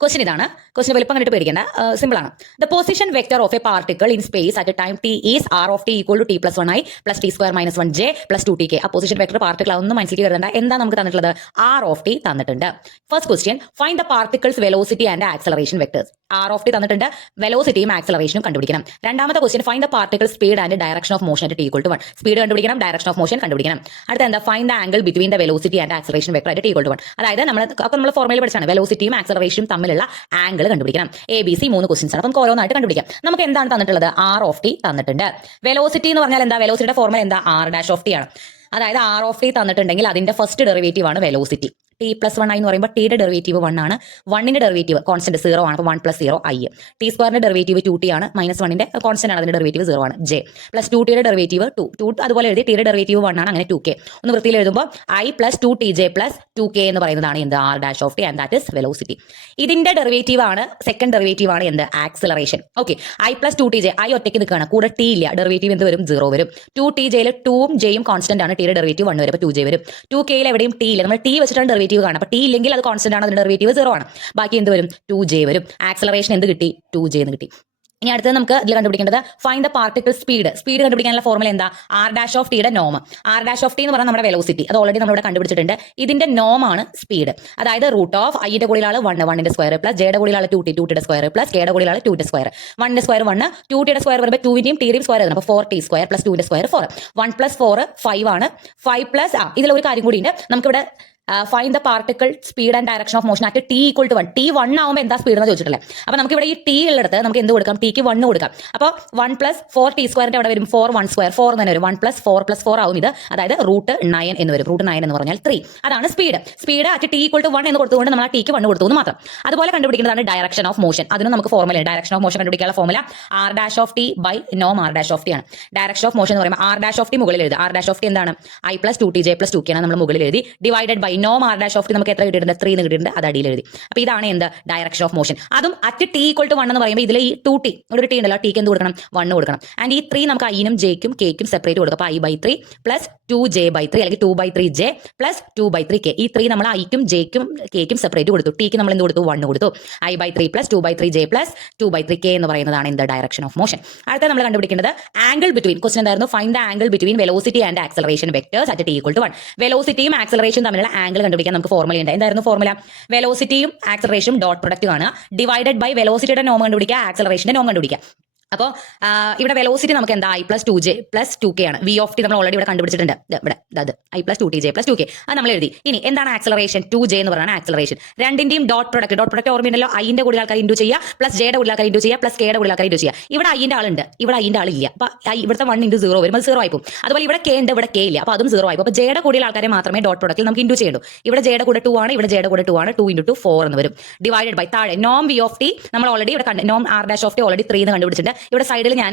ക്വസ്റ്റ്യൻ ഇതാണ്. ക്വസ്റ്റ്യൻ വലിപ്പം കണ്ടിട്ട് പേടിക്കേണ്ട, സിമ്പിൾ ആണ്. The position vector of a particle in space at a time t is r(t) equal to t + 1i + t² - 1j + 2tk. ആ പൊസിഷൻ വെക്ടർ പാർട്ടിക്കിൾ അതൊന്നും മനസ്സിലേക്ക് കരുതണ്ട. എന്താ നമുക്ക് തന്നിട്ടുള്ളത്? r(t) തന്നിട്ടുണ്ട്. First question, find the particles velocity and acceleration vectors. r(t) തന്നിട്ടുണ്ട്, വെലോസിറ്റിയും ആക്സലറേഷനും കണ്ടുപിടിക്കണം. രണ്ടാമത്തെ question, find the particle speed and direction of motion at t = 1. Speed കണ്ടുപിടിക്കണം, ഡയറക്ഷൻ ഓഫ് മോഷൻ കണ്ടുപിടിക്കണം. അടുത്ത എന്താ? Find the angle between the velocity and acceleration vector at t = 1. അതായത് നമ്മൾ formula പഠിച്ചാണ് വെലോസിറ്റിയും ആക്സലറേഷനും തമ്മിലുള്ള ആംഗിൾ കണ്ടുപിടിക്കണം. ABC 3 ക്വസ്റ്റ്യൻസ് ആണ്. നമുക്ക് ഓരോന്നായിട്ട് കണ്ടുപിടിക്കാം. നമുക്ക് എന്താണ് തന്നിട്ടുള്ളത്? r(t) തന്നിട്ടുണ്ട്. വെലോസിറ്റി എന്ന് പറഞ്ഞാൽ എന്താ? വെലോസിറ്റിയുടെ ഫോർമുല എന്താ? r'(t) ആണ്. അതായത് r(t) തന്നിട്ടുണ്ടെങ്കിൽ അതിന്റെ ഫസ്റ്റ് ഡെറിവേറ്റീവ് ആണ് വെലോസിറ്റി. t + 1i എന്ന് പറയുമ്പോൾ ടിയുടെ ഡെറിവേറ്റീവ് 1 ആണ്. 1ന്റെ ഡെറിവേറ്റീവ് കോൺസ്റ്റന്റ് 0 ആണ്. അപ്പോൾ 1 + 0 i. t² ഡെറിവേറ്റീവ് 2t ആണ്. -1ന്റെ കോൺസ്റ്റന്റ് ആണ്, അതിന്റെ ഡെറിവേറ്റീവ് 0 ആണ്. j + 2tയുടെ ഡെറിവേറ്റീവ് 2 അതുപോലെ എഴുതി. ടിയുടെ ഡെറിവേറ്റീവ് 1 ആണ്, അങ്ങനെ 2k. ഒന്ന് വൃത്തിയിൽ എഴുതുമ്പോൾ i + 2tj + 2k എന്ന് പറയുന്നതാണ് എന്ത്? r'(t) and that is velocity. ഇതിന്റെ ഡെറിവേറ്റീവ് ആണ്, സെക്കൻഡ് ഡെറിവേറ്റീവ് ആണ് എന്ത്? Acceleration. Okay, i + 2tj. i ഒറ്റയ്ക്ക് നിൽക്കുകയാണ്, കൂടെ t ഇല്ല. ഡെറിവേറ്റീവ് എന്ത് വരും? 0 വരും. 2tjയിൽ 2ഉം jയും കോൺസ്റ്റന്റ് ആണ്. ടിയുടെ ഡെറിവേറ്റീവ് 1 വരും, അപ്പോൾ 2j വരും. 2kയിൽ എവിടെയും t ഇല്ല, നമ്മൾ t വെച്ചിട്ടാണ് ഡെറിവേറ്റീവ് കാണുക. അപ്പോൾ t ഇല്ലെങ്കിൽ അത് കോൺസ്റ്റന്റ് ആണ്, അതിന്റെ ഡെറിവേറ്റീവ് 0 ആണ്. ബാക്കി എന്ത് വരും? 2j വരും. ആക്സലറേഷൻ എന്ത് കിട്ടി? 2j എന്ന് കിട്ടി. ഇനി അടുത്തത് നമുക്ക് ഇതിൽ കണ്ടുപിടിക്കേണ്ടത് find the particle speed. Speed കണ്ടുപിടിക്കാനുള്ള ഫോർമുല എന്താ? r'(t)യുടെ നോം. r'(t) എന്ന് പറഞ്ഞാൽ നമ്മുടെ വെലോസിറ്റി, അത് ഓൾറെഡി നമ്മളിവിടെ കണ്ടുപിടിച്ചിട്ടുണ്ട്. ഇതിന്റെ നോം ആണ് സ്പീഡ്. അതായത് √i ന്റെ കൂടെയാണ് 1ന്റെ സ്ക്വയർ + jയുടെ കൂടെയാണ് 2t സ്ക്വയർ + kയുടെ കൂടെയാണ് 2t സ്ക്വയർ. 1ന്റെ സ്ക്വയർ 1, 2tയുടെ സ്ക്വയർ വരുമ്പോൾ 2ന്റെയും tയുടെയും സ്ക്വയർ ആണ്. അപ്പോൾ 4t സ്ക്വയർ + 2ന്റെ സ്ക്വയർ 4. 1 + 4 5 ആണ്. 5 + ഇതിലൊരു കാര്യം കൂടി ഉണ്ട്. നമുക്കിവിടെ find the particle speed and direction of motion at t = 1. t 1 ആവുമ്പോൾ എന്താ സ്പീഡ് എന്ന് ചോദിച്ചിട്ടില്ലേ? അപ്പോൾ നമുക്ക് ഇവിടെ ഈ t ഉള്ളിടത്ത് നമുക്ക് എന്ത് കൊടുക്കാം? tക്ക് 1 കൊടുക്കാം. അപ്പോൾ 1 + 4t² അവിടെ വരും 4 1² 4 തന്നെ വരും. 1 + 4 + 4 ആവും ഇത്. അതായത് √9 എന്ന് വരും. √9 എന്ന് പറഞ്ഞാൽ 3. അതാണ് സ്പീഡ്. സ്പീഡ് അറ്റ് t = 1 എന്ന് കൊടുത്തുകൊണ്ട് നമ്മൾ ആ tക്ക് 1 കൊടുത്തു എന്ന് മാത്രം. അതുപോലെ കണ്ടുപിടിക്കുന്നതാണ് ഡയറക്ഷൻ ഓഫ് മോഷൻ. അതിനും നമുക്ക് ഫോർമുല ഉണ്ട്. ഡയറക്ഷൻ ഓഫ് മോഷൻ കണ്ടുപിടിക്കാനുള്ള ഫോർമുല r'(t) ബൈ നോം r'(t) ആണ്. ഡയറക്ഷൻ ഓഫ് മോഷൻ എന്ന് പറയുമ്പോൾ r'(t) മുകളിൽ എഴുതുക. r'(t) എന്താണ്? i + 2tj + 2k ആണ് നമ്മൾ മുകളിൽ എഴുതി. ഡിവൈഡഡ് ബൈ നോം r'(t) നമുക്ക് എത്ര കിട്ടിയിട്ടുണ്ട്? 3 എന്ന് കിട്ടിയിട്ടുണ്ട്, അത് അടിയിൽ എഴുതി. അപ്പോൾ ഇതാണ് എന്ത്? Direction of motion. അതും അറ്റ് t = 1 എന്ന് പറയുമ്പോൾ ഇതിൽ ഈ 2t ഒരു t ഉണ്ടല്ലോ, tക്ക് എന്ത് കൊടുക്കണം? 1 കൊടുക്കണം. ആൻഡ് ഈ 3 നമുക്ക് i നും j ക്കും k ക്കും സെപ്പറേറ്റ് കൊടുക്കാം. അപ്പോൾ i/3 + 2j/3 അല്ലെങ്കിൽ 2/3j + 2/3k. ഈ 3 നമ്മൾ i ക്കും j ക്കും k ക്കും സെപ്പറേറ്റ് കൊടുത്തു. tക്ക് നമ്മൾ എന്ത് കൊടുത്തു? 1 കൊടുത്തു. i/3 + 2/3j + 2/3k എന്ന് പറയുന്നതാണ് എന്ത്? Direction of motion. അടുത്ത നമ്മൾ കണ്ടുപിടിക്കേണ്ടത് ആംഗിൾ ബിറ്റ്വീൻ. ക്വസ്റ്റ്യൻ എന്തായിരുന്നു? Find the angle between velocity and acceleration vectors at t = 1. വെലോസിറ്റിയും ആക്സലറേഷനും തമ്മിലുള്ള ആംഗിൾ കണ്ടുപിടിക്കാൻ നമുക്ക് ഫോർമുല ഉണ്ട്. എന്തായിരുന്നു ഫോർമുല? വെലോസിറ്റിയും ആക്സലറേഷനും ഡോട്ട് പ്രൊഡക്റ്റ് കാണുക, ഡിവൈഡഡ് ബൈ വെലോസിറ്റിയുടെ നോം കണ്ടുപിടിക്കുക, ആക്സലറേഷന്റെ നോം കണ്ടുപിടിക്കുക. അപ്പോൾ ഇവിടെ വെലോസിറ്റി നമുക്ക് എന്താ i plus 2j plus 2k ആണ്. വി ഓഫ് ടി നമ്മൾ ഓൾറെഡി ഇവിടെ കണ്ടുപിടിച്ചിട്ടുണ്ട്. ഇവിടെ അത് i plus 2tj plus 2k അത് നമ്മൾ എഴുതി. ഇനി എന്താണ് ആക്സലറേഷൻ? 2j എന്ന് പറയുന്നത് ആക്സലറേഷൻ. രണ്ടിന്റെയും ഡോട്ട് പ്രൊഡക്റ്റ് ഓർമ്മയുണ്ടല്ലോ. ഐന്റെ കൂടെ ആൾക്കാർ ഇൻഡു ചെയ്യുക, പ്ലസ് ജെയുടെ കൂടെ ആൾക്കാർ ഇൻഡു ചെയ്യുക, പ്ലസ് കെയുടെ കൂടെ ആൾക്കാർ ഇൻഡു ചെയ്യുക. ഇവിടെ ഐന്റെ ആളുണ്ട്, ഇവിടെ ഐന്റെ ആളില്ല. അപ്പോൾ ഇവിടുത്തെ 1 × 0 വരും, അത് 0 ആയിപ്പോൾ. അതുപോലെ ഇവിടെ കെ ഉണ്ട്, ഇവിടെ കെ ഇല്ല, അപ്പോൾ അതും 0 ആയിപ്പോൾ. അപ്പോൾ ജെയുടെ കൂടെ ആൾക്കാരെ മാത്രമേ ഡോട്ട് പ്രൊഡക്റ്റിൽ നമുക്ക് ഇൻഡു ചെയ്യൂ. ഇവിടെ ജെയുടെ കൂടെ 2 ആണ്, ഇവിടെ ജെയുടെ കൂടെ 2 ആണ്. 2 × 2 4 എന്ന് വരും. ഡിവൈഡഡ് ബൈ താഴെ നോം വി ഓഫ് ടി നമ്മൾ ഓൾറെഡി ഇവിടെ നോം R dash of t already 3 എന്ന് കണ്ടുപിടിച്ചിട്ടുണ്ട്. ഇവിടെ സൈഡിൽ ഞാൻ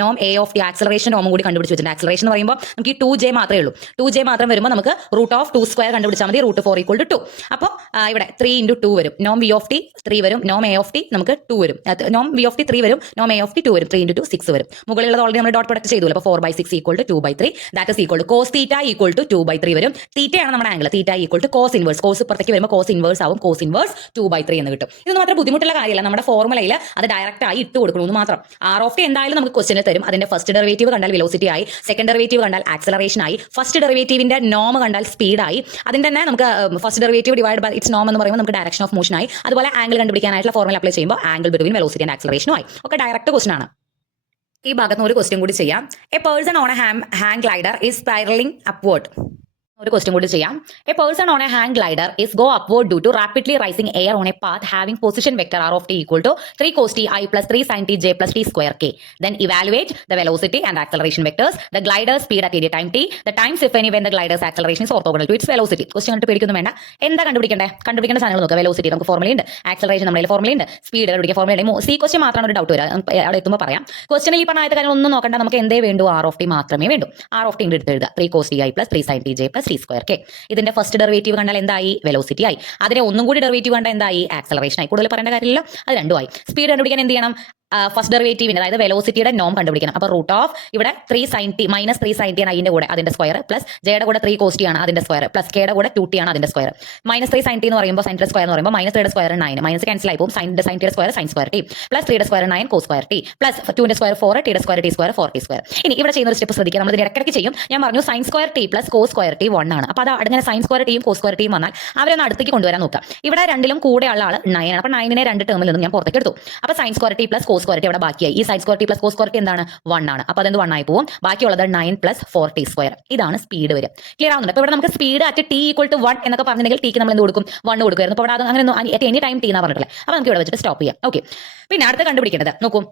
നോം എ ഓഫ് ടി ആക്സലറേഷൻ നോമും കൂടി കണ്ടുപിടിച്ച് വെച്ചിട്ടുണ്ട്. ആക്സലറേഷൻ എന്ന് പറയുമ്പോൾ നമുക്ക് ഈ 2j മാത്രമേ ഉള്ളൂ. 2j മാത്രം വരുമ്പോൾ നമുക്ക് √2² കണ്ടുപിടിച്ചാൽ മതി. √4 = 2. അപ്പോൾ ഇവിടെ 3 × 2 വരും. നോം വി ഓഫ് ടി 3 വരും, നോം എ ഓഫ് ടി നമുക്ക് 2 വരും. നോം വി ഓഫ് ടി 3 വരും, നോം എ ഓഫ് ടി 2 വരും. 3 × 2 6 വരും. മുകളിലുള്ളത് ഓൾറെഡി നമ്മൾ ഡോട്ട് പ്രൊഡക്റ്റ് ചെയ്തു. അപ്പോൾ 4/6 = 2/3. That is equal to cos theta = 2/3 വരും. തീറ്റയാണ് നമ്മുടെ angle. Theta = cos inverse. Cos പുറത്തേക്ക് വരുമ്പോൾ കോസ് ഇൻവേഴ്സ് ആവും. കോസ് ഇൻവേഴ്സ് 2/3 എന്ന് കിട്ടും. ഇതൊന്നും മാത്രം ബുദ്ധിമുട്ടുള്ള കാര്യമല്ല. നമ്മുടെ ഫോർമുലയിൽ അത് ഡയറക്റ്റ് ആയി ഇട്ട് കൊടുക്കണമെന്ന് മാത്രം. ആർ ഓഫ് ടി എന്തായാലും നമുക്ക് ക്വസ്റ്റിന് തരും. അതിന്റെ ഫസ്റ്റ് ഡെറിവേറ്റീവ് കണ്ടാൽ വെലോസിറ്റി ആയി, സെക്കൻഡ് ഡെറിവേറ്റീവ് കണ്ടാൽ ആക്സലറേഷൻ ആയി, ഫസ്റ്റ് ഡെറിവേറ്റീവിന്റെ നോം കണ്ടാൽ സ്പീഡ് ആയി. അതിന്റെ തന്നെ നമുക്ക് first derivative divide by its നോം എന്ന് പറയുമ്പോൾ നമുക്ക് ഡയറക്ഷൻ ഓഫ് മോഷൻ ആയി. അതുപോലെ ആംഗിൾ കണ്ടുപിടിക്കാനായിട്ടുള്ള ഫോർമുല അപ്ലൈ ചെയ്യുമ്പോൾ ആംഗിൾ ബിറ്റ്വീൻ വെലോസിറ്റി ആൻഡ് ആക്സലറേഷനും ആയി. ഒക്കെ ഡയറക്റ്റ് ക്വസ്റ്റൻ ആണ്. ഈ ഭാഗത്ത് നിന്ന് ഒരു ക്വസ്റ്റ്യൻ കൂടി ചെയ്യാം. A person on a hang glider is spiraling upward. ഒരു ക്വസ്റ്റ്യൻ കൂടി ചെയ്യാം. A person on a hang glider is go upward due to rapidly rising air on a path having position vector R of T = 3 cos t I plus 3 sin t j plus t² k. Then evaluate the velocity and acceleration vectors, the glider speed at any time t, the times if any when the glider's acceleration is orthogonal to its velocity. Question കണ്ടിട്ട് പേടിക്കൊന്നും വേണ്ട. എന്താ കണ്ടുപിടിക്കേണ്ട സാധനങ്ങൾ നോക്കുക. Velocity നമുക്ക് ഫോർമുലയുണ്ട്, acceleration നമ്മുടെ ഫോർമുലയുണ്ട്, speed കണ്ടുപിടിക്കാൻ ഫോർമുലയുണ്ട്. C question മാത്രമാണ് ഒരു ഡൗട്ട് വരിക. അവിടെ എത്തുമ്പോൾ പറയാം. ക്വസ്റ്റ്യനിൽ ഈ പറഞ്ഞ കാര്യങ്ങളൊന്നും നോക്കണ്ട. നമുക്ക് എന്തേ വേണ്ടു? ആർ ഓഫ് ടി മാത്രമേ വേണ്ടു. ആർ ഓഫ് ടി എടുത്ത് എഴുതുക. 3 cos t I plus 3 sin t j plus t² k. ഇതിന്റെ ഫസ്റ്റ് ഡെറിവേറ്റീവ് കണ്ടാൽ എന്തായി? വെലോസിറ്റി ആയി. അതിനെ ഒന്നും കൂടി ഡെറിവേറ്റീവ് കണ്ടാൽ എന്തായി? ആക്സലറേഷൻ ആയി. കൂടുതൽ പറയേണ്ട കാര്യമില്ല, അത് രണ്ടുമായി. സ്പീഡ് കണ്ടുപിടിക്കാൻ എന്ത് ചെയ്യണം? ഫസ്റ്റ് ഡെറിവേറ്റീവിന്റെ അതായത് വെലോസിറ്റിയുടെ നോം കണ്ടുപിടിക്കണം. അപ്പോൾ √ ഇവിടെ 3 sin t -3 sin t ആണ് അതിന്റെ കൂടെ അതിന്റെ സ്ക്വയർ, പ്ലസ് ജെയുടെ കൂടെ 3 cos t ആണ് അതിന്റെ സ്ക്വയർ, പ്ലസ് കെയുടെ കൂടെ 2t ആണ് അതിന്റെ സ്ക്വയർ. -3 sin t എന്ന് പറയുമ്പോൾ sin t സ്ക്വയർ എന്ന് പറയുമ്പോൾ -3 യുടെ സ്ക്വയർ 9, മൈനസ് ക്യാൻസൽ ആയി പോകും. sin t യുടെ square sin square t, plus 3 യുടെ square 9 cos square t, plus 2 ന്റെ സ്ക്വയർ 4, t യുടെ square t square 4t square. ഇനി ഇവിടെ ചെയ്യുന്ന ഒരു സ്റ്റെപ്പ് ശ്രദ്ധിക്കുക. നമ്മൾ ഇതിന് ഇടയ്ക്കിടയ്ക്ക് ചെയ്യും. ഞാൻ പറഞ്ഞു sin square t plus cos square t 1 ആണ്. അപ്പോൾ അത് അങ്ങനെ sin സ്ക്വയർ ടിയും cos സ്ക്വയർ ടിയും വന്നാൽ അവരെ ഒന്ന് അടുത്തേക്ക് കൊണ്ടുവരാൻ നോക്കാം. ഇവിടെ രണ്ടിലും കൂടെയുള്ള ആൾ 9 ആണ്. അപ്പോൾ 9നെ രണ്ട് ടേമിൽ നിന്നും ഞാൻ പുറത്തേക്ക് എടുത്തു. അപ്പോൾ sin square t plus cos square T അവിടെ ബാക്കിയായി. ഈ sin square T plus cos square T എന്താണ്? 1 ആണ്. അപ്പോൾ അതെന്ത് 1 ആയി പോകും. ബാക്കിയുള്ളത് 9 + 4t സ്ക്വയർ. ഇതാണ് സ്പീഡ് വരും. ക്ലിയർ ആവുന്നുണ്ട്? അപ്പോൾ ഇവിടെ നമുക്ക് സ്പീഡ് അറ്റ് t = 1 എന്നൊക്കെ പറഞ്ഞിട്ടുണ്ടെങ്കിൽ ടിക്ക് നമ്മൾ എന്ത് കൊടുക്കും? 1 കൊടുക്കുമായിരുന്നു. അപ്പോൾ അവിടെ അങ്ങനെ അറ്റ് എനി ടൈം ടി എന്നാ പറഞ്ഞിട്ടില്ലേ. അപ്പോൾ നമുക്ക് ഇവിടെ വെച്ചിട്ട് സ്റ്റോപ്പ് ചെയ്യാം. ഓക്കെ. പിന്നെ അടുത്ത് കണ്ടുപിടിക്കേണ്ടത് നോക്കൂ.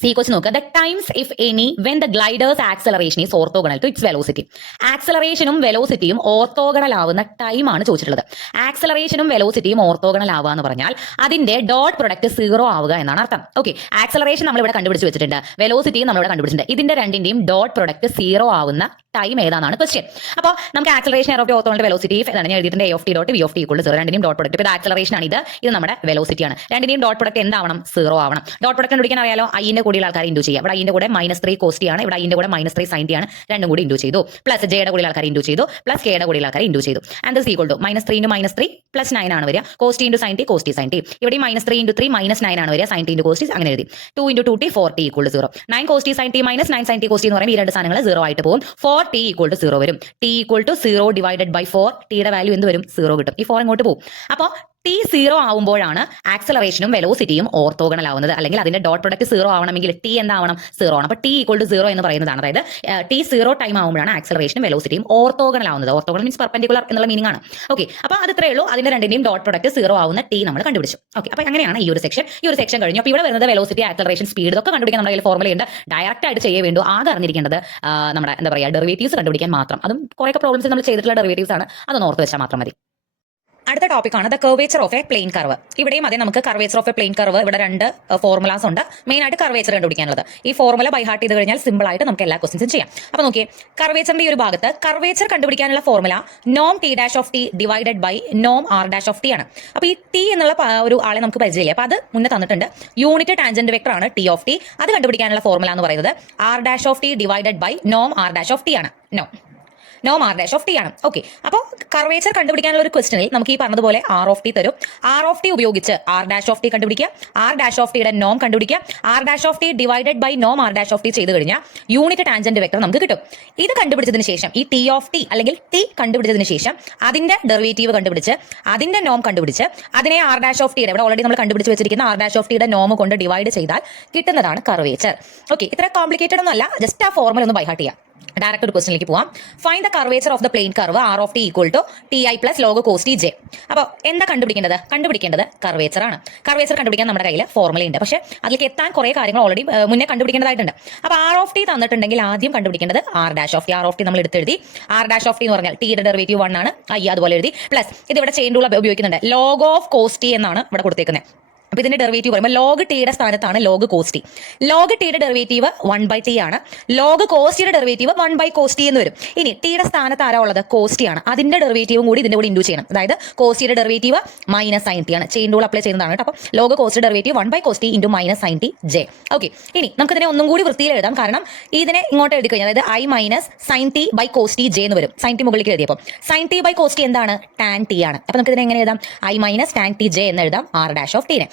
സി ക്വസ്റ്റ്യൻ നോക്കുക. The times if any when the glider's acceleration is orthogonal to its velocity. ആക്സലറേഷനും വെലോസിറ്റിയും ഓർത്തോഗണൽ ആവുന്ന ടൈമാണ് ചോദിച്ചിട്ടുള്ളത്. ആക്സലറേഷനും വെലോസിറ്റിയും ഓർത്തോഗണൽ ആവുക എന്ന് പറഞ്ഞാൽ അതിന്റെ ഡോട്ട് പ്രൊഡക്റ്റ് 0 ആവുക എന്നാണ് അർത്ഥം. ഓക്കെ. ആക്സലറേഷൻ നമ്മളിവിടെ കണ്ടുപിടിച്ച് വെച്ചിട്ടുണ്ട്, വെലോസിറ്റിയും നമ്മളിവിടെ കണ്ടുപിടിച്ചിട്ടുണ്ട്. ഇതിന്റെ രണ്ടിന്റെയും ഡോട്ട് പ്രൊഡക്റ്റ് 0 ആവുന്ന ടൈം ഏതാണെന്നാണ് ക്വസ്റ്റ്യൻ. അപ്പോൾ നമുക്ക് acceleration air of orthogonal velocity എന്നാണ് ഞാൻ എഴുതിയിട്ടുണ്ട്. a of t dot v of t = 0. രണ്ടിന്റെയും ഡോട്ട് പ്രൊഡക്റ്റ്. ഇത് ആക്സലറേഷൻ ആണ്, ഇത് നമ്മുടെ വെലോസിറ്റി ആണ്. രണ്ടിന്റെയും ഡോട്ട് പ്രൊഡക്റ്റ് എന്താവണം? 0 ആവണം. ഡോട്ട് പ്രൊഡക്റ്റ് കണ്ടുപിടിക്കാൻ അറിയാലോ. ഐന്റെ കൂടെ ആൾക്കാർ ഇൻഡു ചെയ്യുക. ഇവിടെ ഐന്റെ കൂടെ -3 cos t ആണ്, ഇവിടെ ഐന്റെ കൂടെ -3 sin t ആണ്. രണ്ടും കൂടി ഇൻഡു ചെയ്തു. പ്ലസ് ജെയുടെ കൂടെ ആൾക്കാർ ഇൻഡു ചെയ്തു, പ്ലസ് കെയുടെ കൂടെ ആൾക്കാർ ഇൻഡു ചെയ്തു. ആൻഡ് ദിസ് ഈക്വൽ ടു -3 × -3 + 9 ആണ് വരിക. cos t × sin t cos t sin t. ഇവിടെ -3 × 3 -9 ആണ് വരിക. sin t × cos t അങ്ങനെ എഴുതി. 2 × 2t 4t = 0. 9 cos t sin t -9 sin t cos t എന്ന് പറയുമ്പോൾ ഈ രണ്ട് സാധനങ്ങൾ 0 ആയിട്ട് പോകും. 4t = 0 വരും. t = 0 divided by 4. ടിയുടെ വാല്യൂ എന്ത് വരും? 0 കിട്ടും. ഈ 4 ഇങ്ങോട്ട് പോകും. അപ്പോൾ t 0 ആവുമ്പോഴാണ് ആക്സലറേഷനും വെലോസിറ്റിയും ഓർത്തോഗണൽ ആവുന്നത്. അല്ലെങ്കിൽ അതിന്റെ ഡോട്ട് പ്രൊഡക്റ്റ് 0 ആവണമെങ്കിൽ t എന്താവണം? 0 ആണ്. അപ്പോൾ t = 0 എന്ന് പറയുന്നതാണ്. അതായത് t 0 ടൈം ആവുമ്പോഴാണ് ആക്സലറേഷനും വെലോസിറ്റിയും ഓർത്തോഗണൽ ആവുന്നത്. ഓർത്തോഗണൽ മീൻസ് പെർപെൻഡിക്കുലർ എന്നുള്ള മീനിങ് ആണ്. ഓക്കെ. അപ്പോൾ അത് ഇത്രയേ ഉള്ളൂ. അതിന്റെ രണ്ടിന്റെയും ഡോട്ട് പ്രൊഡക്റ്റ് 0 ആവുന്ന t നമ്മൾ കണ്ടുപിടിച്ചു. ഓക്കെ. അപ്പോൾ അങ്ങനെയാണ് ഈ ഒരു സെക്ഷൻ കഴിഞ്ഞു. അപ്പോൾ ഇവിടെ വരുന്നത് വെലോസിറ്റി, ആക്സലറേഷൻ, സ്പീഡ് ഇതൊക്കെ കണ്ടുപിടിക്കാൻ നമ്മുടെ ഫോർമുലയുണ്ട്. ഡയറക്റ്റ് ആയിട്ട് ചെയ്യേ വേണ്ടു. ആകെ അറിഞ്ഞിരിക്കേണ്ടത് നമ്മുടെ എന്താ പറയുക ഡെറിവേറ്റീവ്സ് കണ്ടുപിടിക്കാൻ മാത്രം. അതും കുറേ പ്രോബ്ലംസ് നമ്മൾ ചെയ്തിട്ടുള്ള ഡെറിവേറ്റീവ്സ് ആണ്. അതൊന്ന് ഓർത്ത് വെച്ചാൽ മാത്രം മതി. അടുത്ത ടോപ്പിക്കാണ് the curvature of a plane curve. ഇവിടെയും അതെ, നമുക്ക് curvature of a plane curve ഇവിടെ 2 ഫോർമുലാസ് ഉണ്ട്. മെയിൻ ആയിട്ട് കർവേച്ചർ കണ്ടുപിടിക്കാനുള്ളത്. ഈ ഫോർമുല ബൈ ഹാർട്ട് ചെയ്ത് കഴിഞ്ഞാൽ സിമ്പിൾ ആയിട്ട് നമുക്ക് എല്ലാ ക്വസ്റ്റ്യൻസും ചെയ്യാം. അപ്പോൾ നോക്കിയേ, കർവേച്ചറിന്റെ ഈ ഒരു ഭാഗത്ത് കർവേച്ചർ കണ്ടുപിടിക്കാനുള്ള ഫോർമുല നോം t dash of t divided by നോം r ഡാഷ് ഓഫ് t ആണ്. അപ്പോൾ ഈ t എന്നുള്ള ഒരു ആളെ നമുക്ക് പരിചയമില്ല. അപ്പോൾ അത് മുന്നേ തന്നിട്ടുണ്ട്. യൂണിറ്റ് ടാൻജന്റ് വെക്ടർ ആണ് t ഓഫ് t. അത് കണ്ടുപിടിക്കാനുള്ള ഫോർമുല എന്ന് പറയുന്നത് r dash of t divided by നോം r ഡാഷ് ഓഫ് t ആണ്. നോം ആർ ഡാഷ് ഓഫ് ടി ആണ്. ഓക്കെ, അപ്പോൾ കർവേച്ചർ കണ്ടുപിടിക്കാനുള്ള ഒരു ക്വസ്റ്റനിൽ നമുക്ക് ഈ പറഞ്ഞതുപോലെ ആർ ഓഫ് ടി തരും. ആർ ഓഫ് ടി ഉപയോഗിച്ച് ആർ ഡാഷ് ഓഫ് ടി കണ്ടുപിടിക്കുക, ആർ ഡാഷ് ഓഫ് ടിയുടെ നോം കണ്ടുപിടിക്കുക, R dash of T divided by നോം ആർ ഡാഷ് ഓഫ് ടി ചെയ്ത് കഴിഞ്ഞാൽ യൂണിറ്റ് ടാൻജന്റ് വെക്ടർ നമുക്ക് കിട്ടും. ഇത് കണ്ടുപിടിച്ചതിന് ശേഷം ഈ ടി ഓഫ് ടി അല്ലെങ്കിൽ ടി കണ്ടുപിടിച്ചതിന് ശേഷം അതിന്റെ ഡെറിവേറ്റീവ് കണ്ടുപിടിച്ച് അതിന്റെ നോം കണ്ടുപിടിച്ച് അതിനെ ആർ ഡാഷ് ഓഫ് ടിയുടെ ഇവിടെ ഓൾറെഡി നമ്മൾ കണ്ടുപിടിച്ച് വെച്ചിരിക്കുന്ന ആർ ഡാഷ് ഓഫ് ടിയുടെ നോം കൊണ്ട് ഡിവൈഡ് ചെയ്താൽ കിട്ടുന്നതാണ് കർവേച്ചർ. ഓക്കെ, ഇത്ര കോംപ്ലിക്കേറ്റഡ് ഒന്നല്ല, ജസ്റ്റ് ആ ഫോർമുല ഒന്ന് ബൈ ഹാർട്ട് ചെയ്യാം. ഡയറക്റ്റ് ഒരു ക്വസ്റ്റിലേക്ക് പോവാം. Find the curvature of the plane curve R of T equal to T I plus log cos T J. അപ്പോൾ എന്താ കണ്ടുപിടിക്കേണ്ടത് കർവേച്ചർ ആണ്. കർവേച്ചർ കണ്ടുപിടിക്കാൻ നമ്മുടെ കയ്യിൽ ഫോർമുല ഉണ്ട്, പക്ഷേ അതിലേക്ക് എത്താൻ കുറേ കാര്യങ്ങൾ ഓൾറെഡി മുന്നേ കണ്ടുപിടിക്കേണ്ടതായിട്ടുണ്ട്. അപ്പോൾ ആർ ഓഫ് ടി തന്നിട്ടുണ്ടെങ്കിൽ ആദ്യം കണ്ടുപിടിക്കേണ്ടത് R dash of T. R of T നമ്മൾ എടുത്തെഴുതി. ആർ ഡാഷ് ഓഫ് ടി എന്ന് പറഞ്ഞാൽ ടിയുടെ ഡെറിവേറ്റീവ് 1 ആണ്, ഐ അതുപോലെ എഴുതി. പ്ലസ് ഇത് ഇവിടെ ചെയിൻ റൂൾ ഉപയോഗിക്കുന്നുണ്ട്, ലോഗ് ഓഫ് കോസ് ടി എന്നാണ് ഇവിടെ കൊടുത്തേക്കുന്നത്. അപ്പോൾ ഇതിന്റെ ഡെറിവേറ്റീവ് പറയുമ്പോൾ ലോഗ് ടിയുടെ സ്ഥാനത്താണ് ലോഗ് കോസ് ടി. ലോഗ് ടിയുടെ ഡെറിവേറ്റീവ് 1/t ആണ്, ലോഗ് കോസ് ടിയുടെ ഡെറിവേറ്റീവ് 1/cos t എന്ന് വരും. ഇനി ടിയുടെ സ്ഥാനത്ത് ആരാ ഉള്ളത്? കോസ് ടി ആണ്. അതിന്റെ ഡെറിവേറ്റീവും കൂടി ഇതിന്റെ കൂടി ഇൻഡ്യൂ ചെയ്യണം. അതായത് കോസ് ടിയുടെ ഡെറിവേറ്റീവ് മൈനസ് സൈൻ ടി ആണ്. ചെയിൻ റൂൾ അപ്ലൈ ചെയ്യുന്നതാണ് കേട്ടോ. അപ്പോൾ log cos T derivative 1/cos t into minus sine T J. Okay, ഇനി നമുക്ക് ഇതിനെ ഒന്നും കൂടി വൃത്തിയിൽ എഴുതാം. കാരണം ഇതിനെ ഇങ്ങോട്ട് എഴുതി കഴിഞ്ഞാൽ അതായത് i minus sine T by cos T J എന്ന് വരും. സൈൻ ടി മുകളിലേക്ക് എഴുതിയപ്പോൾ sine T by cos t എന്താണ്? ടാൻ ടി ആണ്. അപ്പോൾ നമുക്ക് ഇതിനെ എങ്ങനെ എഴുതാം? I minus tan t J എന്ന് എഴുതാം ആർ ഡാഷ് ഓഫ് ടിനെ.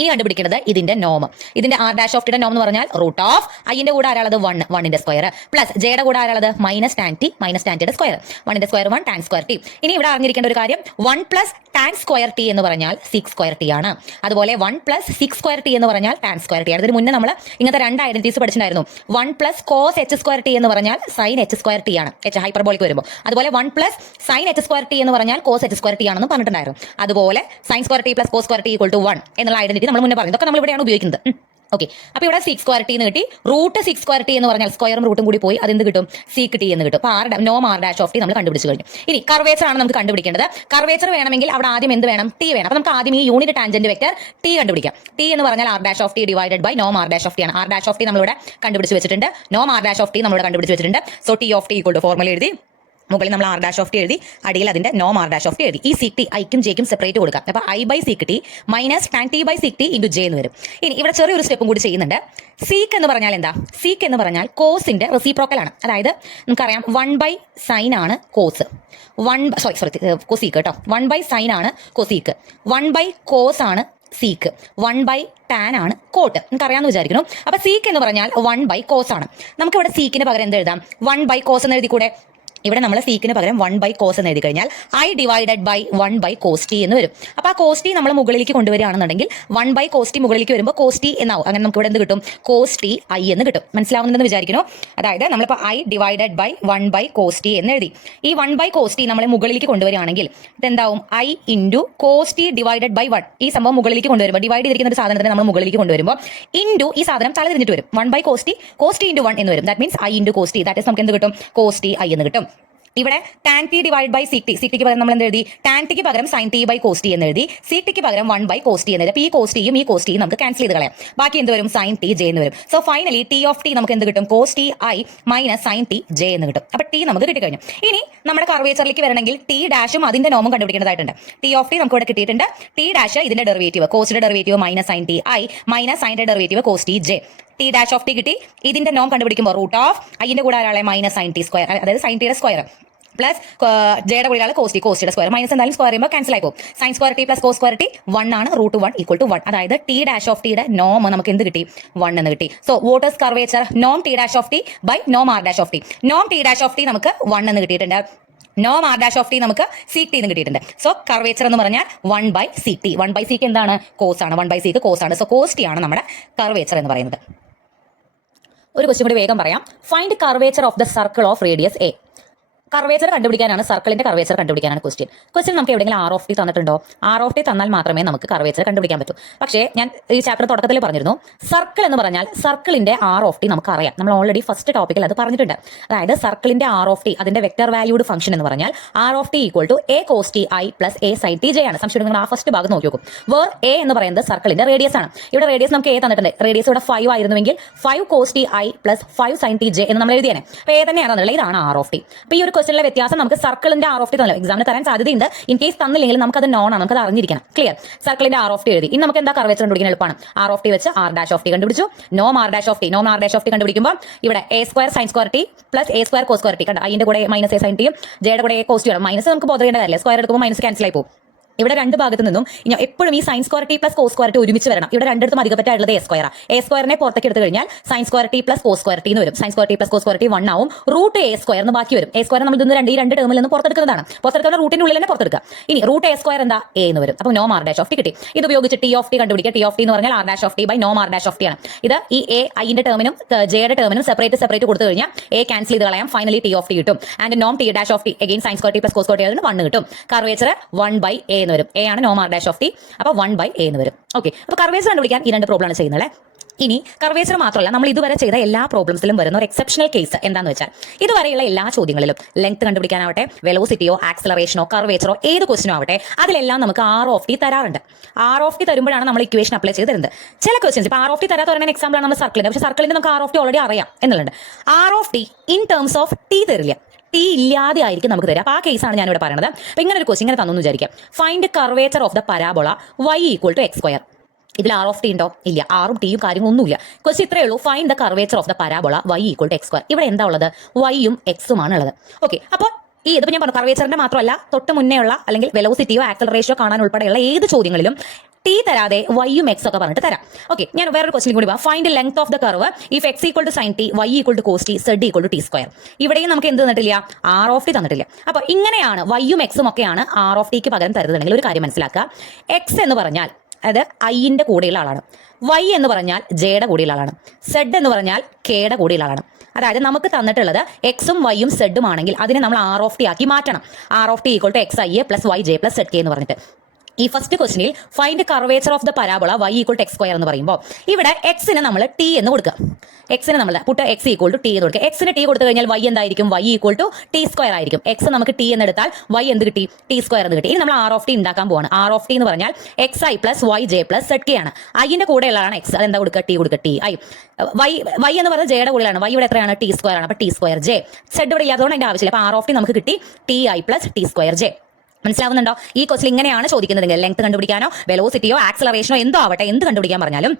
ഇനി കണ്ടുപിടിക്കേണ്ടത് ഇതിന്റെ നോം. ഇതിന്റെ ആർ ഡാഷ് ഓഫ് ടിയുടെ നോം എന്ന് പറഞ്ഞാൽ റൂട്ട് ഓഫ് ഐന്റെ കൂടെ ആരാളത് 1 സ്ക്വയർ പ്ലസ് ജെയുടെ കൂടെ ആരാളത് മൈനസ് ടാൻ ടിയുടെ square 1 square 1 tan square T. ഇനി ഇവിടെ അറിഞ്ഞിരിക്കേണ്ട ഒരു കാര്യം 1 പ്ലസ് ടാൻ സ്ക്വയർ ടി എന്ന് പറഞ്ഞാൽ 6 സ്ക്വയർ ടി ആണ്. അതുപോലെ 1 പ്ലസ് 6 സ്ക്വയർ ടി എന്ന് പറഞ്ഞാൽ ടാൻ സ്ക്വയർ ടി ആണ്. ഇതിന് മുന്നേ നമ്മൾ ഇങ്ങനത്തെ 2 ഐഡന്റിറ്റീസ് പഠിച്ചിട്ടുണ്ടായിരുന്നു. 1 plus cos H square T എന്ന് പറഞ്ഞാൽ സൈൻ എച്ച് സ്ക്വയർ ടി ആണ്, എച്ച് ഹൈപ്പർബോളിക്ക് വരുമ്പോൾ. അതുപോലെ 1 plus sine H square T എന്ന് പറഞ്ഞാൽ കോസ് എച്ച് സ്ക്വയർ ടി ആണെന്ന് പറഞ്ഞിട്ടുണ്ടായിരുന്നു. അതുപോലെ sine square T plus cos square t equal to 1 എന്നുള്ള ഐഡന്റിറ്റി നമ്മൾ മുന്നേ പറഞ്ഞു. ഇതൊക്കെ നമ്മൾ ഇവിടെയാണ് ഉപയോഗിക്കുന്നത്. ഓക്കെ, അപ്പോൾ ഇവിടെ 6 സ്ക്വയർ ടി എന്ന് കിട്ടി. റൂട്ട് 6 സ്ക്വയർ ടി എന്ന് പറഞ്ഞാൽ സ്ക്വയറും റൂട്ടും കൂടി പോയി അതെന്ത് കിട്ടും? സീക്ക് ടി എന്ന് കിട്ടും. അപ്പോൾ നോം ആർ ഡാഷ് ഓഫ് ടി നമ്മൾ കണ്ടുപിടിച്ച് കഴിഞ്ഞു. ഇനി കർവേച്ചർ ആണ് നമുക്ക് കണ്ടുപിടിക്കേണ്ടത്. കർവേച്ചർ വേണമെങ്കിൽ അവിടെ ആദ്യം എന്ത് വേണം? ടി വേണം. അപ്പോൾ നമുക്ക് ആദ്യം ഈ യൂണിറ്റ് ടാൻജന്റ് വെക്ടർ ടി കണ്ടുപിടിക്കാം. ടി എന്ന് പറഞ്ഞാൽ R dash of T divided by നോം ആർ ഡാഷ് ഓഫ് ടി ആണ്. ആർ ഡാഷ് ഓഫ് ടി നമ്മളിവിടെ കണ്ടുപിടിച്ച് വെച്ചിട്ടുണ്ട്, നോം ആർ ഡാഷ് ഓഫ് ടി നമ്മളിവിടെ കണ്ടുപിടിച്ച് വെച്ചിട്ടുണ്ട്. So T of T equal to formula എഴുതി, മുകളിൽ നമ്മൾ ആർ ഡാഷ് ഓഫ് ടി എഴുതി, അടിയിൽ അതിന്റെ നോം ആർ ഡാഷ് ഓഫ് ടി എഴുതി. ഈ സീക്ക് ടി ഐക്കും ജെക്കും സെപ്പറേറ്റ് കൊടുക്കാം. അപ്പോൾ I by sec T minus tan T by sec T into J എന്ന് വരും. ഇനി ഇവിടെ ചെറിയൊരു സ്റ്റെപ്പും കൂടി ചെയ്യുന്നുണ്ട്. സീക്ക് എന്ന് പറഞ്ഞാൽ എന്താ? സീക്ക് എന്ന് പറഞ്ഞാൽ കോസിന്റെ റെസിപ്രോക്കൽ ആണ്. അതായത് നമുക്കറിയാം 1 സൈൻ ആണ് കോസ്, കൊസീക്ക് കേട്ടോ. 1 സൈൻ ആണ് കൊസീക്ക്, 1 കോസ് ആണ് സീക്ക്, 1 ടാൻ ആണ് കോട്ട്. നമുക്ക് അറിയാമെന്ന് വിചാരിക്കുന്നു. അപ്പോൾ സീക്ക് എന്ന് പറഞ്ഞാൽ 1 കോസ് ആണ്. നമുക്ക് ഇവിടെ സീക്കിന് പകരം എന്ത് എഴുതാം? 1 കോസ് എന്ന് എഴുതി കൂടെ. ഇവിടെ നമ്മൾ സീക്കിന് പകരം 1 കോസ് എന്ന് എഴുതി കഴിഞ്ഞാൽ I divided by 1 cos T എന്ന് വരും. അപ്പോൾ ആ കോസ് ടി നമ്മൾ മുകളിലേക്ക് കൊണ്ടുവരികയാണെന്നുണ്ടെങ്കിൽ 1 കോസ് ടി മുകളിലേക്ക് വരുമ്പോൾ കോസ് ടി എന്നാവും. അങ്ങനെ നമുക്ക് ഇവിടെ എന്ത് കിട്ടും? കോസ് ടി ഐ എന്ന് കിട്ടും. മനസ്സിലാവുന്നതെന്ന് വിചാരിക്കുന്നു. അതായത് നമ്മളിപ്പോൾ i divided by 1 cos T എന്ന് എഴുതി. ഈ 1 കോസ് ടി നമ്മൾ മുകളിലേക്ക് കൊണ്ടുവരികയാണെങ്കിൽ ഇതെന്താവും? I into cos t divided by 1. ഈ സംഭവം മുകളിലേക്ക് കൊണ്ടുവരുമ്പോൾ ഡിവൈഡ് ചെയ്തിരിക്കുന്ന ഒരു സാധനത്തിന് നമ്മൾ മുകളിലേക്ക് കൊണ്ടുവരുമ്പോൾ ഇൻറ്റു ഈ സാധനം തല തിരിഞ്ഞിട്ട് വരും. 1 കോസ് ടി ഇൻറ്റു 1 എന്ന് വരും. That means I into cos T. That is നമുക്ക് എന്ത് കിട്ടും? കോസ് ടി ഐ എന്ന് കിട്ടും. ഇവിടെ tan T divide by sec T, sec ടിക്ക് പകരം നമ്മൾ എന്ത് എഴുതി? ടാൻ ടിക്ക് പകരം sine T by cos T എന്ന് എഴുതി. സീക്ക് ടിക്ക് പകരം 1 കോസ് ടി എന്ന് എഴുതി. അപ്പോൾ ഈ കോസ് ടിയും ഈ കോസ് ടിയും നമുക്ക് ക്യാൻസൽ ചെയ്ത് കളയാം. ബാക്കി എന്ത് വരും? സൈൻ ടി ജെ എന്ന് വരും. So finally T of T നമുക്ക് എന്ത് കിട്ടും? Cos T I minus sine T J എന്ന് കിട്ടും. അപ്പോൾ ടി നമുക്ക് കിട്ടിക്കഴിഞ്ഞു. ഇനി നമ്മുടെ കർവേച്ചറിലേക്ക് വരണമെങ്കിൽ ടി ഡാഷും അതിന്റെ നോമും കണ്ടുപിടിക്കേണ്ടതായിട്ടുണ്ട്. ടി ഓഫ് ടി നമുക്ക് ഇവിടെ കിട്ടിയിട്ടുണ്ട്. ടി ഡാഷ് ഇതിന്റെ ഡെറിവേറ്റീവ്, കോസിന്റെ derivative minus sine T I minus സൈൻ്റെ derivative cos T j. T dash of T കിട്ടി. ഇതിന്റെ നോം കണ്ടുപിടിക്കുമ്പോൾ റൂട്ട് ഓഫ് ഐന്റെ കൂടെ ആളെ മൈനസ് സൈൻ ടി സ്ക്വയർ, അതായത് സൈൻ ടിയുടെ സ്ക്വയർ പ്ലസ് ജെയുടെ കൂടെ കോസ്റ്റിയുടെ സ്ക്വയർ. മൈനസ് എന്തായാലും സ്ക്വയർ ചെയ്യുമ്പോൾ ക്യാൻസൽ ആയി പോകും. Sine square T plus cos square T 1 ആണ്. Root 1 equal to 1. അതായത് ടി ഡാഷ് ഓഫ് ടിയുടെ നോം നമുക്ക് എന്ത് കിട്ടി? 1 എന്ന് കിട്ടി. So what is curvature? Noam T dash of T by നോം R dash of t. Noam T dash of T നമുക്ക് 1 എന്ന് കിട്ടിയിട്ടുണ്ട്. നോം ആർ ഡാഷ് ഓഫ് ടി നമുക്ക് സീക്ക് ടി എന്ന് കിട്ടിയിട്ടുണ്ട്. സോ കർവേച്ചർ എന്ന് പറഞ്ഞാൽ 1 സീക്ക് ടി. 1 സീക്ക് എന്താണ്? കോസ് ആണ്. 1 സീക്ക് കോസ് ആണ്. സോ കോസ് ടി ആണ് നമ്മുടെ കർവേച്ചർ എന്ന് പറയുന്നത്. ഒരു ക്വസ്റ്റ്യൻ കൂടി വേഗം പറയാം. Find curvature of the circle of radius a. Curvature കണ്ടുപിടിക്കാനാണ്, സർക്കിളിന്റെ കർവേച്ചർ കണ്ടുപിടിക്കാനാണ് ക്വസ്റ്റ്യൻ നമുക്ക് എവിടെയെങ്കിലും ആർ ഓഫ് ടി തന്നിട്ടുണ്ടോ? ആർ ഓഫ് ടി തന്നാൽ മാത്രമേ നമുക്ക് കർവേച്ചർ കണ്ടുപിടിക്കാൻ പറ്റൂ. പക്ഷേ ഞാൻ ഈ ചാപ്റ്റർ തുടക്കത്തിൽ പറഞ്ഞിരുന്നു, സർക്കിൾ എന്ന് പറഞ്ഞാൽ സർക്കിളിന്റെ ആർ ഓഫ് ടി നമുക്ക് അറിയാം. നമ്മൾ ഓൾറെഡി ഫസ്റ്റ് ടോപ്പിക്കിൽ അത് പറഞ്ഞിട്ടുണ്ട്. അതായത് സർക്കിളിന്റെ ആർ ഓഫ് ടി, അതിന്റെ വെക്ടർ വാല്യൂഡ് ഫംഗ്ഷൻ എന്ന് പറഞ്ഞാൽ R of T equal to A cos T I plus A sine T J ആണ്. സംശയം നിങ്ങൾ ആ ഫസ്റ്റ് ഭാഗം നോക്കി നോക്കും. വേർ എ എന്ന് പറയുന്നത് സർക്കിളിന്റെ റേഡിയസ് ആണ്. ഇവിടെ റേഡിയസ് നമുക്ക് എ തന്നിട്ടുണ്ട്. റേഡിയസ് ഇവിടെ 5 ആയിരുന്നുവെങ്കിൽ 5 cos T I plus 5 sine T J എന്ന് നമ്മൾ എഴുതിയാണ്. അപ്പോൾ എ തന്നെയാണ് തന്നുള്ളത്. ഇതാണ് ആർ ഓഫ് ടി. അപ്പോൾ ഈ ഒരു ക്വസ്റ്റനിലെ വ്യത്യാസം നമുക്ക് സർക്കിളിന്റെ ആർ ഓഫ് ടി തന്നല്ലോ, എക്സാമിന് തരാൻ സാധ്യതയുണ്ട്. ഇൻ കേസ് തന്നില്ലെങ്കിൽ നമുക്കത് നോൺ ആണ്, നമുക്കത് അറിഞ്ഞിരിക്കണം. ക്ലിയർ? സർക്കിളിന്റെ ആർ ഓഫ് ടി എഴുതി. ഇനി നമുക്ക് എന്താ കർവേച്ചർ കണ്ടുപിടിക്കാൻ എളുപ്പമാണ്. ആർ ഓഫ് ടി വെച്ച് ആർ ഡാഷ് ഓഫ് ടി കണ്ടുപിടിച്ചു. നോം ആർ ഡാഷ് ഓഫ് ടി കണ്ടുപിടിക്കുമ്പോൾ ഇവിടെ A square sine square T plus A square cos square T കണ്ട, അതിന്റെ കൂടെ മൈനസ് എ സൈൻ ടിയും ജെയുടെ കൂടെ കോസ് ടി ആണ്. മൈനസ് നമുക്ക് ബോധേണ്ട കാര്യമില്ല, സ്ക്വയർ എടുക്കുമ്പോൾ മൈനസ് ക്യാൻസൽ ആയി പോകും. ഇവിടെ രണ്ട് ഭാഗത്ത് നിന്നും ഇനി എപ്പോഴും ഈ sine square T plus cos square T ഒരുമിച്ച് വരണം. ഇവിടെ രണ്ടിടത്തും അധികപ്പറ്റായിട്ടുള്ളത് എ സ്ക്വയർ. എ സ്ക്വയറിനെ പുറത്തേക്ക് എടുത്ത് കഴിഞ്ഞാൽ sine square T plus cos square T എന്ന് വരും. Sine square T plus cos square T 1 ആവും. റൂട്ട് എ സ്ക്വയർ എന്ന് ബാക്കി വരും. എ സ്ക്വയർ നമ്മൾ ഈ രണ്ട് ടേമിൽ നിന്ന് പുറത്തെടുക്കുന്നതാണ്. പുറത്തെടുക്കുന്ന റൂട്ടിന്റെ ഉള്ളിൽ തന്നെ പുറത്തെടുക്കുക. ഇനി റൂട്ട് എ സ്ക്വയർ എന്താ എ എന്ന് വരും. അപ്പോൾ നോം ആർ ഡാഷ് ഓഫ് ടി കിട്ടി. ഇത് ഉപയോഗിച്ച് ടി ഓഫ് ടി കണ്ടുപിടിക്കുക. ടി ഓഫ് ടി എന്ന് പറഞ്ഞാൽ R dash of T by നോം ആർ ഡാഷ് ഓഫ് ടി ആണ്. ഇത് ഈ എ ഐന്റെ ടേമിനും ജെയുടെ ടേമിനും സെപ്പറേറ്റ് കൊടുത്തു കഴിഞ്ഞാൽ എ ക്യാൻസൽ ചെയ്ത് കളയാം. ഫൈനലി ടി ഓഫ് ടി കിട്ടും. ആൻഡ് നോം T dash of T again sine square T plus cos square T അതിന് 1 കിട്ടും. കർവേച്ചർ 1 ബൈ എ എന്ന് വരും. എ ആണ് നോം ആർ ഡാഷ് ഓഫ് ടി. അപ്പോൾ 1 ബൈ എ എന്ന് വരും. ഓക്കെ, അപ്പോൾ കർവേച്ചർ കണ്ടുപിടിക്കാൻ ഈ രണ്ട് പ്രോബ്ലം ആണ് ചെയ്യുന്നത്. ഇനി കർവേച്ചർ മാത്രമല്ല, നമ്മൾ ഇതുവരെ ചെയ്ത എല്ലാ പ്രോബ്ലംസിലും വരുന്ന ഒരു എക്സെപ്ഷണൽ കേസ് എന്താണെന്ന് വെച്ചാൽ ഇതുവരെയുള്ള എല്ലാ ചോദ്യങ്ങളിലും ലെങ്ത് കണ്ടുപിടിക്കാനാവട്ടെ, വെലോസിറ്റിയോ ആക്സലറേഷനോ കർവേച്ചറോ ഏത് ക്വസ്റ്റിനോ ആവട്ടെ, അതിലെല്ലാം നമുക്ക് ആർ ഓഫ് ടി തരാറുണ്ട്. ആർ ഓഫ് ടി തരുമ്പോഴാണ് നമ്മൾ ഇക്വേഷൻ അപ്ലൈ ചെയ്ത് തരുന്നത്. ചില ക്വസ്റ്റൻസ് ഇപ്പോൾ ആർ ഓഫ് ടി തരാത്ത പറയുന്ന എക്സാമ്പിൾ ആണ് നമ്മൾ സർക്കിളിന്റെ. പക്ഷേ സർക്കിളിന്റെ നമുക്ക് ആർ ഓഫ് ടി ഓൾറെഡി അറിയാം എന്നുള്ളത്. R of T in terms of T തരില്ല, ടി ഇല്ലാതെ ആയിരിക്കും നമുക്ക് തരാം. അപ്പോൾ ആ കേസാണ് ഞാനിവിടെ പറയുന്നത്. അപ്പോൾ ഇങ്ങനെ ഒരു ക്വസ്റ്റൻ ഇങ്ങനെ തന്നു വിചാരിക്കാം. Find curvature of the parabola y equal to X square. ഇതിൽ ആർ ഓഫ് ടി ഉണ്ടോ? ഇല്ല. ആറും ടിയും കാര്യങ്ങളൊന്നുമില്ല. ക്വസ്റ്റൻ ഇത്രയേ ഉള്ളൂ. Find the curvature of the parabola y equal to X square. ഇവിടെ എന്താ ഉള്ളത്? വൈയും എക്സും ആണ് ഉള്ളത്. ഓക്കെ, അപ്പോൾ ഇതിപ്പോൾ ഞാൻ പറഞ്ഞു കർവേച്ചറിന്റെ മാത്രമല്ല തൊട്ട് മുന്നേ ഉള്ള അല്ലെങ്കിൽ വെലോസിറ്റിയോ ആക്സലറേഷനോ കാണാൻ ഉൾപ്പെടെയുള്ള ഏത് ചോദ്യങ്ങളിലും ടി തരാതെ വൈയും എക്സ് ഒക്കെ പറഞ്ഞിട്ട് തരാം. ഓക്കെ, ഞാൻ വേറൊരു ക്വസ്റ്റൻ കൂടി പോകാം. Find length of the curve if X equal to sine T Y equal to cos T Z equal to T square. ഇവിടെയും നമുക്ക് എന്ത് തന്നിട്ടില്ല? ആർ ഓഫ് ടി തന്നിട്ടില്ല. അപ്പോൾ ഇങ്ങനെയാണ് വൈയും എക്സും ഒക്കെയാണ് ആർ ഓഫ് ടിക്ക് പകരം തരുന്നുണ്ടെങ്കിൽ ഒരു കാര്യം മനസ്സിലാക്കുക. എക്സ് എന്ന് പറഞ്ഞാൽ അത് ഐന്റെ കൂടെയുള്ള ആളാണ്. വൈ എന്ന് പറഞ്ഞാൽ ജെയുടെ കൂടെയുള്ള ആളാണ്. സെഡ് എന്ന് പറഞ്ഞാൽ കെയുടെ കൂടെയുള്ള ആളാണ്. അതായത് നമുക്ക് തന്നിട്ടുള്ളത് എക്സും വൈയും സെഡും ആണെങ്കിൽ അതിനെ നമ്മൾ ആർ ഓഫ് ടി ആക്കി മാറ്റണം. R of T equal to x i a plus Y J plus Z K എന്ന് പറഞ്ഞിട്ട്. ഈ ഫസ്റ്റ് ക്വസ്റ്റിനിൽ find curvature of the parabola y equal to X square എന്ന് പറയുമ്പോൾ ഇവിടെ എക്സിന് നമ്മൾ ടി എന്ന് കൊടുക്കുക. എക്സിന് നമ്മൾ put X equal to T എന്ന് കൊടുക്കുക. എക്സിന് ടി കൊടുത്തു കഴിഞ്ഞാൽ y എന്തായിരിക്കും? y equal to T square ആയിരിക്കും. എക്സ് നമുക്ക് ടി എന്ന് എടുത്താൽ y എന്ത് കിട്ടി? ടി സ്ക്വയർ എന്ന് കിട്ടി. ഇനി നമ്മൾ ആർ ഓഫ് ടി ഉണ്ടാക്കാൻ പോവാണ്. ആർ ഓഫ് ടി എന്ന് പറഞ്ഞാൽ X I plus Y J plus Z K ആണ്. ഐന്റെ കൂടെയുള്ളതാണ് എക്സ്. അതെന്താ കൊടുക്കുക? ടി കൊടുക്കുക. T I. വൈ എന്ന് പറഞ്ഞാൽ ജെയുടെ കൂടെയാണ്. വൈ ഇവിടെ എത്രയാണ്? ടി സ്ക്വയർ ആണ്. അപ്പോൾ ടി സ്ക്വയർ ജെ. സെഡ് ഇവിടെ ഇല്ലാത്തതുകൊണ്ട് അതിന്റെ ആവശ്യമില്ല. അപ്പോൾ ആർ ഓഫ് ടി നമുക്ക് കിട്ടി T I plus T square J. മനസ്സിലാവുന്നുണ്ടോ? ഈ ക്വസ്റ്റൻ ഇങ്ങനെയാണ് ചോദിക്കുന്നതെങ്കിൽ ലെങ്ത് കണ്ടുപിടിക്കാനോ വെലോസിറ്റിയോ ആക്സലറേഷനോ എന്തോ ആവട്ടെ, എന്ത് കണ്ടുപിടിക്കാൻ പറഞ്ഞാലും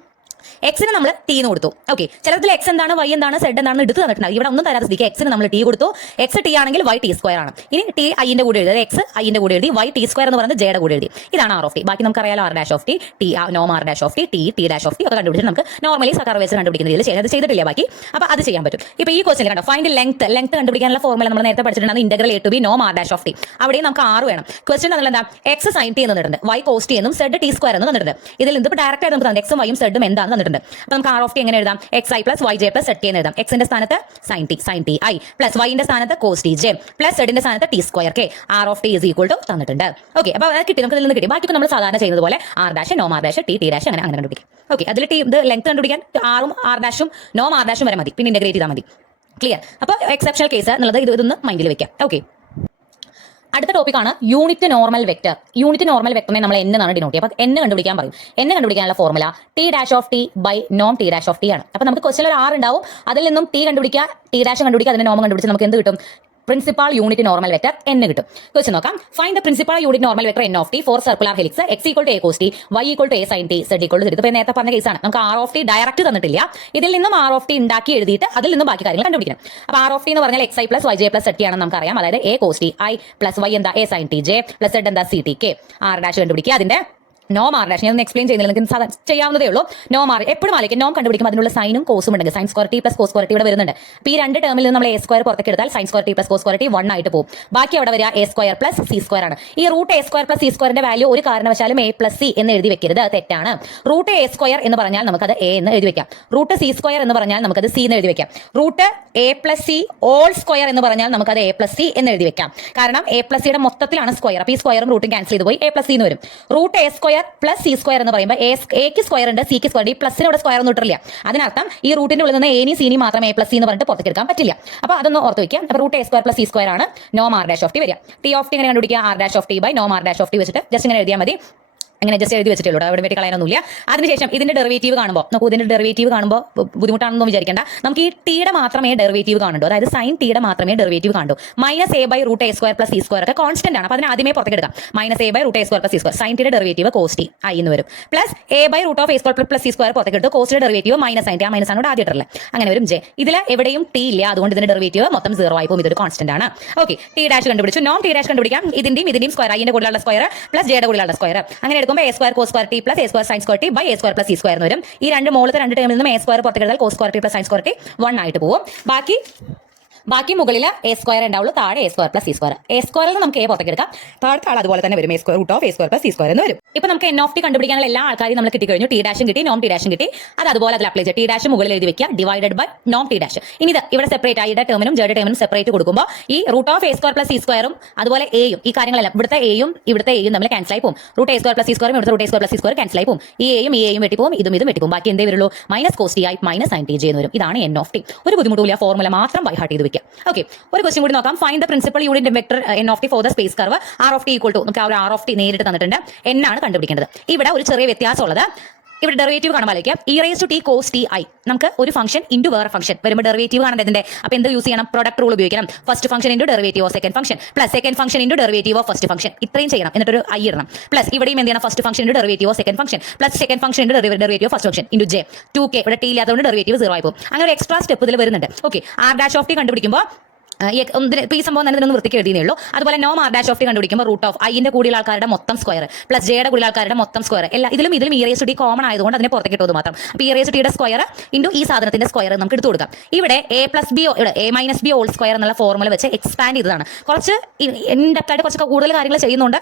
എക്സിന് നമ്മൾ ടി എന്ന് കൊടുത്തു. ഓക്കെ, ചിലത്തിൽ എക്സ് എന്താണ് വൈ എന്താണ് സെഡ് എന്താണ് എടുത്ത് തന്നിട്ടുണ്ട്. ഇവിടെ ഒന്നും തരാതെ സ്ഥിതിക്ക് എക്സിന് നമ്മൾ ടി കൊടുത്തു. എക്സ് ടി ആണെങ്കിൽ വൈ ടി സ്ക്വയർ ആണ്. ഇനി ടി ഐന്റെ കൂടെ എഴുതി, എക്സ് ഐന്റെ കൂടെ എഴുതി, വൈ ടി സ്ക്വയർ എന്ന് പറയുന്നത് ജെയുടെ കൂടെ എഴുതി. ഇതാണ് ആർ ഓഫ് ടി. ബാക്കി നമുക്ക് അറിയാലോ R dash of T, T നോം R dash of T, T dash of T ഒക്കെ കണ്ടുപിടിച്ച് നമുക്ക് നോർമലി കർവേച്ചർ കണ്ടുപിടിക്കുന്ന രീതിയിൽ അത് ചെയ്തിട്ടില്ല ബാക്കി. അപ്പോൾ അത് ചെയ്യാൻ പറ്റും. ഇപ്പോൾ ഈ ക്വസ്റ്റൻ കണ്ടോ, ഫൈൻഡ് ലെങ്ത് കണ്ടുപിടിക്കാനുള്ള ഫോർമുല നമ്മൾ നേരത്തെ പഠിച്ചിട്ടുണ്ട്. ഇന്റഗ്രൽ എ ടു ബി നോം ആർ ഡാഷ് ഓഫ് ടി. അവിടെയും നമുക്ക് ആറ് വേണം. ക്വസ്റ്റൻ നമ്മൾ എന്താ? എക്സ് സൈൻ ടി എന്ന് തന്നിട്ടുണ്ട്, വൈ കോസ് ടി എന്നും സെഡ് ടി സ്ക്വയർ എന്ന് തന്നിട്ടുണ്ട്. ഇതിൽ നിന്ന് ഇപ്പോൾ ഡയറക്റ്റ് ആയിട്ട് നമുക്ക് തന്നെ എക്സും വൈയും സെഡും എന്താണെന്ന് തന്നിട്ടുണ്ട്. അപ്പോൾ നമുക്ക് ആർ ഓഫ് ടി എങ്ങനെ എഴുതാം? X I plus Y J plus Z K എന്ന് എഴുതാം. എക്സിന്റെ സ്ഥാനത്ത് സൈൻ ടി ഐ പ്ലസ് വൈന്റെ സ്ഥാനത്ത് കോസ് ടി ജെ പ്ലസ് സെഡിന്റെ സ്ഥാനത്ത് T square K. R of T is equal to തന്നിട്ടുണ്ട്. ഓക്കെ, അപ്പോൾ അത് കിട്ടി. നമുക്ക് ഇതിൽ നിന്ന് കിട്ടി. ബാക്കി നമ്മൾ സാധാരണ ചെയ്യുന്നത് പോലെ ആർ ഡാഷ് നോം ആർ ഡാഷ് ടി ഡാഷ് അങ്ങനെ കണ്ടുപിടിക്കും. ഓക്കെ, അതിൽ ടി ഇത് ലെങ്ത് കണ്ടുപിടിക്കാൻ ആറും ആർ ഡാഷും നോം ആർ ഡാഷും വരെ മതി. പിന്നെ ഇന്റഗ്രേറ്റ് ചെയ്താൽ മതി. ക്ലിയർ? അപ്പോൾ എക്സെപ്ഷണൽ കേസ് എന്നുള്ളത് ഇതൊന്ന് മൈൻഡിൽ വെക്കാം. ഓക്കെ, അടുത്ത ടോപ്പിക്കാണ് unit normal vector. Unit normal വെക്ടറിനെ നമ്മൾ n എന്നാണ് ഡിനോട്ട് ചെയ്യുക. അപ്പോൾ n കണ്ടുപിടിക്കാൻ പറയും. n കണ്ടുപിടിക്കാനുള്ള formula T dash of T by നോം ടി ഡാഷ് ഓഫ് ടി ആണ്. അപ്പോൾ നമുക്ക് ക്വസ്റ്റനിൽ ഒരു 6 ഉണ്ടാവും. അതിൽ നിന്നും ടി കണ്ടുപിടിക്കുക, ടി ഡാഷ് കണ്ടുപിടിക്കുക, അതിന്റെ നോം കണ്ടുപിടിച്ച് നമുക്ക് എന്ത് കിട്ടും? Principal unit normal vector n കിട്ടും. ക്വസ്റ്റൻ നോക്കാം. Find the principal unit normal vector n of T for circular helix X equal to A cos T Y equal to A sine T Z equal to Z. ഇപ്പോൾ നേരത്തെ പറഞ്ഞ കേസാണ്. നമുക്ക് R of T direct തന്നിട്ടില്ല. ഇതിൽ നിന്നും R of T ഉണ്ടാക്കി എഴുതിയിട്ട് അതിൽ നിന്നും ബാക്കി കാര്യങ്ങൾ കണ്ടുപിടിക്കണം. അപ്പോൾ ആർ ഓഫ് ടി എന്ന് പറഞ്ഞാൽ X I plus Y J plus z t ആണെന്ന് നമുക്കറിയാം. അതായത് a cos T I plus y എന്താ? A sine T J plus z എന്താ? C t k. R dash കണ്ടുപിടിക്കുക. അതിന്റെ നോം ആർ ഡാഷ് ഞാൻ എക്സ്പ്ലെയിൻ ചെയ്യുന്നില്ല, നിങ്ങൾക്ക് ചെയ്യാവുന്നതേ ഉള്ളൂ. നോം ആർ എപ്പോഴും ആയിരിക്കും. നോം കണ്ടുപിടിക്കുമ്പോൾ അതിനുള്ള സൈനും കോസും ഉണ്ടെങ്കിൽ sine square T plus cos square T ഇവിടെ വരുന്നുണ്ട്. അപ്പോൾ ഈ രണ്ട് ടേമിൽ നിന്ന് നമ്മൾ എ സ്ക്വയർ പുറത്തേക്ക് എടുത്താൽ sine square T plus cos square T 1 ആയിട്ട് പോകും. ബാക്കി അവിടെ വരിക A square plus C square ആണ്. ഈ root A square plus C സ്ക്വയറിന്റെ വാല്യൂ ഒരു കാരണവശാലും എ പ്ലസ് സി എന്ന് എഴുതി വെക്കരുത്, തെറ്റാണ്. റൂട്ട് എ സ്ക്വയർ എന്ന് പറഞ്ഞാൽ നമുക്കത് എ എന്ന് എഴുതി വെക്കാം. റൂട്ട് സി സ്ക്വയർ എന്ന് പറഞ്ഞാൽ നമുക്കത് സി എന്ന് എഴുതി വെക്കാം. Root A plus C all square എന്ന് പറഞ്ഞാൽ നമുക്കത് എ പ്ലസ് സി എന്ന് എഴുതി വെക്കാം. കാരണം എ പ്ലസ് സിയുടെ മൊത്തത്തിലാണ് സ്ക്വയർ. അപ്പോൾ ഈ സ്ക്വയറും റൂട്ടും ക്യാൻസൽ ചെയ്ത് പോയി എ പ്ലസ് സി എന്ന് വരും. Root A square plus C square എന്ന് പറയുമ്പോൾ എക്ക് സ്ക്വയർ ഉണ്ട്, സിക്ക് സ്ക്വയർ. ഈ പ്ലസിന് ഇവിടെ സ്ക്വയർ ഒന്നും ഇട്ടില്ല. അതിനർത്ഥം ഈ റൂട്ടിന്റെ ഉള്ളിൽ നിന്ന് എനി സീനി മാത്രം എ പ്ലസ് സി എന്ന് പറഞ്ഞിട്ട് പുറത്തേക്ക് എടുക്കാൻ പറ്റില്ല. അപ്പോൾ അതൊന്ന് ഓർത്ത് വയ്ക്കാം. അപ്പോൾ root A square plus C square ആണ് നോം ആർ ഡാഷ് ഓഫ് ടി വരിക. ടി ഓഫ് ടി എങ്ങനെ കണ്ടുപിടിക്കുക? R dash of T by നോം ആർ ഡാഷ് ഓഫ് ടി വെച്ചിട്ട് ജസ്റ്റ് ഇങ്ങനെ എഴുതിയാൽ മതി. അങ്ങനെ ജസ്റ്റ് എഴുതി വെച്ചിട്ടുള്ളൂ, അവിടെ വെട്ടി കളയാനൊന്നുമില്ല. അതിനുശേഷം ഇതിന്റെ ഡെറിവേറ്റീവ് കാണുമ്പോൾ നമുക്ക് ഇതിന്റെ ഡെറിവേറ്റീവ് കാണുമ്പോൾ ബുദ്ധിമുട്ടാണെന്നൊന്നും വിചാരിക്കേണ്ട. നമുക്ക് ഈ ടീയുടെ മാത്രമേ ഡെറിവേറ്റീവ് കാണുള്ളൂ, അതായത് സൈൻ ടീയുടെ മാത്രമേ ഡെറിവേറ്റീവ് കാണൂ. -a/√a² + c² ഒക്കെ കോൺസ്റ്റന്റ് ആണ്, അപ്പോൾ അതിനെ ആദ്യമേ പുറത്തേക്ക് എടുക്കാം. -a/√a² + c², സൈൻ ടീയുടെ ഡെറിവേറ്റീവ് കോസ് ടി ആയി എന്ന് വരും. പ്ലസ് a/√a² + c² പുറത്തേക്ക് എടുത്തു, കോസ്റ്റിന്റെ ഡെറിവേറ്റീവ് -sin t, ആ മൈനസ് ആണ് ആദ്യം ഇട്ടല്ലേ, അങ്ങനെ വരും ജെ. ഇതിൽ എവിടെയും ടി ഇല്ല, അതുകൊണ്ട് ഇതിന്റെ ഡെറിവേറ്റീവ് മൊത്തം 0 ആയി പോകും. ഇതൊരു കോൺസ്റ്റന്റ് ആണ്. ഓക്കെ, ടി ഡാഷ് കണ്ടുപിടിച്ചു. നോം ടി ഡാഷ് കണ്ടുപിടിക്കാം. ഇതിന്റെയും സ്ക്വയർ, ഐന്റെ കൂടെയുള്ള സ്ക്വയർ പ്ലസ് ജെയുടെ കൂടെയുള്ള സ്ക്വയർ, അങ്ങനെ എടുക്കുമ്പോൾ a² cos² t + a² sin² t / a² + c² എന്ന് വരും. ഈ രണ്ട് മുകളിലത്തെ രണ്ട് ടേമിൽ നിന്നും a² പുറത്തേക്ക് എടുത്താൽ cos² t + sin² t 1 ആയിട്ട് പോകും. ബാക്കി മുകളിൽ a² ഉണ്ടാവുള്ളൂ, താഴെ a² + c². a² നമുക്ക് a പുറത്തേക്ക് എടുക്കാം, താഴത്തെ ആൾ അതുപോലെ തന്നെ വരും, a² + c² എന്ന് വരും. ഇപ്പൊ നമുക്ക് n of t കണ്ടുപിടിക്കാനുള്ള എല്ലാ ആൾക്കാരും നമ്മൾ കിട്ടിക്കഴിഞ്ഞു. ടി ഡാഷും കിട്ടി, നോം ടി ഡാഷും കിട്ടി. അത് അതുപോലെ അതിൽ അപ്ലൈ ചെയ്യുക. ടി ഡാഷ് മുകളിൽ എഴുതി വെക്കുക, ഡിവൈഡഡ് ബൈ നോം ടി ഡാഷ്. ഇനി ഇത് ഇവിടെ സെപ്പറേറ്റ് ഐയുടെ ടേമിനും ജെയുടെ ടേമിനും സെപ്പറേറ്റ് കൊടുക്കുമ്പോൾ ഈ √a² + c² അതുപോലെ എയും ഈ കാര്യങ്ങളെല്ലാം ഇവിടുത്തെ എയും ഇവിടുത്തെ എയും തമ്മിൽ ക്യാൻസൽ ആയി പോകും. √a² + c² ഇവിടുത്തെ √a² + c² ക്യാൻസൽ ആയി പോകും. ഈ എയും വെട്ടി പോകും, ഇതും വെട്ടി പോകും. ബാക്കി എന്തേ വരുള്ളൂ? -cos ti -sin t j എന്ന് വരും. ഇതാണ് n of t. ഒരു ബുദ്ധിമുട്ടില്ല, ഫോർമുല മാത്രം ബൈ ഹാർട്ട് ചെയ്ത് വെക്കുക. ഓക്കെ, ഒരു ക്വസ്റ്റ്യൻ കൂടി നോക്കാം. Find the principal unit vector n of t for the space curve r of t = നമുക്ക് ആ ഒരു r of t നേരിട്ട് തന്നിട്ടുണ്ട്, n ആണ് കണ്ടുപിടിക്കേണ്ടത്. ഇവിടെ ഒരു ചെറിയ വ്യത്യാസമുള്ളത്, ഇവിടെ ഡെറിവേറ്റീവ് കാണുമ്പോൾ e⁻t cos ti, നമുക്ക് ഒരു ഫംഗ്ഷൻ ഇൻറ്റു വേറെ ഫംഗ്ഷൻ വരുമ്പോൾ ഡെറിവേറ്റീവ് കാണേണ്ടത് ഇതിന്റെ. അപ്പോൾ എന്ത് യൂസ് ചെയ്യണം? പ്രൊഡക്റ്റ് റൂൾ ഉപയോഗിക്കണം. First function into derivative of second function plus second function into derivative of first function, ഇത്രയും ചെയ്യണം. എന്നിട്ടൊരു ഐ ഇടണം. പ്ലസ് ഇവിടെയും എന്ത് ചെയ്യണം? First function into derivative of second function plus second function into derivative of first function into J 2k. ഇവിടെ T ഇല്ലാത്തതുകൊണ്ട് derivative 0 ആയി പോകും. അങ്ങനെ ഒരു എക്സ്ട്രാ സ്റ്റെപ്പ് ഇതിൽ വരുന്നുണ്ട്. ഓക്കെ, r' കണ്ടുപിടിക്കുമ്പോൾ ഈ സംഭവം തന്നെ ഇതിനൊന്ന് വൃത്തിക്ക് എഴുതിയേ ഉള്ളൂ. അതുപോലെ നോം r' കണ്ടുപിടിക്കുമ്പോൾ √ ഐന്റെ കൂടിയുള്ള ആൾക്കാരുടെ മൊത്തം സ്ക്വയർ പ്ലസ് ജെയുടെ കൂടിയുള്ള ആൾക്കാരുടെ മൊത്തം സ്ക്വയർ, എല്ലാ ഇതിലും e⁻t കോമൺ ആയതുകൊണ്ട് അതിനെ പുറത്തേക്ക് ഇട്ടത് മാത്രം. അപ്പോൾ e⁻tയുടെ സ്ക്വയർ ഇൻറ്റു ഈ സാധനത്തിന്റെ സ്ക്വയർ നമുക്ക് എടുത്തു കൊടുക്കാം. ഇവിടെ a+b² എന്നുള്ള ഫോർമുല വെച്ച് എക്സ്പാൻഡ് ചെയ്തതാണ്. കുറച്ച് ഇൻഡെപ്തായിട്ട് കുറച്ച് കൂടുതൽ കാര്യങ്ങൾ ചെയ്യുന്നുണ്ട്,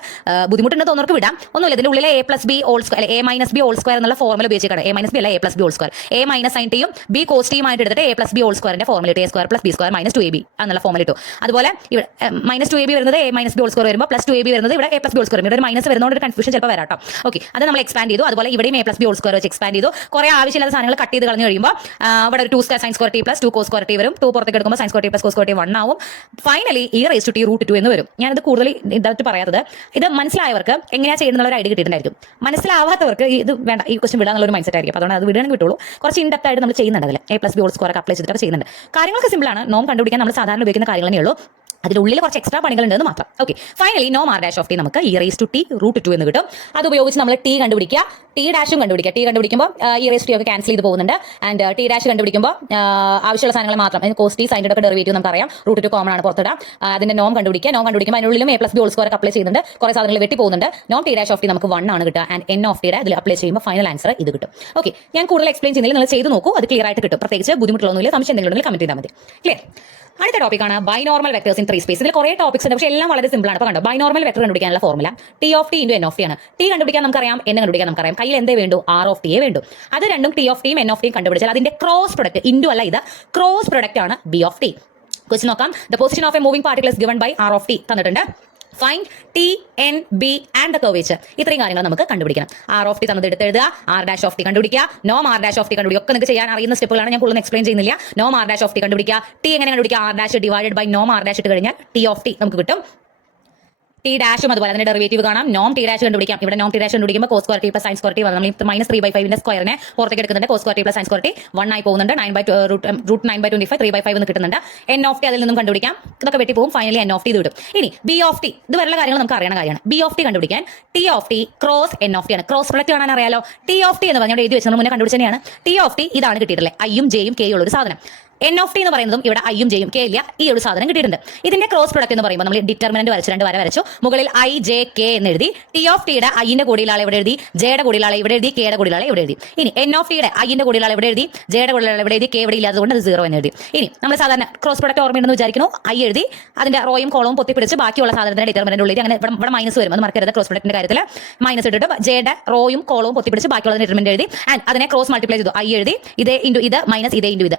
ബുദ്ധിമുട്ടുണ്ട് തോന്നുന്നവർക്ക് വിടാം. ഒന്നുമില്ല, ഇതിന്റെ ഉള്ളിലെ a+b² എന്നുള്ള ഫോർമുല ഉപയോഗിച്ചിട്ടാണ്. a-b അല്ല, a+b². a sin t യും b cos t യുമായിട്ട് എടുത്തിട്ട് a+b² ഫോർമുല ഇട്ട് a² + b² -2ab എന്നുള്ള ഫോർമുല ഇട്ടു. അതുപോലെ ഇവിടെ -2ab വരുന്നത് a-b² വരുമ്പോൾ +2ab വരുന്നത് ഇവിടെ a+b². ഇവിടെ ഒരു മൈനസ് വരുന്നതുകൊണ്ട് ഒരു കൺഫ്യൂഷൻ ചിലപ്പോൾ വരാം കേട്ടോ. ഓക്കെ, അത് നമ്മൾ എക്സ്പാൻഡ് ചെയ്തു. അതുപോലെ ഇവിടെയും a+b² വെച്ച് എക്സ്പാൻഡ് ചെയ്തു. കുറെ ആവശ്യമില്ലാത്ത സാധനങ്ങൾ കട്ട് ചെയ്ത് കളഞ്ഞു കഴിയുമ്പോൾ ഇവിടെ ഒരു 2² sin² t + 2 cos² t വരും. 2 പുറത്തേക്ക് എടുക്കുമ്പോൾ sin² t + cos² t 1 ആവും. ഫൈനലി e⁻t √2 എന്ന് വരും. ഞാനത് കൂടുതൽ ഇതായിട്ട് പറയാത്തത്, ഇത് മനസ്സിലായവർക്ക് എങ്ങനെയാ ചെയ്യുന്നുള്ള ഒരു ഐഡിയ കിട്ടിയിട്ടുണ്ടായിരിക്കും. മനസ്സിലാവാത്തവർക്ക് ഇത് വേണ്ട, ഈ ക്വസ്റ്റ്യൻ വിടാനുള്ള ഒരു മൈൻഡ് സെറ്റ് ആയിരിക്കും. അതുകൊണ്ട് അത് വിടുകയാണെങ്കിൽ വിട്ടുള്ളൂ. കുറച്ച് ഇൻഡെപ്ത് ആയിട്ട് നമ്മൾ ചെയ്യുന്നുണ്ട് അതിൽ a+b² അപ്ലൈ ചെയ്തിട്ട് ചെയ്യുന്നുണ്ട്. കാര്യങ്ങളൊക്കെ സിമ്പിളാണ്. നോം കണ്ടുപിടിക്കാൻ നമ്മൾ സാധാരണ ഉപയോഗിക്കുന്ന കാര്യങ്ങൾ തന്നെയുള്ളൂ. അതിന്റെ ഉള്ളിൽ കുറച്ച് എക്സ്ട്രാ പണികളുണ്ടെന്ന് മാത്രം. ഓക്കെ, ഫൈനലി നോം r' നമുക്ക് e⁻t √2 എന്ന് കിട്ടും. അത് ഉപയോഗിച്ച് നമ്മൾ ടി കണ്ടുപിടിക്കുക, ടി ഡാഷും കണ്ടുപിടിക്കുക. ടി കണ്ടുപിടിക്കുമ്പോൾ e⁻t ഒക്കെ ക്യാൻസൽ ചെയ്ത് പോകുന്നുണ്ട്. ആൻഡ് ടി ഡാഷ് കണ്ടുപിടിക്കുമ്പോൾ ആവശ്യമുള്ള സാധനങ്ങൾ മാത്രം, cos t sin t ഒക്കെ ഡെറിവേറ്റീവ് നമുക്കറിയാം, √2 കോമൺ ആണ്, പുറത്തിടാം. അതിന്റെ നോം കണ്ടുപിടിക്കുമ്പോൾ അതിനുള്ളിലും a+b² അപ്ലൈ ചെയ്യുന്നുണ്ട്, കുറെ സാധനങ്ങൾ വെട്ടി പോകുന്നുണ്ട്. നോം t' നമുക്ക് 1 ആണ് കിട്ടുക. ആൻഡ് n of t അതിൽ അപ്ലൈ ചെയ്യുമ്പോൾ ഫൈനൽ ആൻസർ ഇത് കിട്ടും. ഓക്കെ, ഞാൻ കൂടുതൽ എക്സ്പ്ലെയിൻ ചെയ്യുന്നില്ല, നിങ്ങൾ ചെയ്ത് നോക്കൂ, അത് ക്ലിയർ ആയിട്ട് കിട്ടും. പ്രത്യേകിച്ച് ബുദ്ധിമുട്ടുള്ളൊന്നുമില്ല. സംശയം എന്തെങ്കിലും ഉണ്ടെങ്കിൽ കമന്റ് ചെയ്താൽ മതി. ക്ലിയർ. അടുത്ത ടോപ്പിക്കാണ് ബൈനോർമൽ വെക്ടേഴ്സ് ഇൻ 3 സ്പേസ്. ഇതിൽ കുറേ ടോപ്പിക്സ് ഉണ്ട്, പക്ഷേ എല്ലാം വളരെ സിമ്പിൾ ആണ്. അപ്പോൾ കണ്ടോ, ബൈനോർമൽ വെക്ടർ കണ്ടുപിടിക്കാനുള്ള formula t of t × n of t ആണ്. ടി കണ്ടുപിടിക്കാൻ നമുക്കറിയാം, n കണ്ടുപിടിക്കാൻ നമുക്കറിയാം. കയ്യിൽ എന്തേ വേണ്ടു? r of t വേണ്ടു. അത് രണ്ടും t of t യും n of t യും കണ്ടുപിടിച്ചാൽ അതിന്റെ ക്രോസ് പ്രൊഡക്റ്റ്, ഇൻഡു അല്ല, ഇത് ക്രോസ് പ്രൊഡക്റ്റ് ആണ് b of t. ക്വസ്റ്റ്യൻ നോക്കാം. The position of a moving particle is given by r of t തന്നിട്ടുണ്ട്. Find t, n, b and the curvature. ഇത്രയും കാര്യങ്ങൾ നമുക്ക് കണ്ടുപിടിക്കണം. r of t തന്നത് എടുത്ത് എഴുതുക, r' of t കണ്ടുപിടിക്കുക, നോം r' of t കണ്ടുപിടിക്കുക. ഒക്കെ നിങ്ങൾക്ക് ചെയ്യാൻ അറിയുന്ന സ്റ്റെപ്പുകളാണ്, ഞാൻ കൂടുതൽ എക്സ്പ്ലെയിൻ ചെയ്യുന്നില്ല. നോം r' of t കണ്ടുപിടിക്കുക. t എങ്ങനെ കണ്ടുപിടിക്കുക? r' ഡിവൈഡഡ് ബൈ നോം r' ഇട്ട് കഴിഞ്ഞാൽ t of t നമുക്ക് കിട്ടും. ടി ഡാഷും അതുപോലെ അതിന്റെ ഡെറിവേറ്റീവ് കാണാം. നോം ടി ഡാഷ് കണ്ടുപിടിക്കാം. ഇവിടെ നോം T dash കണ്ടുപിടിക്കുമ്പോൾ cos² t + sin² t നമ്മൾ -3/5 സ്ക്വയറിനെ പുറത്തേക്ക് എടുക്കുന്നുണ്ട്. cos² t + sin² t 1 ആയി പോകുന്നുണ്ട്. √9/25 3/5 എന്ന് കിട്ടുന്നുണ്ട്. n of t അതിൽ നിന്നും കണ്ടുപിടിക്കാം. ഇതൊക്കെ വെട്ടി പോകും. ഫൈനലി n of t ഇത് കിട്ടും. ഇനി b of t, ഇത് വരെയുള്ള കാര്യങ്ങൾ നമുക്ക് അറിയണ കാര്യമാണ്. b of t കണ്ടുപിടിക്കാൻ t of t cross n of t ആണ്. ക്രോസ് പ്രൊഡക്റ്റ് കാണാൻ അറിയാലോ. t of t എന്ന് പറഞ്ഞാൽ എഴുതി വെച്ച് നമ്മൾ മുന്നേ കണ്ടുപിടിച്ച തന്നെയാണ്. t of t ഇതാണ് കിട്ടിയിട്ടുള്ളത്, ഐയും ജെയും കെയും ഉള്ള ഒരു സാധനം. n of t എന്ന് പറയുന്നതും ഇവിടെ ഐയും ജെയും കെ ഇല്ല, ഈ ഒരു സാധനം കിട്ടിയിട്ടുണ്ട്. ഇതിന്റെ ക്രോസ് പ്രൊഡക്റ്റ് എന്ന് പറയുമ്പോൾ നമ്മൾ ഡിറ്റർമിനന്റ് വരച്ചു, 2 വര വരച്ചു, മുകളിൽ i j k എന്ന് എഴുതി. ടി ഓഫ് ടിയുടെ ഐന്റെ കൂടിയുള്ള ആളെ ഇവിടെ എഴുതി, ജെയുടെ കൂടിയുള്ള ആളെ ഇവിടെ എഴുതി, കെയുടെ കൂടിയുള്ള ആളെ ഇവിടെ എഴുതി. ഇനി n of ടിയുടെ ഐന്റെ കൂടിയുള്ള ആളെ ഇവിടെ എഴുതി, ജെയുടെ കൂടിയുള്ള ആളെ ഇവിടെ എഴുതി, കെ ഇവിടെ ഇല്ലാത്തതുകൊണ്ട് അത് 0 എന്ന് എഴുതി. ഇനി നമ്മൾ സാധാരണ ക്രോസ് പ്രൊഡക്റ്റ് ഓർമ്മയുണ്ടെന്ന് വിചാരിക്കുന്നു. ഐ എഴുതി, അതിന്റെ റോയും കോളവും പൊത്തിപ്പിടിച്ച് ബാക്കിയുള്ള സാധനത്തിന്റെ ഡിറ്റർമിനന്റ് ഉള്ളിൽ അങ്ങനെ ഇവിടെ മൈനസ് വരും, അത് മറക്കരുത്. ക്രോസ് പ്രൊഡക്റ്റിന്റെ കാര്യത്തിൽ മൈനസ് ഇട്ടിട്ട് ജെയുടെ റോയും കോളവും പൊത്തിപ്പിടിച്ച് ബാക്കിയുള്ള ഡിറ്റർമിനന്റ് എഴുതി. ആൻഡ് അതിനെ ക്രോസ് മൾട്ടിപ്ലൈ ചെയ്തു. ഐ എഴുതി, ഇതേ ഇൻറ്റു ഇത് മൈനസ് ഇതേ ഇൻറ്റു ഇത്,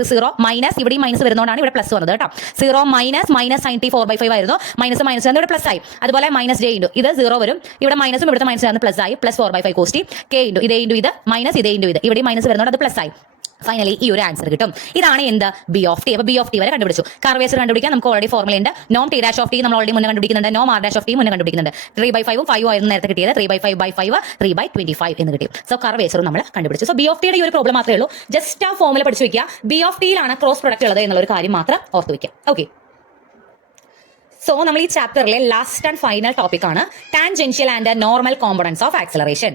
0 മൈനസ് ഇവിടെ മൈനസ് വരുന്നതുകൊണ്ടാണ് ഇവിടെ പ്ലസ് വന്നത് കേട്ടോ. 0 മൈനസ് sin t 4/5 ആയിരുന്നു, മൈനസ് ഇവിടെ പ്ലസ് ആയി. അതുപോലെ മൈനസ് ജെ ഇൻറ്റു ഇത് 0 വരും, ഇവിടെ മൈനസും ഇവിടുത്തെ മൈനസ് പ്ലസ് ആയി, plus 4/5 cos t, k into ഇതേ ഇൻറ്റു ഇത് മൈനസ് ഇതേ ഇൻറ്റു ഇത്, ഇവിടെ മൈനസ് വരുന്നതുകൊണ്ട് അത് പ്ലസ് ആയി. ഫൈനലി ഈ ഒരു ആൻസർ കിട്ടും. ഇതാണ് എന്ത് ബി ഓഫ് ടി. അപ്പോൾ ബി ഓഫ് ടി വരെ കണ്ടുപിടിച്ചു. കർവേച്ചർ കണ്ടുപിടിക്കാൻ നമുക്ക് ഓൾറെഡി ഫോർമുല ഉണ്ട്. നോം ടി ഡാഷ് ഓഫ് ടി നമ്മൾ ഓൾറെഡി മുന്നേ കണ്ടുപിടിക്കുന്നുണ്ട്. നോം ആർ ഡാഷ് ഓഫ് ടി മുന്നേ കണ്ടുപിടിക്കുന്നുണ്ട്. 3/5 5 ആയിരുന്നു നേരത്തെ കിട്ടിയത്. 3/5/5 3/25 എന്ന് കിട്ടി. സോ കർവേച്ചറും നമ്മൾ കണ്ടുപിടിച്ചു. സോ ബി ഓഫ് ടിയുടെ ഈ ഒരു പ്രോബ്ലം മാത്രമേ ഉള്ളൂ. ജസ്റ്റ് ആ ഫോർമുല പഠിച്ചു വെക്കുക. ബി ഓഫ് ടിയിലാണ് ക്രോസ് പ്രൊഡക്റ്റ് ഉള്ളത് എന്നുള്ള ഒരു കാര്യം മാത്രം ഓർത്ത് വെക്കുക. ഓക്കെ. സോ നമ്മൾ ഈ ചാപ്റ്ററിലെ ലാസ്റ്റ് ആൻഡ് ഫൈനൽ ടോപ്പിക് ആണ് tangential and normal components of acceleration.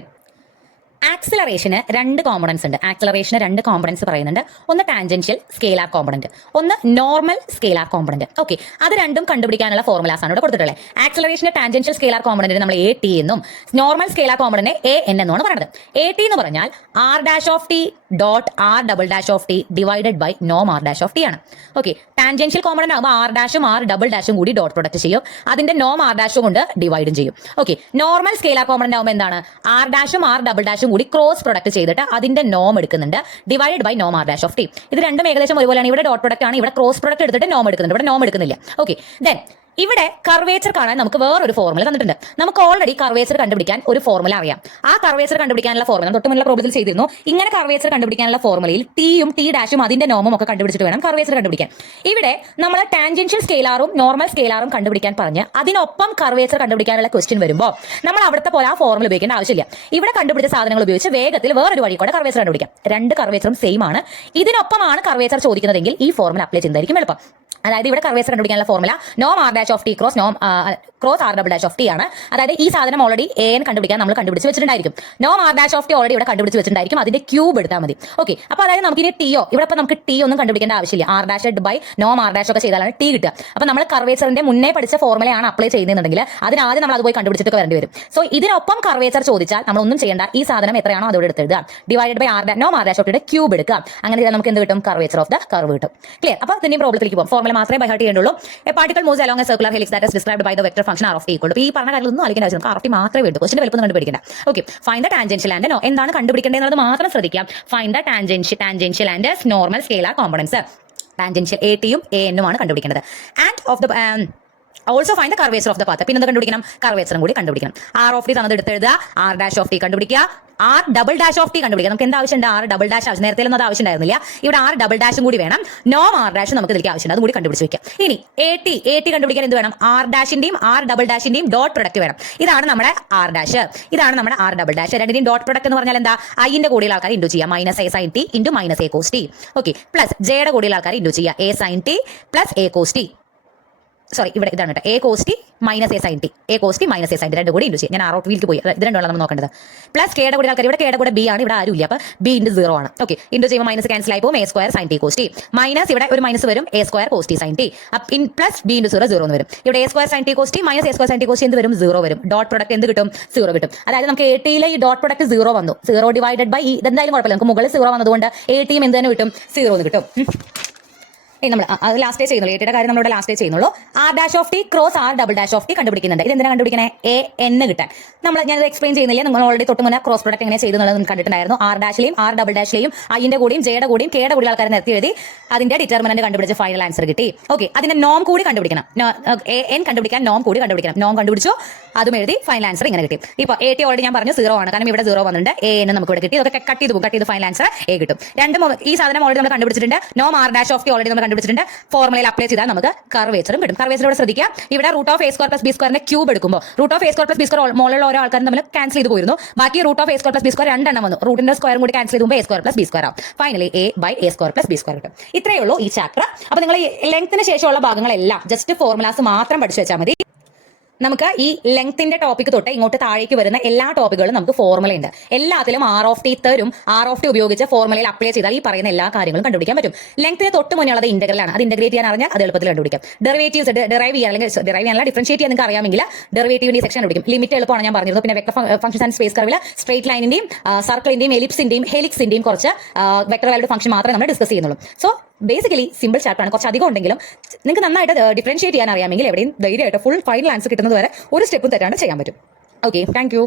ആക്സിലറേഷന് രണ്ട് കോമ്പണൻസ് ഉണ്ട്. ആക്സിലറേഷന് രണ്ട് കോമ്പണൻസ് പറയുന്നുണ്ട്. ഒന്ന് ടാൻജൻഷ്യൽ സ്കെയിലാർ കോമ്പണന്റ്, ഒന്ന് നോർമൽ സ്കെയിലാർ കോമ്പണന്റ്. ഓക്കെ, അത് രണ്ടും കണ്ടുപിടിക്കാനുള്ള ഫോർമുലാസ് ആണ് ഇവിടെ കൊടുത്തിട്ടുള്ളത്. ആക്സിലറേഷന്റെ ടാൻജൻഷ്യൽ സ്കെയിലാർ കോമ്പണന്റിന് നമ്മൾ എ ടി എന്നും നോർമൽ സ്കെയിലാർ കോമ്പണന്റിനെ എ എൻ എന്നുമാണ് പറയുന്നത്. എ ടി എന്ന് പറഞ്ഞാൽ R dash of T dot R double dash of T divided by നോം ആർ ഡാഷ് ഓഫ് ടി ആണ്. ഓക്കെ, ടാൻജൻഷ്യൽ കോമ്പണന്റ് ആകുമ്പോൾ ആർ ഡാഷും ആർ ഡബിൾ ഡാഷും കൂടി ഡോട്ട് പ്രൊഡക്റ്റ് ചെയ്യും. അതിന്റെ നോം ആർ ഡാഷും കൊണ്ട് ഡിവൈഡും ചെയ്യും. ഓക്കെ, നോർമൽ സ്കെയിലാർ കോമ്പണന്റ് ആകുമ്പോൾ എന്താണ്, ആർ ഡാഷും ആർ ഡബിൾ ഡാഷും കൂടി ക്രോസ് പ്രൊഡക്റ്റ് ചെയ്തിട്ട് അതിന്റെ നോം എടുക്കുന്നുണ്ട്, ഡിവൈഡഡ് ബൈ നോം ആർ ഡാഷ് ഓഫ് ടി. ഇത് രണ്ടും ഏകദേശം ഒരുപോലെയാണ്. ഇവിടെ ഡോട്ട് പ്രൊഡക്റ്റ് ആണ്, ഇവിടെ ക്രോസ് പ്രൊഡക്റ്റ് എടുത്തിട്ട് നോം എടുക്കുന്നുണ്ട്, ഇവിടെ നോം എടുക്കുന്നില്ല. ഓക്കെ, ദെൻ ഇവിടെ കർവേച്ചർ കാണാൻ നമുക്ക് വേറൊരു ഫോർമുല തന്നിട്ടുണ്ട്. നമുക്ക് ഓൾറെഡി കർവേച്ചർ കണ്ടുപിടിക്കാൻ ഒരു ഫോർമുല അറിയാം. ആ കർവേച്ചർ കണ്ടുപിടിക്കാനുള്ള ഫോർമുല തൊട്ട് മുന്നിലെ പ്രോബ്ലത്തിൽ ചെയ്തിരുന്നു. ഇങ്ങനെ കർവേച്ചർ കണ്ടുപിടിക്കാനുള്ള ഫോർമുലയിൽ ടിയും ടി ഡാഷും അതിന്റെ നോമും ഒക്കെ കണ്ടുപിടിച്ചിട്ട് വേണം കർവേച്ചർ കണ്ടുപിടിക്കാൻ. ഇവിടെ നമ്മൾ ടാൻജൻഷ്യൽ സ്കെയിലാറും നോർമൽ സ്കെയിലാറും കണ്ടുപിടിക്കാൻ പറഞ്ഞ് അതിനൊപ്പം കർവേച്ചർ കണ്ടുപിടിക്കാനുള്ള ക്വസ്റ്റ്യൻ വരുമ്പോൾ നമ്മൾ അവിടുത്തെ പോലെ ആ ഫോർമുല ഉപയോഗിക്കേണ്ട ആവശ്യമില്ല. ഇവിടെ കണ്ടുപിടിച്ച സാധനങ്ങൾ ഉപയോഗിച്ച് വേഗത്തിൽ വേറൊരു വഴി കൂടെ കർവേച്ചർ കണ്ടുപിടിക്കാം. രണ്ട് കർവേച്ചറും സെയിം ആണ്. ഇതിനൊപ്പമാണ് കർവേച്ചർ ചോദിക്കുന്നതെങ്കിൽ ഈ ഫോർമുല അപ്ലൈ ചെയ്യുന്നതായിരിക്കും എളുപ്പം. അതായത് ഇവിടെ കർവേച്ചർ കണ്ടുപിടിക്കാനുള്ള ഫോർമുല നോം R dash of T cross R double dash of T ആണ്. അതായത് ഈ സാധനം ഓൾറെഡി എ എൻ കണ്ടുപിടിക്കാൻ നമ്മൾ കണ്ടുപിടിച്ച് വെച്ചിട്ടുണ്ടായിരിക്കും. നോം R dash of t already ഇവിടെ കണ്ടുപിടിച്ച് വെച്ചിട്ടുണ്ടായിരിക്കും. അതിന്റെ ക്യൂബ് എടുത്താൽ മതി. ഓക്കെ, അപ്പോൾ അതായത് നമുക്ക് ഇനി ടിയോ ഇവിടെ ഇപ്പോൾ നമുക്ക് ടി ഒന്നും കണ്ടുപിടിക്കേണ്ട ആവശ്യമില്ല. ആർ ഡാഷ് ബൈ നോം ആർ ഡാഷ് ഒക്കെ ചെയ്താലാണ് ടി കിട്ടുക. അപ്പോൾ നമ്മൾ കർവേച്ചറിന്റെ മുന്നേ പഠിച്ച ഫോർമുലയാണ് അപ്ലൈ ചെയ്യുന്നുണ്ടെങ്കിൽ അതിനാദ്യം നമ്മൾ അത് പോയി കണ്ടുപിടിച്ചിട്ട് വരേണ്ടി വരും. സോ ഇതിനൊപ്പം കർവേച്ചർ ചോദിച്ചാൽ നമ്മൾ ഒന്നും ചെയ്യേണ്ട. ഈ സാധനം എത്രയാണോ അതോടെ എടുത്തെഴുതുക, ഡിവൈഡഡ് ബൈ നോം ആർ ഡാഷ് ഓഫ് ടിയുടെ ക്യൂബ് എടുക്കുക. അങ്ങനെ ചെയ്താൽ നമുക്ക് എന്ത് കിട്ടും, കർവേച്ചർ ഓഫ് ദ കർവ് കിട്ടും. ക്ലിയർ? അപ്പോൾ ഇതിന്റെ പ്രോബ്ലത്തിലേക്ക് പോകും. ഫോർമുല മാത്രമേ ബൈ ഹാർട്ട് ചെയ്യേണ്ടുള്ളൂ. A particle moves along a circular helix that is described by the vector function r of t equal to. ഈ പറഞ്ഞ കാര്യങ്ങളൊന്നും ആലോചിക്കേണ്ട ആവശ്യം, r of t മാത്രമേ വേണ്ടൂ. ക്വസ്റ്റിന്റെ വലുപ്പം കണ്ടുപിടിക്കേണ്ട. Okay, find the tangential and no. എന്താണ് കണ്ടുപിടിക്കേണ്ടത് എന്നുള്ളത് മാത്രം ശ്രദ്ധിക്കാം. Find the tangential and normal scalar components. ടാൻജൻഷ്യൽ എ ടിയും എ എന്നും ആണ് കണ്ടുപിടിക്കേണ്ടത്. And of the also find the curvature of the path. പിന്നെ എന്ത് കണ്ടുപിടിക്കണം, കർവേച്ചറും കൂടി കണ്ടുപിടിക്കണം. ആർ ഓഫ് ടി തന്നത് എടുത്തെഴുതുക, ആർ ഡാഷ് ഓഫ് ടി കണ്ടുപിടിക്കുക, R double dash of T കണ്ടുപിടിക്കുക. നമുക്ക് എന്താ ആവശ്യമുണ്ട്, ആർ ഡബിൾ ഡാഷ് ആവശ്യം. നേരത്തെ ഒന്നും അത് ആവശ്യം ഉണ്ടായിരുന്നില്ല. ഇവിടെ ആർ ഡബിൾ ഡാഷും കൂടി വേണം. നോം ആർ ഡാഷ് നമുക്ക് ഇതിലേക്ക് ആവശ്യമുണ്ട്, അതും കൂടി കണ്ടുപിടിച്ച് വെക്കാം. ഇനി എ ടി കണ്ടുപിടിക്കാൻ എന്ത് വേണം, ആർ ഡാഷിന്റെയും ആർ ഡബിൾ ഡാഷിന്റെയും ഡോട്ട് പ്രൊഡക്റ്റ് വേണം. ഇതാണ് നമ്മുടെ ആർ ഡാഷ്, ഇതാണ് നമ്മുടെ ആർ ഡബിൾ ഡാഷ്. രണ്ടിന്റെയും ഡോട്ട് പ്രൊഡക്റ്റ് എന്ന് പറഞ്ഞാൽ എന്താ, ഐന്റെ കൂടിയുള്ള ആൾക്കാർ ഇൻഡു ചെയ്യുക, minus a sine t into minus a cos t. Okay, plus ജെയുടെ കൂടിയുള്ള ആൾക്കാർ ഇൻഡു ചെയ്യുക, a sine T plus a cos t. Sorry, ഇവിടെ ഇതാണ് കേട്ടോ, a cos T minus a sine t, a cos T minus a sine T രണ്ടും കൂടി into ചെയ്യും. ഞാൻ ആർ ഔട്ട് വീക്ക് പോയി, ഇത് രണ്ടുമാണ് നമ്മൾ നോക്കേണ്ടത്. പ്ലസ് കെയുടെ കൂടെ ആൾക്കാർ, ഇവിടെ കെയുടെ കൂടെ ബി ആണ്, ഇവിടെ ആരും ഇല്ല, അപ്പോൾ ബി ഇൻറ്റു 0 ആണ്. ഓക്കെ, ഇൻഡു ചെയ്യുമ്പോൾ മൈനസ് ക്യാൻസൽ ആയി പോകും, A square sine T cos T minus ഇവിടെ ഒരു മൈനസ് വരും, A square cos T sine T plus B into 0 എന്ന് വരും. ഇവിടെ A square sine T cos T minus A square sine T cos T എന്ത് വരും, 0 വരും. ഡോട്ട് പ്രൊഡക്റ്റ് എന്ത് കിട്ടും, 0 കിട്ടും. അതായത് നമുക്ക് എ ടിയിലെ ഈ ഡോട്ട് പ്രൊഡക്റ്റ് 0 വന്നു, 0 ഡിവൈഡഡ് ബൈ ഇതെന്തായാലും കുഴപ്പമില്ല, നമുക്ക് മുകളിൽ 0 വന്നതുകൊണ്ട് എ ടിയും എന്ത് തന്നെ കിട്ടും, 0 എന്ന് കിട്ടും. നമ്മൾ അത് ലാസ്റ്റേ ചെയ്യുന്നുള്ളൂ, എ ടിയുടെ കാര്യം നമ്മളിവിടെ ലാസ്റ്റേ ചെയ്യുന്നുള്ളൂ. R dash of T cross R double dash of t കണ്ടുപിടിക്കുന്നുണ്ട്. ഇത് എന്തിനാണ് കണ്ടുപിടിക്കണേ, എ എന്ന് കിട്ടാൻ. ഞാനത് എക്സ്പ്ലെയിൻ ചെയ്യുന്നില്ല, നിങ്ങൾ ഓൾറെഡി തൊട്ട് മുന്നേ ക്രോസ് പ്രൊഡക്റ്റ് എങ്ങനെ ചെയ്തെന്നുള്ളത് കണ്ടിട്ടുണ്ടായിരുന്നു. ആർ ഡാഷിലെയും ആർ ഡബിൾ ഡാഷിലെയും ഐന്റെ കൂടിയും ജെയുടെ കൂടിയും കെയുടെ കൂടി ആൾക്കാരെ നിർത്തി എഴുതി അതിന്റെ ഡിറ്റർമിനന്റ് കണ്ടുപിടിച്ച് ഫൈനൽ ആൻസർ കിട്ടി. ഓക്കെ, അതിന്റെ നോം കൂടി കണ്ടുപിടിക്കണം. എ എൻ കണ്ടുപിടിക്കാൻ നോം കൂടി കണ്ടുപിടിക്കണം. നോം കണ്ടുപിടിച്ചു, അതും എഴുതി, ഫൈനൽ ആൻസർ ഇങ്ങനെ കിട്ടി. ഇപ്പോൾ എ ടി ഓൾറെഡി ഞാൻ പറഞ്ഞു 0 ആണ്, കാരണം ഇവിടെ 0 വന്നിട്ടുണ്ട്. എ എന്ന് നമുക്ക് ഇവിടെ കിട്ടി. ഇതൊക്കെ കട്ട് ചെയ്ത് ഫൈനൽ ആൻസർ എ കിട്ടും. രണ്ടും ഈ സാധനം ഓൾറെഡി നമ്മൾ കണ്ടുപിടിച്ചിട്ടുണ്ട്. നോം R dash of t already നമ്മൾ കണ്ടുപിടിച്ചിട്ടുണ്ട്. ഫോർമുലയിൽ അപ്ലൈ ചെയ്താൽ നമുക്ക് കർവേച്ചറും കിട്ടും. കർവേച്ചറോട് ശ്രദ്ധിക്കുക, ഇവിടെ root of a square plus b സ്ക്വയറിന്റെ ക്യൂബ് എടുക്കുമ്പോൾ root of a square plus b square മോളിലുള്ള ഓരോ ആൾക്കാരും നമ്മൾ ക്യാൻസൽ ചെയ്ത് പോയിരുന്നു. ബാക്കി root of a square plus b square രണ്ടെണ്ണം വന്നു. റൂട്ടിന്റെ സ്ക്വയറും കൂടി ക്യാൻസൽ ചെയ്തുമ്പോൾ a square plus b square ആവും. Finally a by a square plus b square കിട്ടും. ഇത്രയേ ഉള്ളൂ ഈ ചാപ്റ്റർ. അപ്പോൾ നിങ്ങൾ ഈ ലെങ്ത്തിന് ശേഷമുള്ള ഭാഗങ്ങളെല്ലാം ജസ്റ്റ് ഫോർമുലാസ് മാത്രം പഠിച്ചു വെച്ചാൽ മതി. നമുക്ക് ഈ ലെങ്ത്തിന്റെ ടോപ്പിക് തൊട്ട് ഇങ്ങോട്ട് താഴേക്ക് വരുന്ന എല്ലാ ടോപ്പിക്കുകളും നമുക്ക് ഫോർമുല ഉണ്ട്. എല്ലാത്തിലും ആർ ഓഫ് ടി തരും. ആർ ഓഫ് ടി ഉപയോഗിച്ച് ഫോർമുലയിൽ അപ്ലൈ ചെയ്താൽ ഈ പറയുന്ന എല്ലാ കാര്യങ്ങളും കണ്ടുപിടിക്കാൻ പറ്റും. ലെങ്ത്തിന് തൊട്ട് മുന്നേ ഉള്ളത് ഇന്റഗ്രലാണ്. അത് ഇന്റഗ്രേറ്റ് ചെയ്യാൻ അറിഞ്ഞാൽ അത് എളുപ്പത്തിൽ കണ്ടുപിടിക്കാം. ഡെറിവേറ്റീവ്സ് ഡെറൈവ് ചെയ്യാൻ അല്ലെങ്കിൽ ഡെറൈവ് ചെയ്യാനല്ല ഡിഫറൻഷിയേറ്റ് ചെയ്യാൻ നിങ്ങൾക്ക് അറിയാമെങ്കിൽ ഡെറിവേറ്റീവിന്റെ സെക്ഷൻ കണ്ടുപിടിക്കും. ലിമിറ്റ് എളുപ്പമാണ്, ഞാൻ പറഞ്ഞിരുന്നു. പിന്നെ വെക്ടർ ഫംഗ്ഷൻസ് ആൻഡ് സ്പേസ് കർവിൽ സ്ട്രേറ്റ് ലൈനിന്റെയും സർക്കിളിന്റെയും എലിപ്സിന്റെയും ഹെലിക്സിന്റെയും കുറച്ച് വെക്ടർ വാല്യൂഡ് ഫംഗ്ഷൻ മാത്രമേ നമ്മൾ ഡിസ്കസ് ചെയ്യുന്നുള്ളൂ. സോ ബേസിക്കലി സിമ്പിൾ ചാപ്റ്റർ ആണ്. കുറച്ച് അധികം ഉണ്ടെങ്കിലും നിങ്ങൾക്ക് നന്നായിട്ട് ഡിഫറൻഷിയേറ്റ് ചെയ്യാൻ അറിയാമെങ്കിൽ എവിടെയും ധൈര്യമായിട്ട് ഫുൾ ഫൈനൽ ആൻസർ കിട്ടുന്നത് വരെ ഒരു സ്റ്റെപ്പും തെറ്റാണ്ട് ചെയ്യാൻ പറ്റും. Okay, thank you.